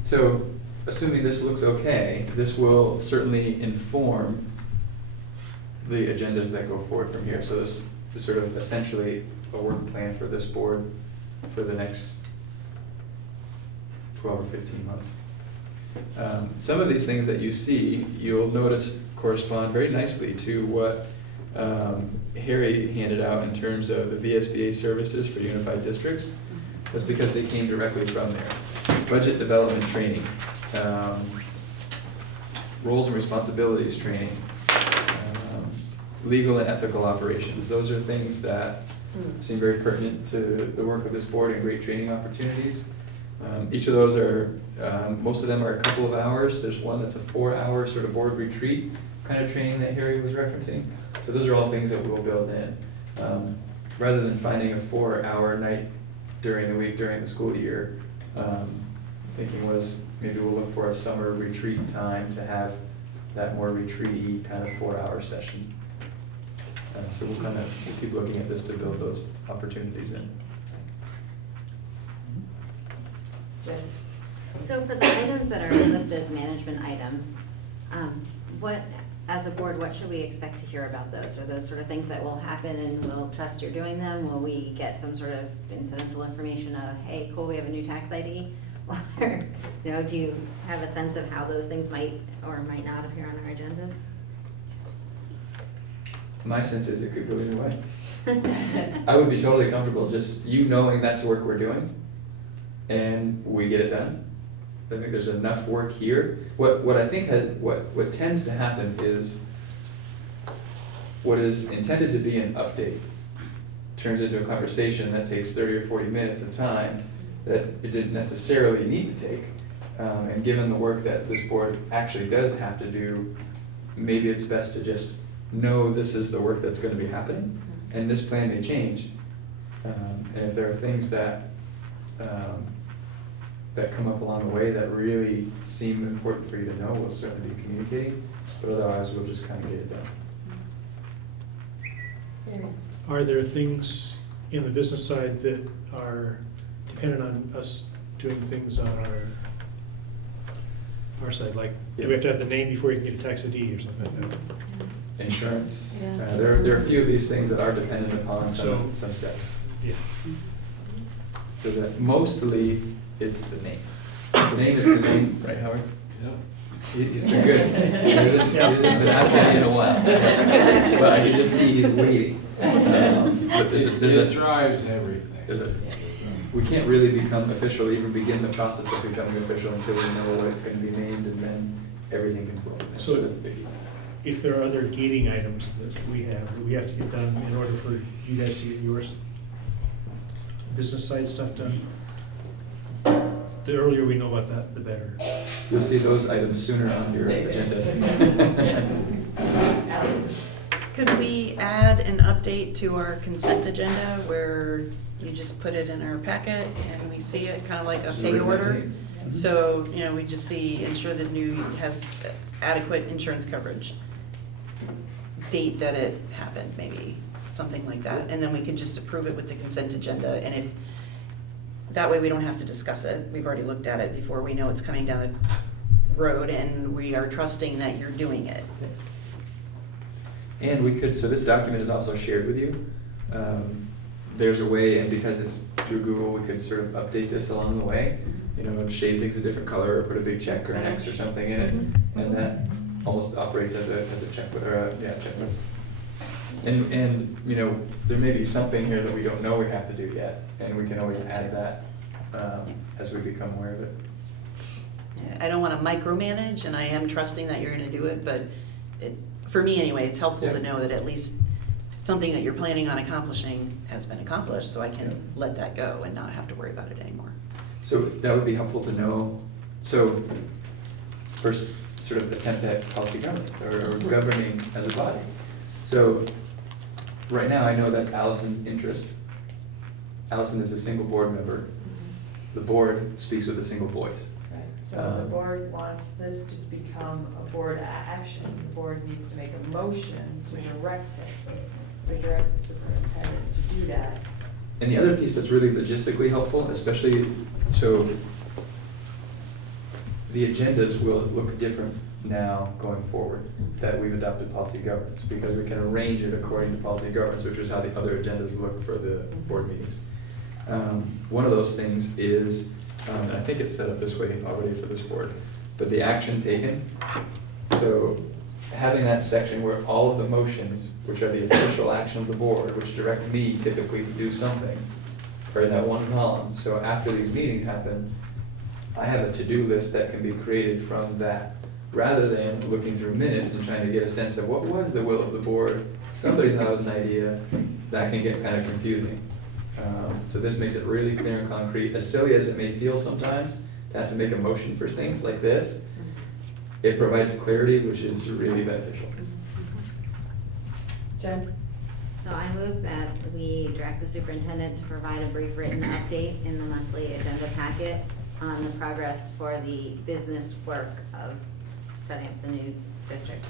So, assuming this looks okay, this will certainly inform the agendas that go forward from here. So this is sort of essentially a work plan for this board for the next 12 or 15 months. Some of these things that you see, you'll notice correspond very nicely to what Harry handed out in terms of the VSBA services for unified districts. That's because they came directly from there. Budget development training, roles and responsibilities training, legal and ethical operations. Those are things that seem very pertinent to the work of this board and great training opportunities. Each of those are, most of them are a couple of hours. There's one that's a 4-hour sort of board retreat kind of training that Harry was referencing. So those are all things that we'll build in. Rather than finding a 4-hour night during the week, during the school year, thinking was maybe we'll look for a summer retreat time to have that more retreat-y kind of 4-hour session. So we'll keep looking at this to build those opportunities in. So for the items that are listed as management items, as a board, what should we expect to hear about those? Are those sort of things that will happen and we'll trust you're doing them? Will we get some sort of incidental information of, hey, cool, we have a new tax ID? Or, do you have a sense of how those things might or might not appear on our agendas? My sense is it could go either way. I would be totally comfortable just you knowing that's the work we're doing and we get it done. I think there's enough work here. What I think what tends to happen is what is intended to be an update turns into a conversation that takes 30 or 40 minutes of time that it didn't necessarily need to take. And given the work that this board actually does have to do, maybe it's best to just know this is the work that's going to be happening, and this plan may change. And if there are things that that come up along the way that really seem important for you to know, we'll certainly be communicating, but otherwise we'll just kind of get it done. Are there things in the business side that are dependent on us doing things on our side? Like, do we have to have the name before you can get a tax ID or something like that? Insurance. Yeah. There are a few of these things that are dependent upon some steps. Yeah. So that mostly it's the name. The name is the name, right, Howard? Yep. He's been good. He hasn't been out here in a while. But I can just see he's waiting. But It drives everything. We can't really become official, even begin the process of becoming official until we know what it's going to be named, and then everything can flow. So that's big. If there are other gating items that we have to get done in order for you guys to get yours business side stuff done, the earlier we know about that, the better. You'll see those items sooner on your agendas. Could we add an update to our consent agenda where you just put it in our packet and we see it kind of like a pay order? So, we just see ensure that new has adequate insurance coverage. Date that it happened, maybe, something like that. And then we can just approve it with the consent agenda. And if, that way we don't have to discuss it. We've already looked at it before. We know it's coming down the road and we are trusting that you're doing it. And we could, so this document is also shared with you. There's a way, and because it's through Google, we could sort of update this along the way. Shade things a different color, or put a big check or an X or something in it, and that almost operates as a checklist, or checklist. And there may be something here that we don't know we have to do yet, and we can always add that as we become aware of it. I don't want to micromanage, and I am trusting that you're going to do it, but for me anyway, it's helpful to know that at least something that you're planning on accomplishing has been accomplished, so I can let that go and not have to worry about it anymore. So that would be helpful to know. So first, sort of attempt at policy governance or governing as a body. So right now, I know that's Allison's interest. Allison is a single board member. The board speaks with a single voice. Right, so the board wants this to become a board action. The board needs to make a motion to direct it, to direct the superintendent to do that. And the other piece that's really logistically helpful, especially, so the agendas will look different now going forward that we've adopted policy governance, because we can arrange it according to policy governance, which is how the other agendas look for the board meetings. One of those things is, and I think it's set up this way already for this board, but the action taken. So having that section where all of the motions, which are the official action of the board, which direct me typically to do something, are in that one column. So after these meetings happen, I have a to-do list that can be created from that, rather than looking through minutes and trying to get a sense of what was the will of the board. Somebody thought it was an idea. That can get kind of confusing. So this makes it really clear and concrete. As silly as it may feel sometimes to have to make a motion for things like this, it provides clarity, which is really beneficial. Jen? So I move that we direct the superintendent to provide a brief written update in the monthly agenda packet on the progress for the business work of setting up the new district.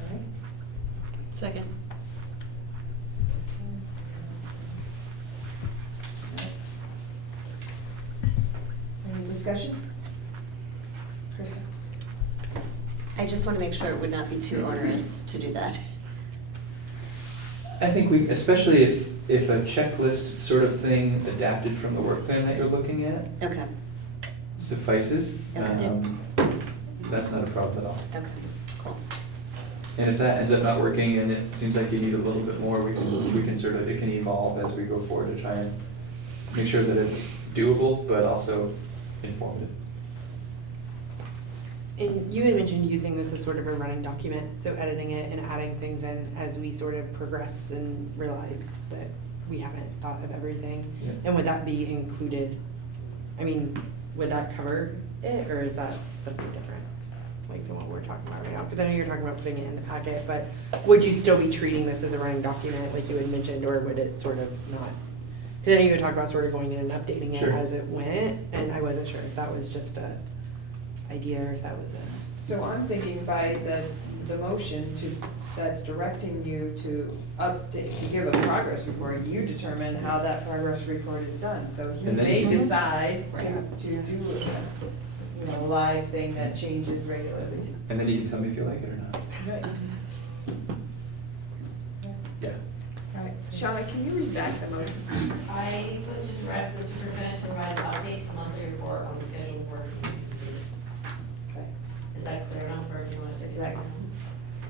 All right. Second. Any discussion? Krista? I just want to make sure it would not be too onerous to do that. I think we, especially if a checklist sort of thing adapted from the work plan that you're looking at Okay. suffices, Okay. that's not a problem at all. Okay, cool. And if that ends up not working and it seems like you need a little bit more, we can sort of, it can evolve as we go forward to try and make sure that it's doable, but also informative. And you had mentioned using this as sort of a running document, so editing it and adding things in as we sort of progress and realize that we haven't thought of everything. Yeah. And would that be included, I mean, would that cover it, or is that something different? Like than what we're talking about right now? Because I know you're talking about putting it in the packet, but would you still be treating this as a running document like you had mentioned, or would it sort of not? Because I know you had talked about sort of going in and updating it Sure. as it went, and I wasn't sure if that was just a idea or if that was a. So I'm thinking by the motion that's directing you to update, to give a progress report, you determine how that progress report is done. So he And then- may decide Right. to do a live thing that changes regularly. And then you can tell me if you like it or not. Right. Yeah. All right, Shauna, can you read back the motion? I would direct the superintendent to provide an update to the monthly report on the scheduled work. Okay. Is that clear enough, or do you want to say Exactly.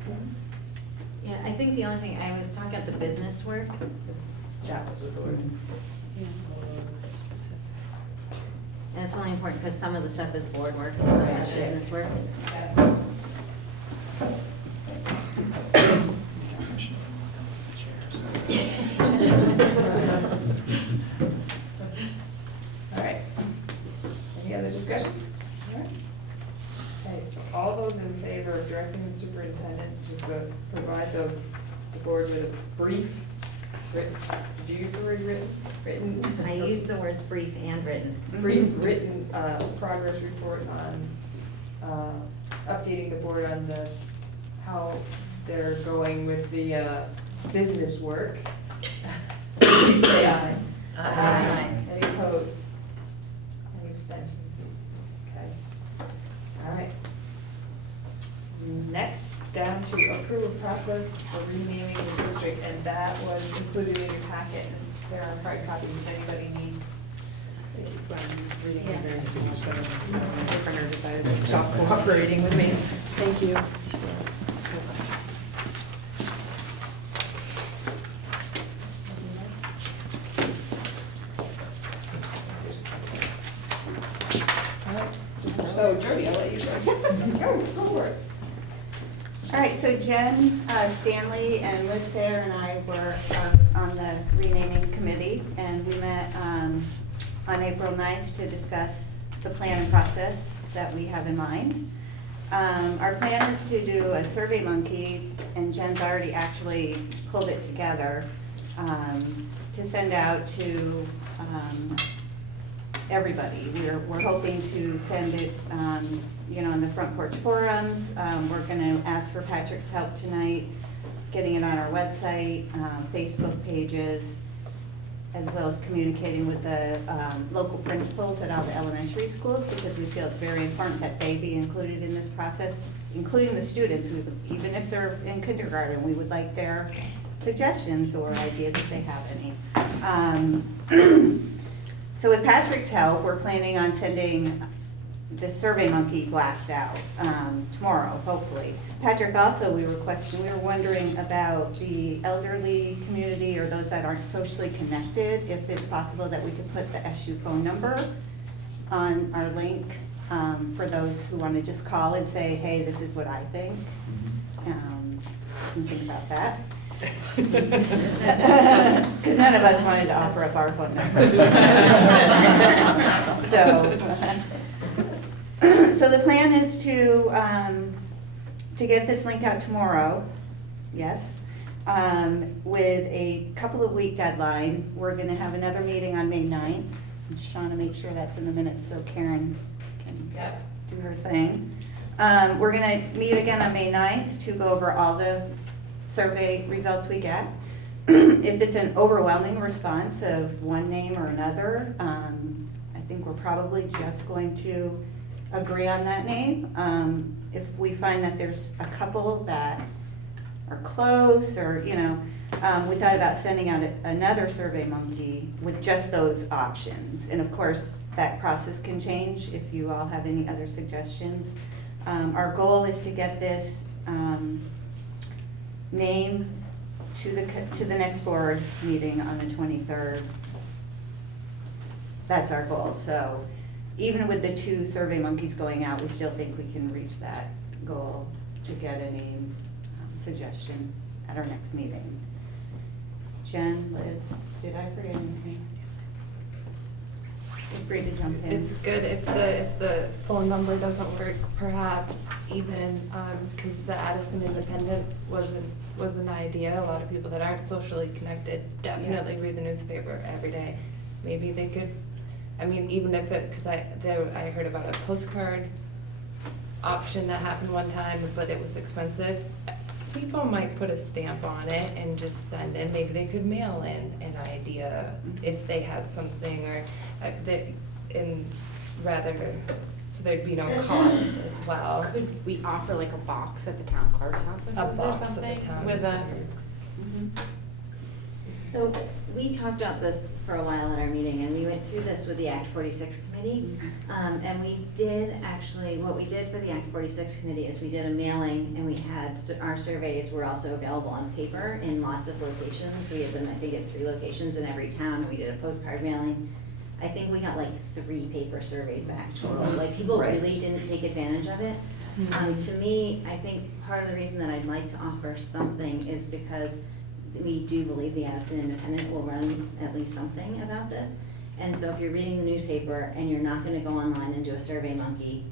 something? Yeah, I think the only thing, I was talking about the business work. That was with the word. And it's only important because some of the stuff is board work and some is business work. All right. Any other discussion? All right. Okay, so all those in favor of directing the superintendent to provide the board with a brief written, did you use the word written? Written? I used the words brief and written. Brief written progress report on updating the board on how they're going with the business work. Please say aye. Aye. Any opposed? Any abstention? Okay. All right. Next, down to approve process for renaming the district, and that was included in your packet, and there are hard copies if anybody needs. Reading it very small, so my printer decided to stop cooperating with me. Thank you. So Jody, I'll let you go. Go for it. All right, so Jen Stanley and Liz Sayre and I were on the renaming committee, and we met on April 9th to discuss the plan and process that we have in mind. Our plan is to do a Survey Monkey, and Jen's already actually pulled it together to send out to everybody. We're hoping to send it, in the front porch forums. We're gonna ask for Patrick's help tonight, getting it on our website, Facebook pages, as well as communicating with the local principals at all the elementary schools, because we feel it's very important that they be included in this process, including the students. Even if they're in kindergarten, we would like their suggestions or ideas if they have any. So with Patrick's help, we're planning on sending the Survey Monkey blast out tomorrow, hopefully. Patrick, also, we were wondering about the elderly community or those that aren't socially connected, if it's possible that we could put the SU phone number on our link for those who want to just call and say, hey, this is what I think. And think about that. Because none of us wanted to offer up our phone number. So the plan is to get this link out tomorrow, yes, with a couple of week deadline. We're going to have another meeting on May 9th. I'm just trying to make sure that's in the minutes so Karen can do her thing. We're going to meet again on May 9th to go over all the survey results we get. If it's an overwhelming response of one name or another, I think we're probably just going to agree on that name. If we find that there's a couple that are close, or we thought about sending out another Survey Monkey with just those options. And of course, that process can change if you all have any other suggestions. Our goal is to get this name to the next board meeting on the 23rd. That's our goal. So even with the 2 Survey Monkeys going out, we still think we can reach that goal to get any suggestion at our next meeting. Jen, Liz, did I forget anything? Feel free to jump in. It's good if the phone number doesn't work, perhaps even, because the Addison Independent was an idea. A lot of people that aren't socially connected definitely read the newspaper every day. Maybe they could, even if because I heard about a postcard option that happened one time, but it was expensive. People might put a stamp on it and just send in. Maybe they could mail in an idea if they had something, or so thered be no cost as well. Could we offer like a box at the town clerk's offices or box at something the town with clerk's. So we talked about this for a while in our meeting, and we went through this with the Act 46 committee. And we did what we did for the Act 46 committee is we did a mailing, and we had, our surveys were also available on paper in lots of locations. We had them, I think, at 3 locations in every town, and we did a postcard mailing. I think we got like 3 paper surveys back total. Like, people really didn't take advantage of it. To me, I think part of the reason that I'd like to offer something is because we do believe the Addison Independent will run at least something about this. And so if you're reading the newspaper and you're not gonna go online and do a Survey Monkey,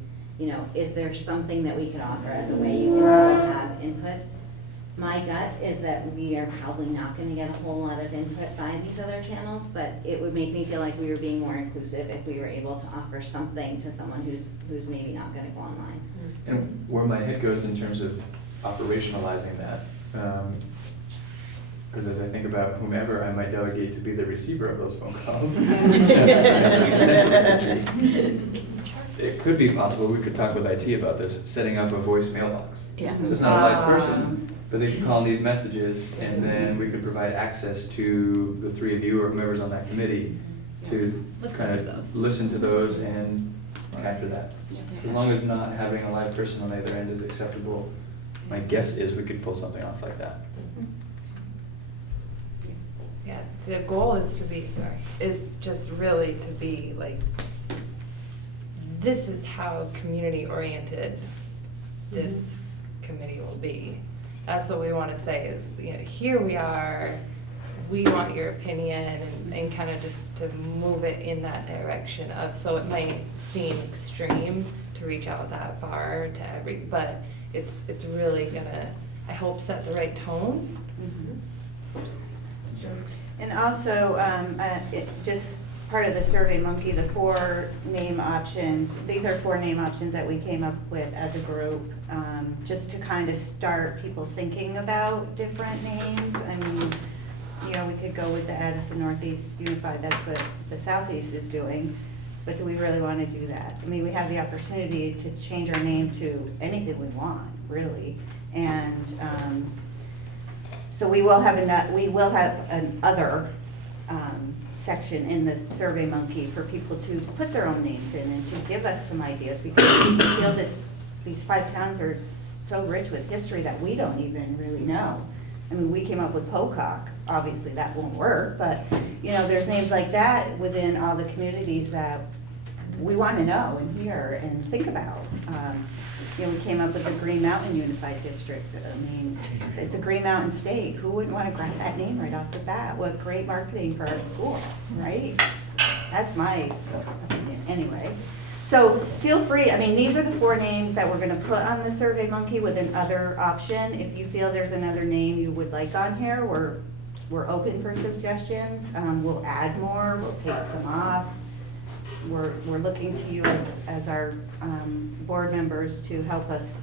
is there something that we could offer as a way you can still have input? My gut is that we are probably not gonna get a whole lot of input by these other channels, but it would make me feel like we were being more inclusive if we were able to offer something to someone who's maybe not gonna go online. And where my head goes in terms of operationalizing that, because as I think about whomever I might delegate to be the receiver of those phone calls, it could be possible, we could talk with IT about this, setting up a voice mailbox. Yeah. So it's not a live person, but they can call and leave messages, and then we could provide access to the 3 of you or whomever's on that committee to listen to those and capture that. As long as not having a live person on the other end is acceptable, my guess is we could pull something off like that. Yeah, the goal is just really to be like, this is how community oriented this committee will be. That's what we want to say is, here we are, we want your opinion, and kind of just to move it in that direction of, so it might seem extreme to reach out that far to but it's really gonna, I hope, set the right tone. And also, just part of the Survey Monkey, the 4 name options, these are 4 name options that we came up with as a group, just to kind of start people thinking about different names. We could go with the Addison Northeast Unified, that's what the Southeast is doing, but do we really want to do that? we have the opportunity to change our name to anything we want, really, and so we will have an other section in the SurveyMonkey for people to put their own names in and to give us some ideas, because we feel these 5 towns are so rich with history that we don't even really know. I mean, we came up with Pocock, obviously that won't work, but, you know, there's names like that within all the communities that we want to know and hear and think about. You know, we came up with the Green Mountain Unified District. I mean, it's a Green Mountain state. Who wouldn't want to grab that name right off the bat? What great marketing for our school, right? That's my opinion, anyway. So feel free, I mean, these are the 4 names that we're gonna put on the SurveyMonkey with another option. If you feel there's another name you would like on here, we're open for suggestions. We'll add more, we'll take some off. We're looking to you as our board members to help us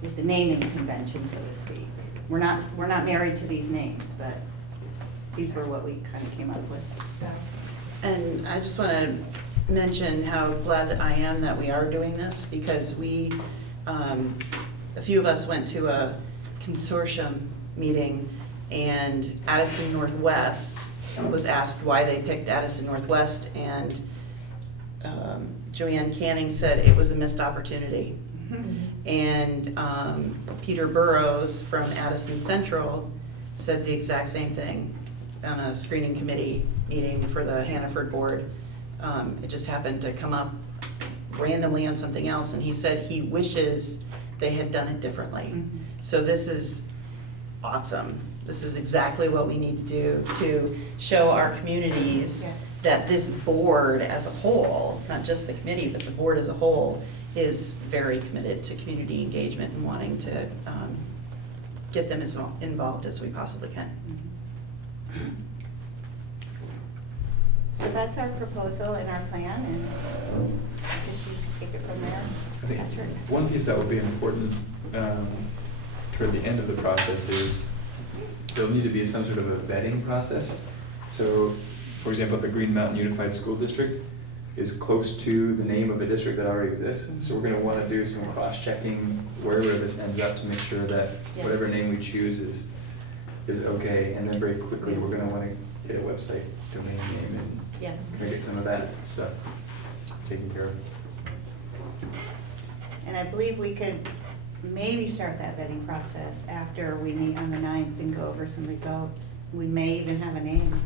with the naming convention, so to speak. We're not married to these names, but these were what we kind of came up with. And I just want to mention how glad that I am that we are doing this, because we, a few of us went to a consortium meeting, and Addison Northwest was asked why they picked Addison Northwest, and Joanne Canning said it was a missed opportunity. And Peter Burrows from Addison Central said the exact same thing on a screening committee meeting for the Hannaford board. It just happened to come up randomly on something else, and he said he wishes they had done it differently. So this is awesome. This is exactly what we need to do to show our communities that this board as a whole, not just the committee, but the board as a whole, is very committed to community engagement and wanting to get them as involved as we possibly can. So that's our proposal and our plan, and I guess you can take it from there. I think Patrick? one piece that will be important toward the end of the process is there'll need to be some sort of a vetting process. So, for example, the Green Mountain Unified School District is close to the name of a district that already exists. So we're going to want to do some cross-checking wherever this ends up to make sure that whatever name we choose is okay. And then very quickly, we're going to want to get a website domain name and try to get some of that stuff taken care of. And I believe we could maybe start that vetting process after we meet on the 9th and go over some results. We may even have a name.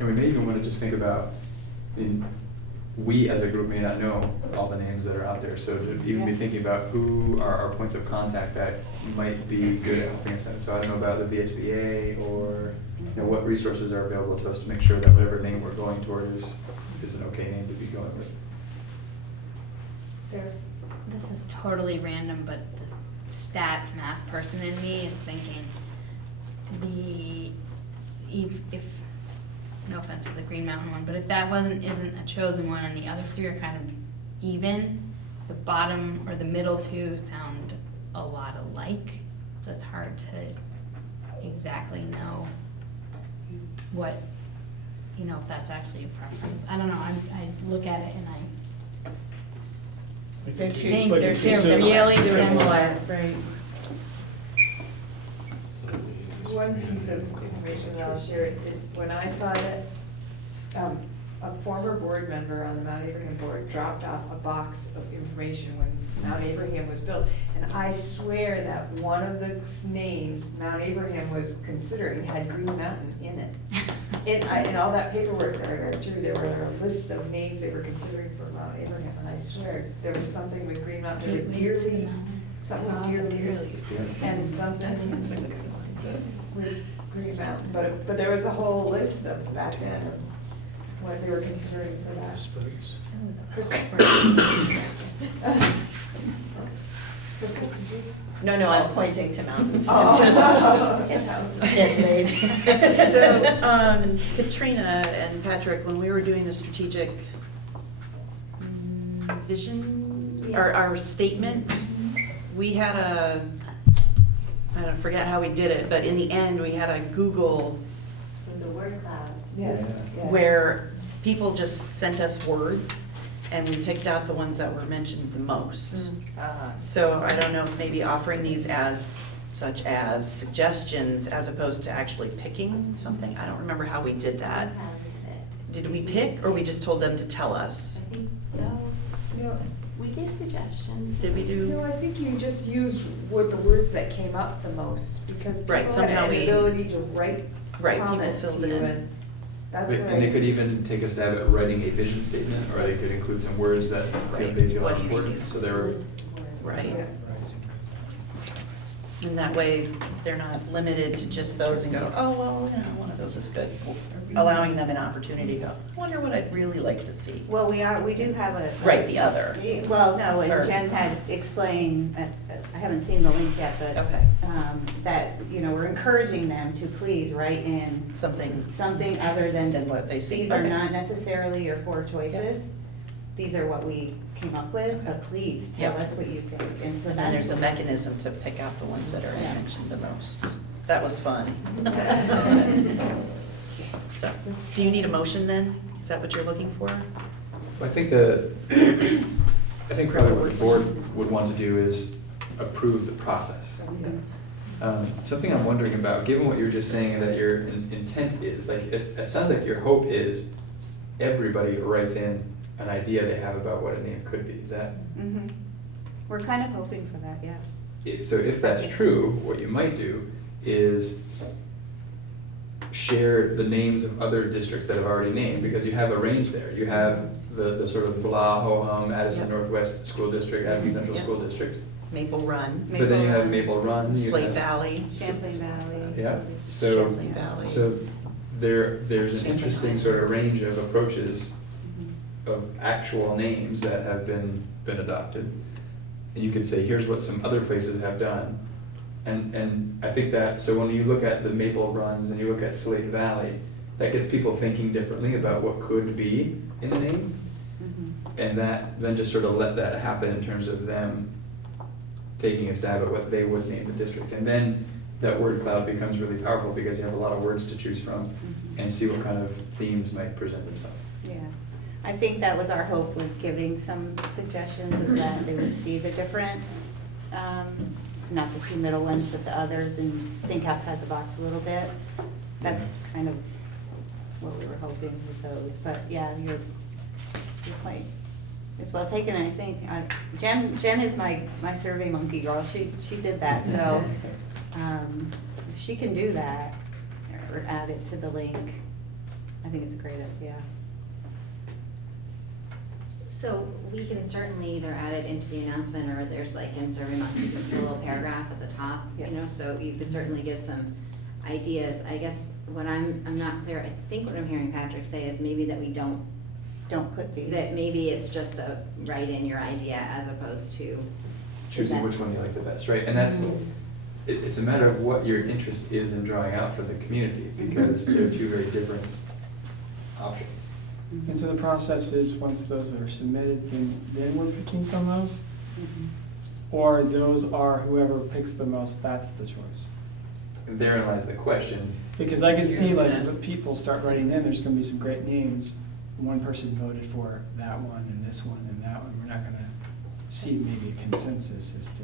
And we may even want to just think about, we as a group may not know all the names that are out there, so to even be thinking about who are our points of contact that might be good at helping us out. So I don't know about the VSBA or what resources are available to us to make sure that whatever name we're going toward is an okay name to be going with. Sarah? This is totally random, but the stats math person in me is thinking if no offense to the Green Mountain one, but if that one isn't a chosen one and the other 3 are kind of even, the bottom or the middle 2 sound a lot alike, so it's hard to exactly know what, if that's actually a preference. I don't know, I look at it and They're they're really similar. Right. One piece of information that I'll share is when I saw it, a former board member on the Mount Abraham board dropped off a box of information when Mount Abraham was built. And I swear that one of the names Mount Abraham was considering had Green Mountain in it. In all that paperwork that I read through, there were a list of names they were considering for Mount Abraham. And I swear there was something with Green Mountain, there was Deerly, something with Deerly, and something with Green Mountain. But there was a whole list of back then of what they were considering for that. No, I'm pointing to mountains. Oh. It's getting late. So, Katrina and Patrick, when we were doing the strategic vision, our statement, we had I don't forget how we did it, but in the end, we had a Google. It was a word cloud. Yes. Where people just sent us words, and we picked out the ones that were mentioned the most. So I don't know if maybe offering these such as suggestions as opposed to actually picking something. I don't remember how we did that. Did we pick, or we just told them to tell us? I think, we gave suggestions. Did we do? No, I think you just used what the words that came up the most, because people Right, had somehow an we- ability to write Right, people comments filled to it you, in. and that's Wait, what and they I- could even take a stab at writing a vision statement, or they could include some words that Right, they feel what are do you important, see? so there were. Right. And that way, they're not limited to just those and go, oh, well, you know, one of those is good. Allowing them an opportunity to go, I wonder what I'd really like to see. Well, we do have a. Right, the other. Well, no, Or- and Jen had explained, I haven't seen the link yet, but. Okay. That, we're encouraging them to please write in. Something other than. what they see. These are Okay. not necessarily your 4 choices. These are what we came up with, but please tell Yep. us what you think. And so And that's. there's a mechanism to pick out the ones that are mentioned the most. That was fun. So, do you need a motion then? Is that what you're looking for? I think probably what the board would want to do is approve the process. Something I'm wondering about, given what you were just saying, that your intent is, like, it sounds like your hope is everybody writes in an idea they have about what a name could be, is that? Mhm. We're kind of hoping for that, yeah. So if that's true, what you might do is share the names of other districts that have already named, because you have a range there. You have the sort of blah, ho-hum, Addison Yep. Northwest School District, Addison Central Yep. School District. Maple Run. But then you have Maple Run. you Slate have- Valley. Champlain Valley. Yeah, so, Champlain Valley. so there's an Champlain interesting sort of Highlands. range of approaches Mhm. of actual names that have been adopted. And you could say, here's what some other places have done. And I think that, so when you look at the Maple Runs and you look at Slate Valley, that gets people thinking differently about what could be in a name. Mhm. And that, then just sort of let that happen in terms of them taking a stab at what they would name the district. And then that word cloud becomes really powerful because you have a lot of words to choose from and see what kind of themes might present themselves. Yeah, I think that was our hope with giving some suggestions, was that they would see the different, not the 2 middle ones, but the others, and think outside the box a little bit. That's kind of what we were hoping with those, but yeah, your point is well taken. I think, Jen is my survey monkey girl, she did that, so, if she can do that, or add it to the link, I think it's a great idea. So we can certainly either add it into the announcement, or there's like in SurveyMonkey, you can put a little paragraph at the top, so you could certainly give some ideas. I guess what I'm not clear, I think what I'm hearing Patrick say is maybe that we don't put these. That maybe it's just a write in your idea as opposed to. Choosing which one you like the best, right? And that's, it's a matter of what your interest is in drawing out for the community, because they're 2 very different options. And so the process is, once those are submitted, then we're picking from those? Or those are whoever picks the most, that's the choice? And therein lies the question. Because I can see, like, if people start writing in, there's gonna be some great names. One person voted for that one and this one and that one. We're not gonna see maybe a consensus as to.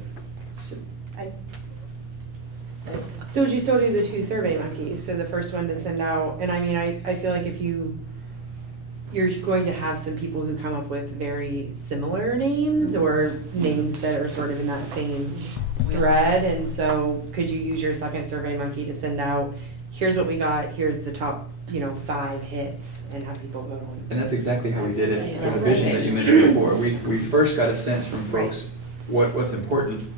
So would you still do the 2 survey monkeys? So the first one to send out, and I mean, I feel like if you're going to have some people who come up with very similar names or names that are sort of in that same thread, and so could you use your second survey monkey to send out, here's what we got, here's the top, 5 hits, and have people vote on it? And that's exactly how we did it with the vision that you mentioned before. We first got a sense from folks what's important.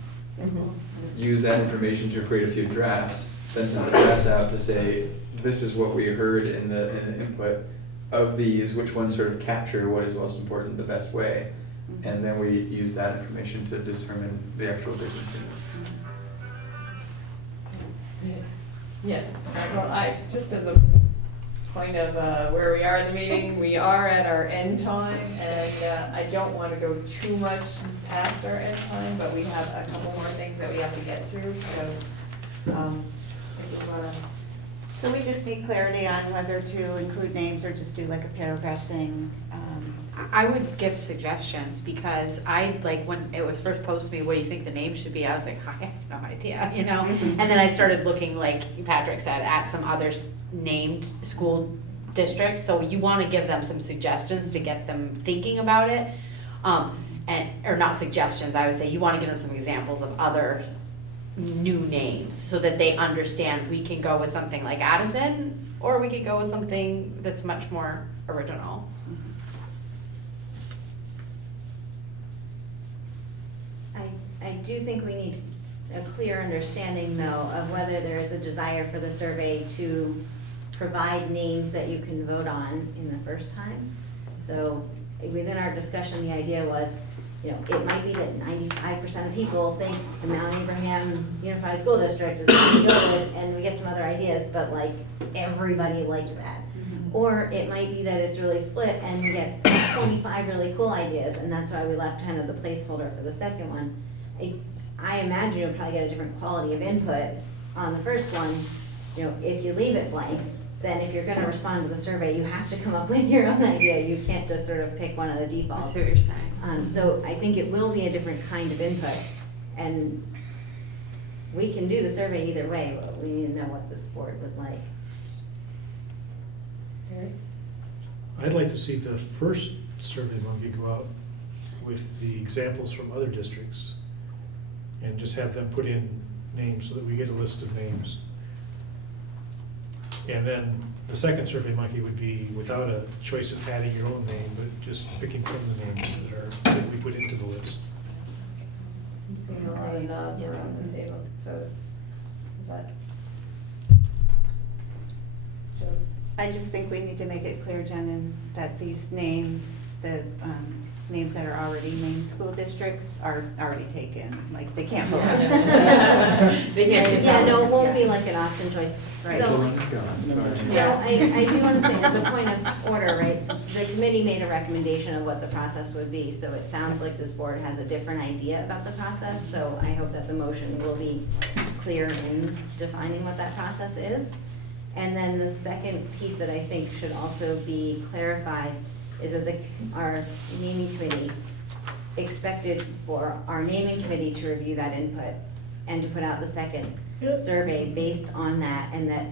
Use that information to create a few drafts, then send the drafts out to say, this is what we heard in the input. Of these, which ones sort of capture what is most important the best way? And then we use that information to determine the actual vision. Yeah, well, just as a point of where we are in the meeting, we are at our end time, and I don't want to go too much past our end time, but we have a couple more things that we have to get through, so. So we just need clarity on whether to include names or just do like a paragraph thing. I would give suggestions, because when it was first posted to me, what do you think the name should be? I was like, I have no idea, And then I started looking, like Patrick said, at some other named school districts, so you wanna give them some suggestions to get them thinking about it. Or not suggestions, I would say, you wanna give them some examples of other new names, so that they understand we can go with something like Addison, or we could go with something that's much more original. I do think we need a clear understanding, though, of whether there is a desire for the survey to provide names that you can vote on in the first time. So within our discussion, the idea was, you know, it might be that 95% of people think the Mount Abraham Unified School District is really good, and we get some other ideas, but like, everybody liked that. Or it might be that it's really split and we get 25 really cool ideas, and that's why we left kind of the placeholder for the second one. I imagine you'll probably get a different quality of input on the first one. You know, if you leave it blank, then if you're gonna respond to the survey, you have to come up with your own idea. You can't just sort of pick one of the defaults. I see what you're saying. So I think it will be a different kind of input, and we can do the survey either way, but we need to know what this board would like. Eric? I'd like to see the first Survey Monkey go out with the examples from other districts and just have them put in names so that we get a list of names. And then the second Survey Monkey would be without a choice of adding your own name, but just picking from the names that we put into the list. I'm seeing a lot of nods around the table, so is that? Joe? I just think we need to make it clear, Jen, that these names, the names that are already named school districts are already taken, like, they can't vote. Yeah, no, it won't be like an option choice. Right. So, Run is gone, sorry. so I do want to say, as a point of order, right, the committee made a recommendation of what the process would be, so it sounds like this board has a different idea about the process, so I hope that the motion will be clear in defining what that process is. And then the second piece that I think should also be clarified is that our naming committee expected for our naming committee to review that input and to put out the second survey based on that, and that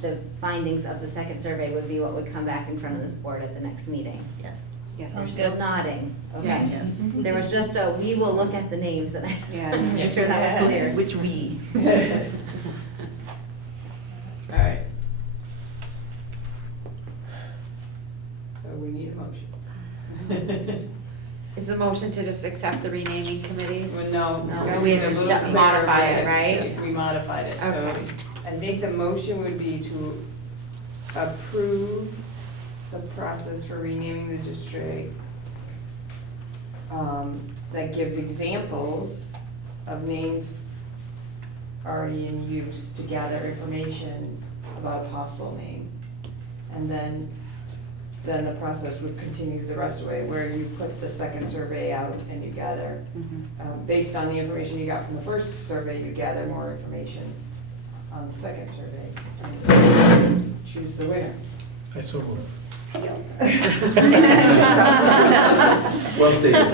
the findings of the second survey would be what would come back in front of this board at the next meeting. Yes. Yes. You're still nodding, okay? Yes. There was just a, we will look at the names, and I just wanted to make sure that was clear. Which we. All right. So we need a motion. Is the motion to just accept the renaming committees? Well, no. No, we have to modify it, right? We modified it, so, Okay. I think the motion would be to approve the process for renaming the district that gives examples of names already in use to gather information about a possible name. And then the process would continue the rest of the way, where you put the second survey out and you gather, based on the information you got from the first survey, you gather more information on the second survey and choose the winner. I so move. Well stated.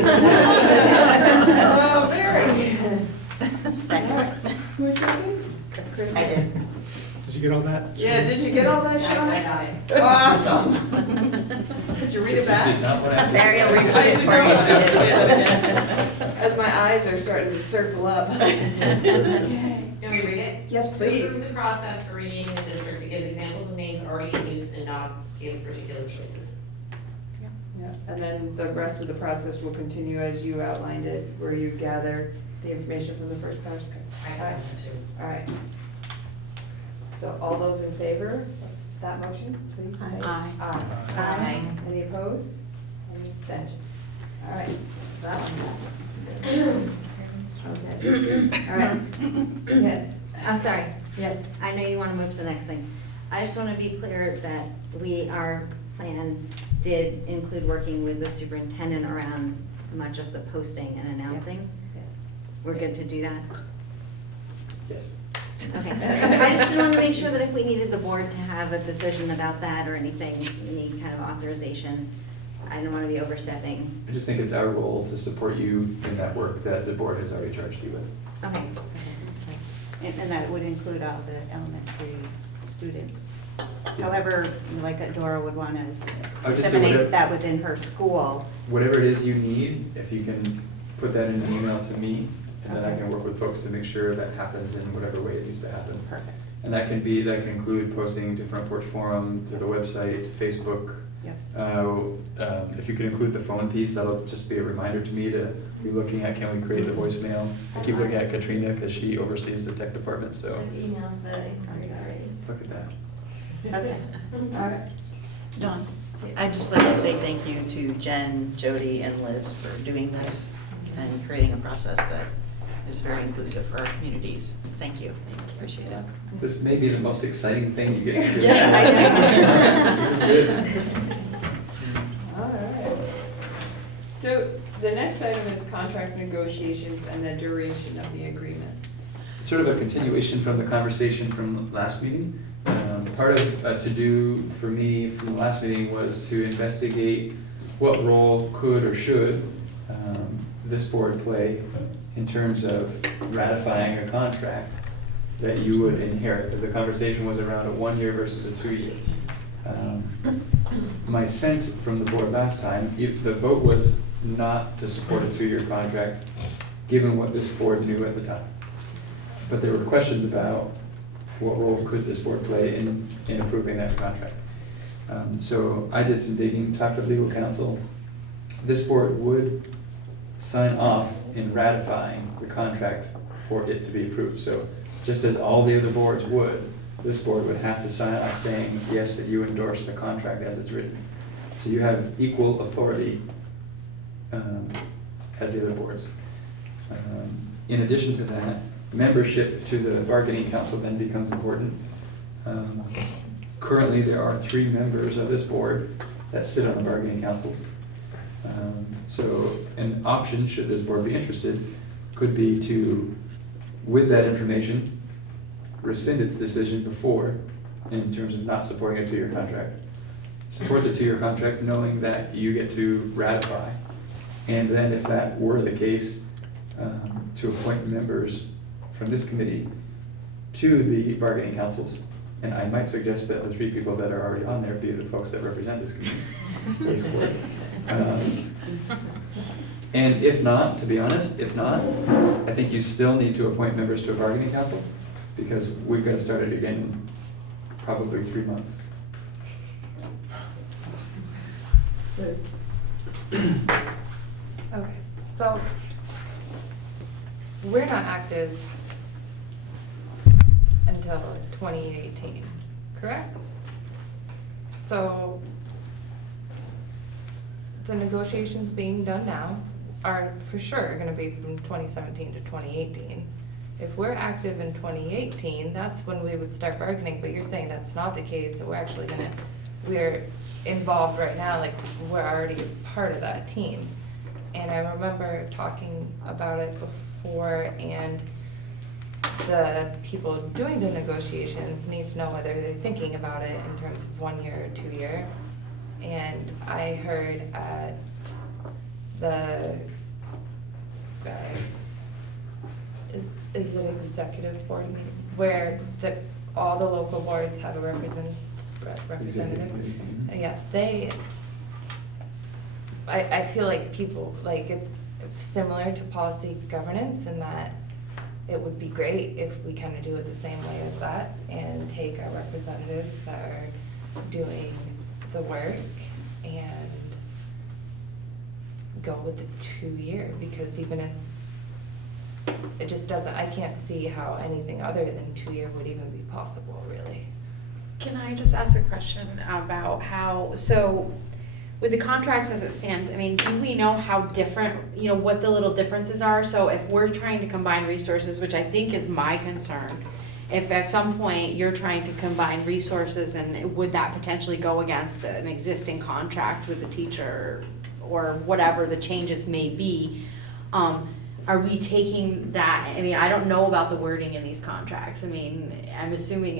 Oh, very. Second. Who's second? Chris? I did. Did you get all that? Yeah, did you get all that, Sean? I got it. Awesome. Could you read it back? Barry will read I it did for you. not. As my eyes are starting to circle up. You want me to read it? Yes, please. Approve the process for renaming the district that gives examples of names already in use and not give particular choices. Yeah, and then the rest of the process will continue as you outlined it, where you gather the information from the first part. I got that too. All right. So all those in favor of that motion, please say Aye. aye. Aye. Any opposed? Any abstention? All right, that one. Okay. All right. Yes. I'm sorry. Yes. I know you want to move to the next thing. I just want to be clear that our plan did include working with the superintendent around much of the posting and announcing. We're good to do that? Yes. Okay. I just wanted to make sure that if we needed the board to have a decision about that or anything, any kind of authorization, I don't want to be overstepping. I just think it's our role to support you in that work that the board has already charged you with. Okay. And that would include all the elementary students. however, like Dora would want to I would just say whatever- disseminate that within her school. Whatever it is you need, if you can put that in an email to me, and then I can work with folks to make sure that happens in whatever way it needs to happen. Perfect. And that can include posting to Front Porch Forum, to the website, to Facebook. Yep. If you can include the phone piece, that'll just be a reminder to me to be looking at, can we create the voicemail? I keep looking at Katrina because she oversees the tech department, so Email the inquiry already. look at that. Okay, all right. Dawn, I'd just like to say thank you to Jen, Jody, and Liz for doing this and creating a process that is very inclusive for our communities. Thank you. Appreciate it. This may be the most exciting thing you get to do. Yeah, I know. Good. All right. So the next item is contract negotiations and the duration of the agreement. It's sort of a continuation from the conversation from last meeting. Part of to-do for me from the last meeting was to investigate what role could or should this board play in terms of ratifying a contract that you would inherit, because the conversation was around a 1 year versus a 2 year. My sense from the board last time, the vote was not to support a 2 year contract, given what this board knew at the time. But there were questions about what role could this board play in approving that contract. So I did some digging, talked to legal counsel. This board would sign off in ratifying the contract for it to be approved. So just as all the other boards would, this board would have to sign off saying, yes, that you endorse the contract as it's written. So you have equal authority as the other boards. In addition to that, membership to the bargaining council then becomes important. Currently, there are 3 members of this board that sit on the bargaining councils. So an option, should this board be interested, could be to, with that information, rescind its decision before in terms of not supporting a 2 year contract. Support the 2 year contract knowing that you get to ratify. And then if that were the case, to appoint members from this committee to the bargaining councils. And I might suggest that the 3 people that are already on there be the folks that represent this committee. This board. And if not, to be honest, if not, I think you still need to appoint members to a bargaining council, because we've got to start it again in probably 3 months. Okay, so we're not active until 2018, correct? So the negotiations being done now are for sure gonna be from 2017 to 2018. If we're active in 2018, that's when we would start bargaining, but you're saying that's not the case, so we're involved right now, like we're already a part of that team. And I remember talking about it before, and the people doing the negotiations need to know whether they're thinking about it in terms of 1 year or 2 year. And I heard at the, is it executive board meeting, where all the local boards have a representative? Yeah, I feel like people, like it's similar to policy governance in that it would be great if we kind of do it the same way as that and take our representatives that are doing the work and go with the 2 year, because even if it just doesn't, I can't see how anything other than 2 year would even be possible, really. Can I just ask a question about how, so with the contracts as it stands, I mean, do we know how different, what the little differences are? So if we're trying to combine resources, which I think is my concern, if at some point you're trying to combine resources, and would that potentially go against an existing contract with the teacher or whatever the changes may be, are we taking that, I mean, I don't know about the wording in these contracts. I mean, I'm assuming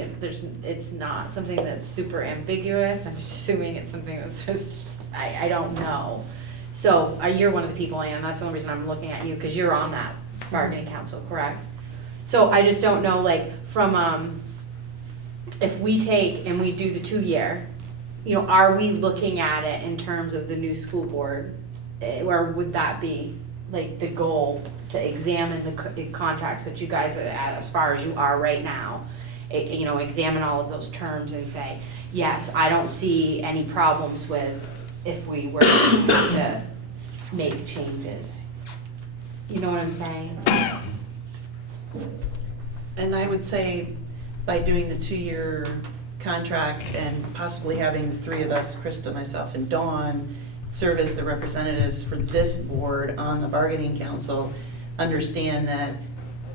it's not something that's super ambiguous. I'm assuming it's something that's just, I don't know. So you're one of the people, Ann, that's the only reason I'm looking at you, because you're on that bargaining council, correct? So I just don't know, like, from if we take and we do the 2-year, you know, are we looking at it in terms of the new school board? Or would that be like the goal, to examine the contracts that you guys are at as far as you are right now? You know, examine all of those terms and say, yes, I don't see any problems with if we were to make changes. You know what I'm saying? And I would say by doing the 2-year contract and possibly having the 3 of us, Krista, myself, and Dawn, serve as the representatives for this board on the bargaining council, understand that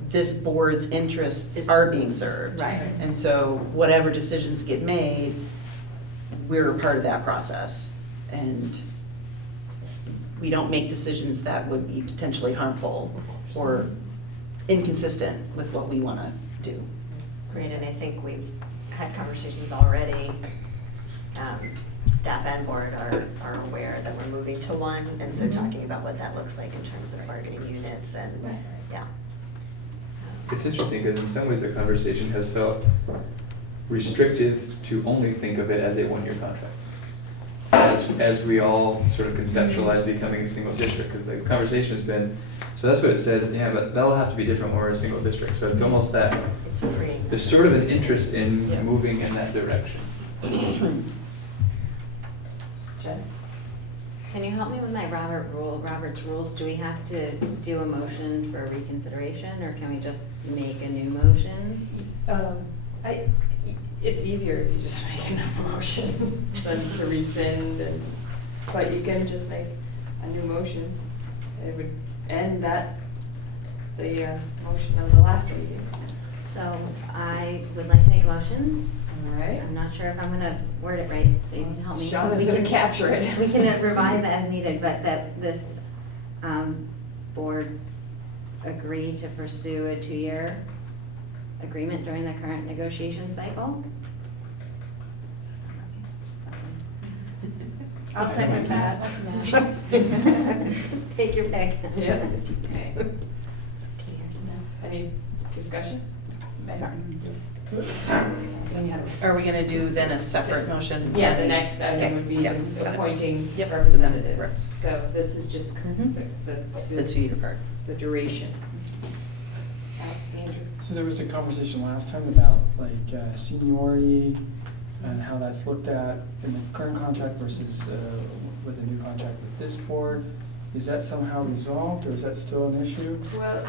this board's interests are being served. Right. And so whatever decisions get made, we're a part of that process. And we don't make decisions that would be potentially harmful or inconsistent with what we want to do. Great, and I think we've had conversations already. Staff and board are aware that we're moving to 1, and so talking about what that looks like in terms of bargaining units and, yeah. It's interesting because in some ways the conversation has felt restrictive to only think of it as a 1-year contract. As we all sort of conceptualize becoming a single district, because the conversation has been, so that's what it says, yeah, but that'll have to be different when we're a single district. So it's almost that it's free. There's sort of an interest in moving in that direction. Jen? Can you help me with my Robert's rules? Do we have to do a motion for reconsideration, or can we just make a new motion? It's easier if you just make a motion than to rescind, but you can just make a new motion. It would end the motion of the last meeting. So I would like to make a motion. All right. I'm not sure if I'm gonna word it right, so you can help me. Shauna's We gonna can- capture it. We can revise as needed, but that this board agree to pursue a 2-year agreement during the current negotiation cycle. I'll second that. Take your pick. Yeah. Okay. Any discussion? Are we gonna do then a separate motion? Yeah, the next item would be Yep, got it. appointing Yep, representatives. reps. So this is just The 2-year part. the duration. Andrew? So there was a conversation last time about like seniority and how that's looked at in the current contract versus with the new contract with this board. Is that somehow resolved, or is that still an issue? Well,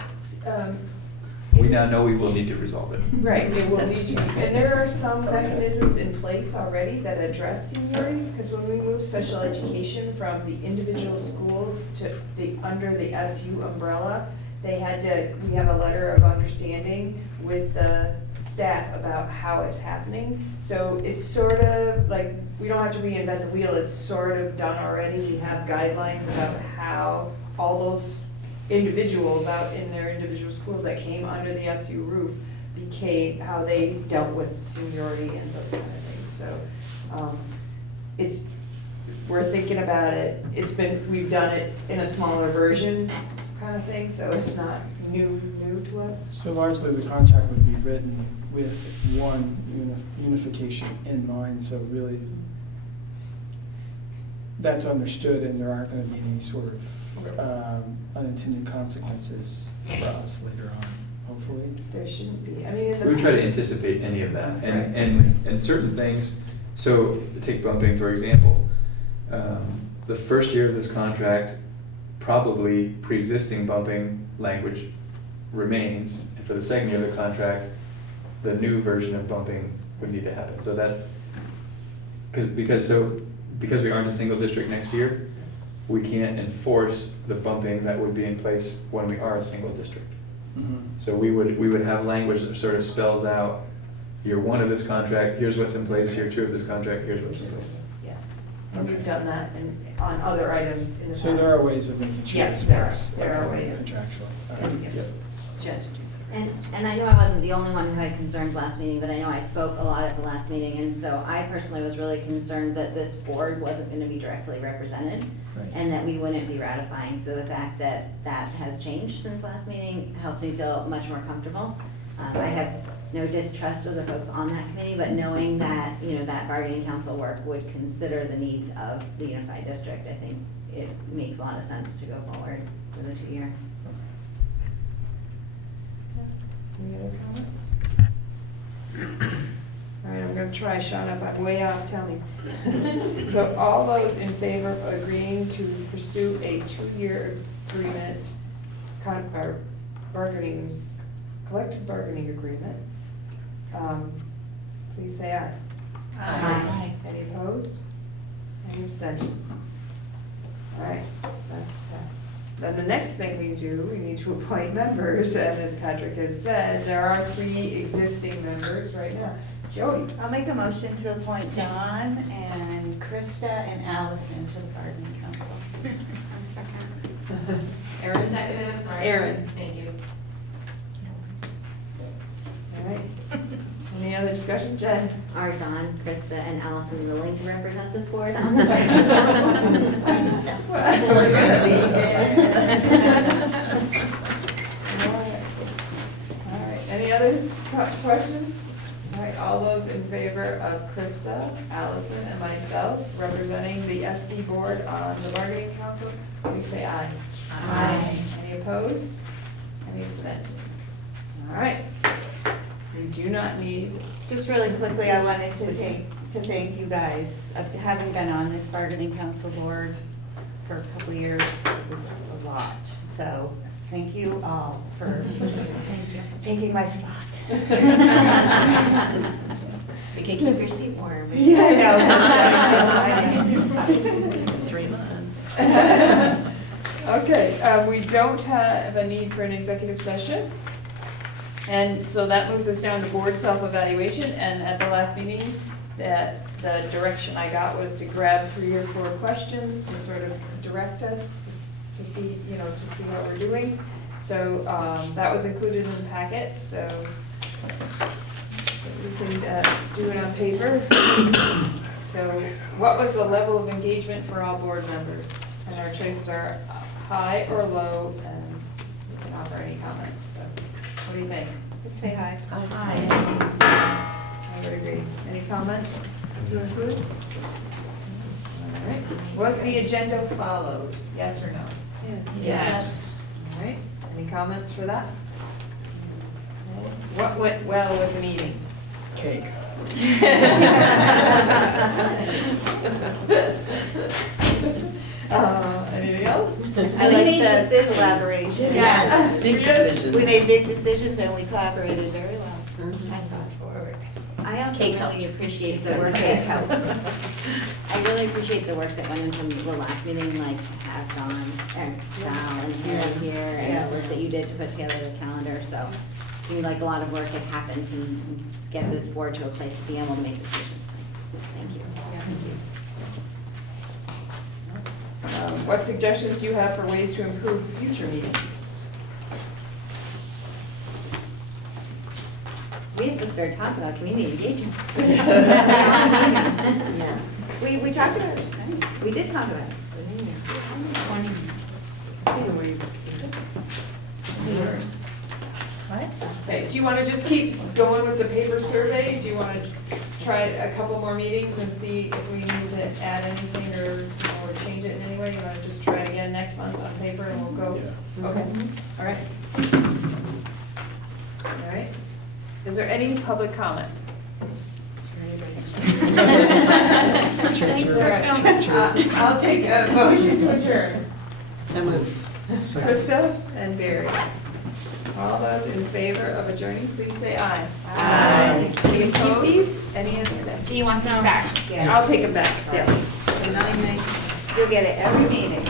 We now know we will need to resolve it. right, it will need to be, and there are some mechanisms in place already that address seniority, because when we move special education from the individual schools to under the SU umbrella, we have a letter of understanding with the staff about how it's happening. So it's sort of like, we don't have to reinvent the wheel, it's sort of done already. We have guidelines about how all those individuals out in their individual schools that came under the SU roof how they dealt with seniority and those kind of things. So we're thinking about it. We've done it in a smaller version kind of thing, so it's not new to us. So largely the contract would be written with one unification in mind, so really that's understood and there aren't going to be any sort of unintended consequences for us later on, hopefully. There shouldn't be. I mean, We try to anticipate any of that, and certain things. So take bumping for example. The first year of this contract, probably pre-existing bumping language remains, and for the second year of the contract, the new version of bumping would need to happen. So that because we aren't a single district next year, we can't enforce the bumping that would be in place when we are a single district. So we would have language that sort of spells out year 1 of this contract, here's what's in place, year 2 of this contract, here's what's in place. Yeah, and we've done that on other items in the past. So there are ways of making sure Yes, it's there are. works, There are like, ways. contractually. All right. Jen? And I know I wasn't the only one who had concerns last meeting, but I know I spoke a lot at the last meeting, and so I personally was really concerned that this board wasn't gonna be directly represented, and that we wouldn't be ratifying, so the fact that that has changed since last meeting helps me feel much more comfortable. I have no distrust of the folks on that committee, but knowing that, you know, that bargaining council work would consider the needs of the unified district, I think it makes a lot of sense to go forward with a 2-year. Any other comments? All right, I'm gonna try, Sean, if I'm way off, tell me. So all those in favor of agreeing to pursue a 2-year agreement, or collective bargaining agreement, please say aye. Aye. Any opposed? Any abstentions? All right, that's passed. Then the next thing we do, we need to appoint members, and as Patrick has said, there are 3 existing members right now. Jody? I'll make a motion to appoint Dawn and Krista and Allison to the bargaining council. Erin? Second, I'm sorry. Erin. Thank you. All right. Any other discussion? Jen? Are Dawn, Krista, and Allison willing to represent this board on the bargaining council? We're gonna be, yes. All right, any other questions? All right, all those in favor of Krista, Allison, and myself representing the SD board on the bargaining council, please say aye. Aye. Any opposed? Any abstentions? All right. We do not need. Just really quickly, I wanted to thank you guys. Having been on this bargaining council board for a couple of years, it was a lot. So thank you all for taking my spot. You can keep your seat warm. Yeah, I know. 3 months. Okay, we don't have a need for an executive session. And so that moves us down to board self-evaluation, and at the last meeting, the direction I got was to grab 3 or 4 questions to sort of direct us to see, you know, to see what we're doing. So that was included in the packet, so we can do it on paper. So what was the level of engagement for all board members? And our choices are high or low, and you can offer any comments, so. What do you think? Let's say hi. I would agree. Any comments to include? All right. Was the agenda followed? Yes or no? Yes. All right. Any comments for that? What went well with the meeting? Cake. Anything else? I like the collaboration. Yes. Big decisions. We made big decisions and we collaborated very well. Thank God forward. I also Cake really helps. appreciate the work Cake that helps. I really appreciate the work that went into the last meeting, like to have Dawn and Val and Harry here, and the work that you did to put together the calendar, so it seemed like a lot of work had happened to get this board to a place of being able to make decisions. Thank you. What suggestions do you have for ways to improve future meetings? We have to start talking about community engagement. Yeah. We talked about it tonight. We did talk about it. 20 minutes. What? Okay, do you want to just keep going with the paper survey? Do you want to try a couple more meetings and see if we need to add anything or change it in any way? You want to just try it again next month on paper and we'll go? Okay, all right. All right. Is there any public comment? Thanks for coming. I'll take a motion to adjourn. So moved. Krista and Barry. All those in favor of adjourning, please say aye. Aye. Any opposed? Any abstentions? Do you want these back? I'll take them back, yeah. You'll get it every meeting.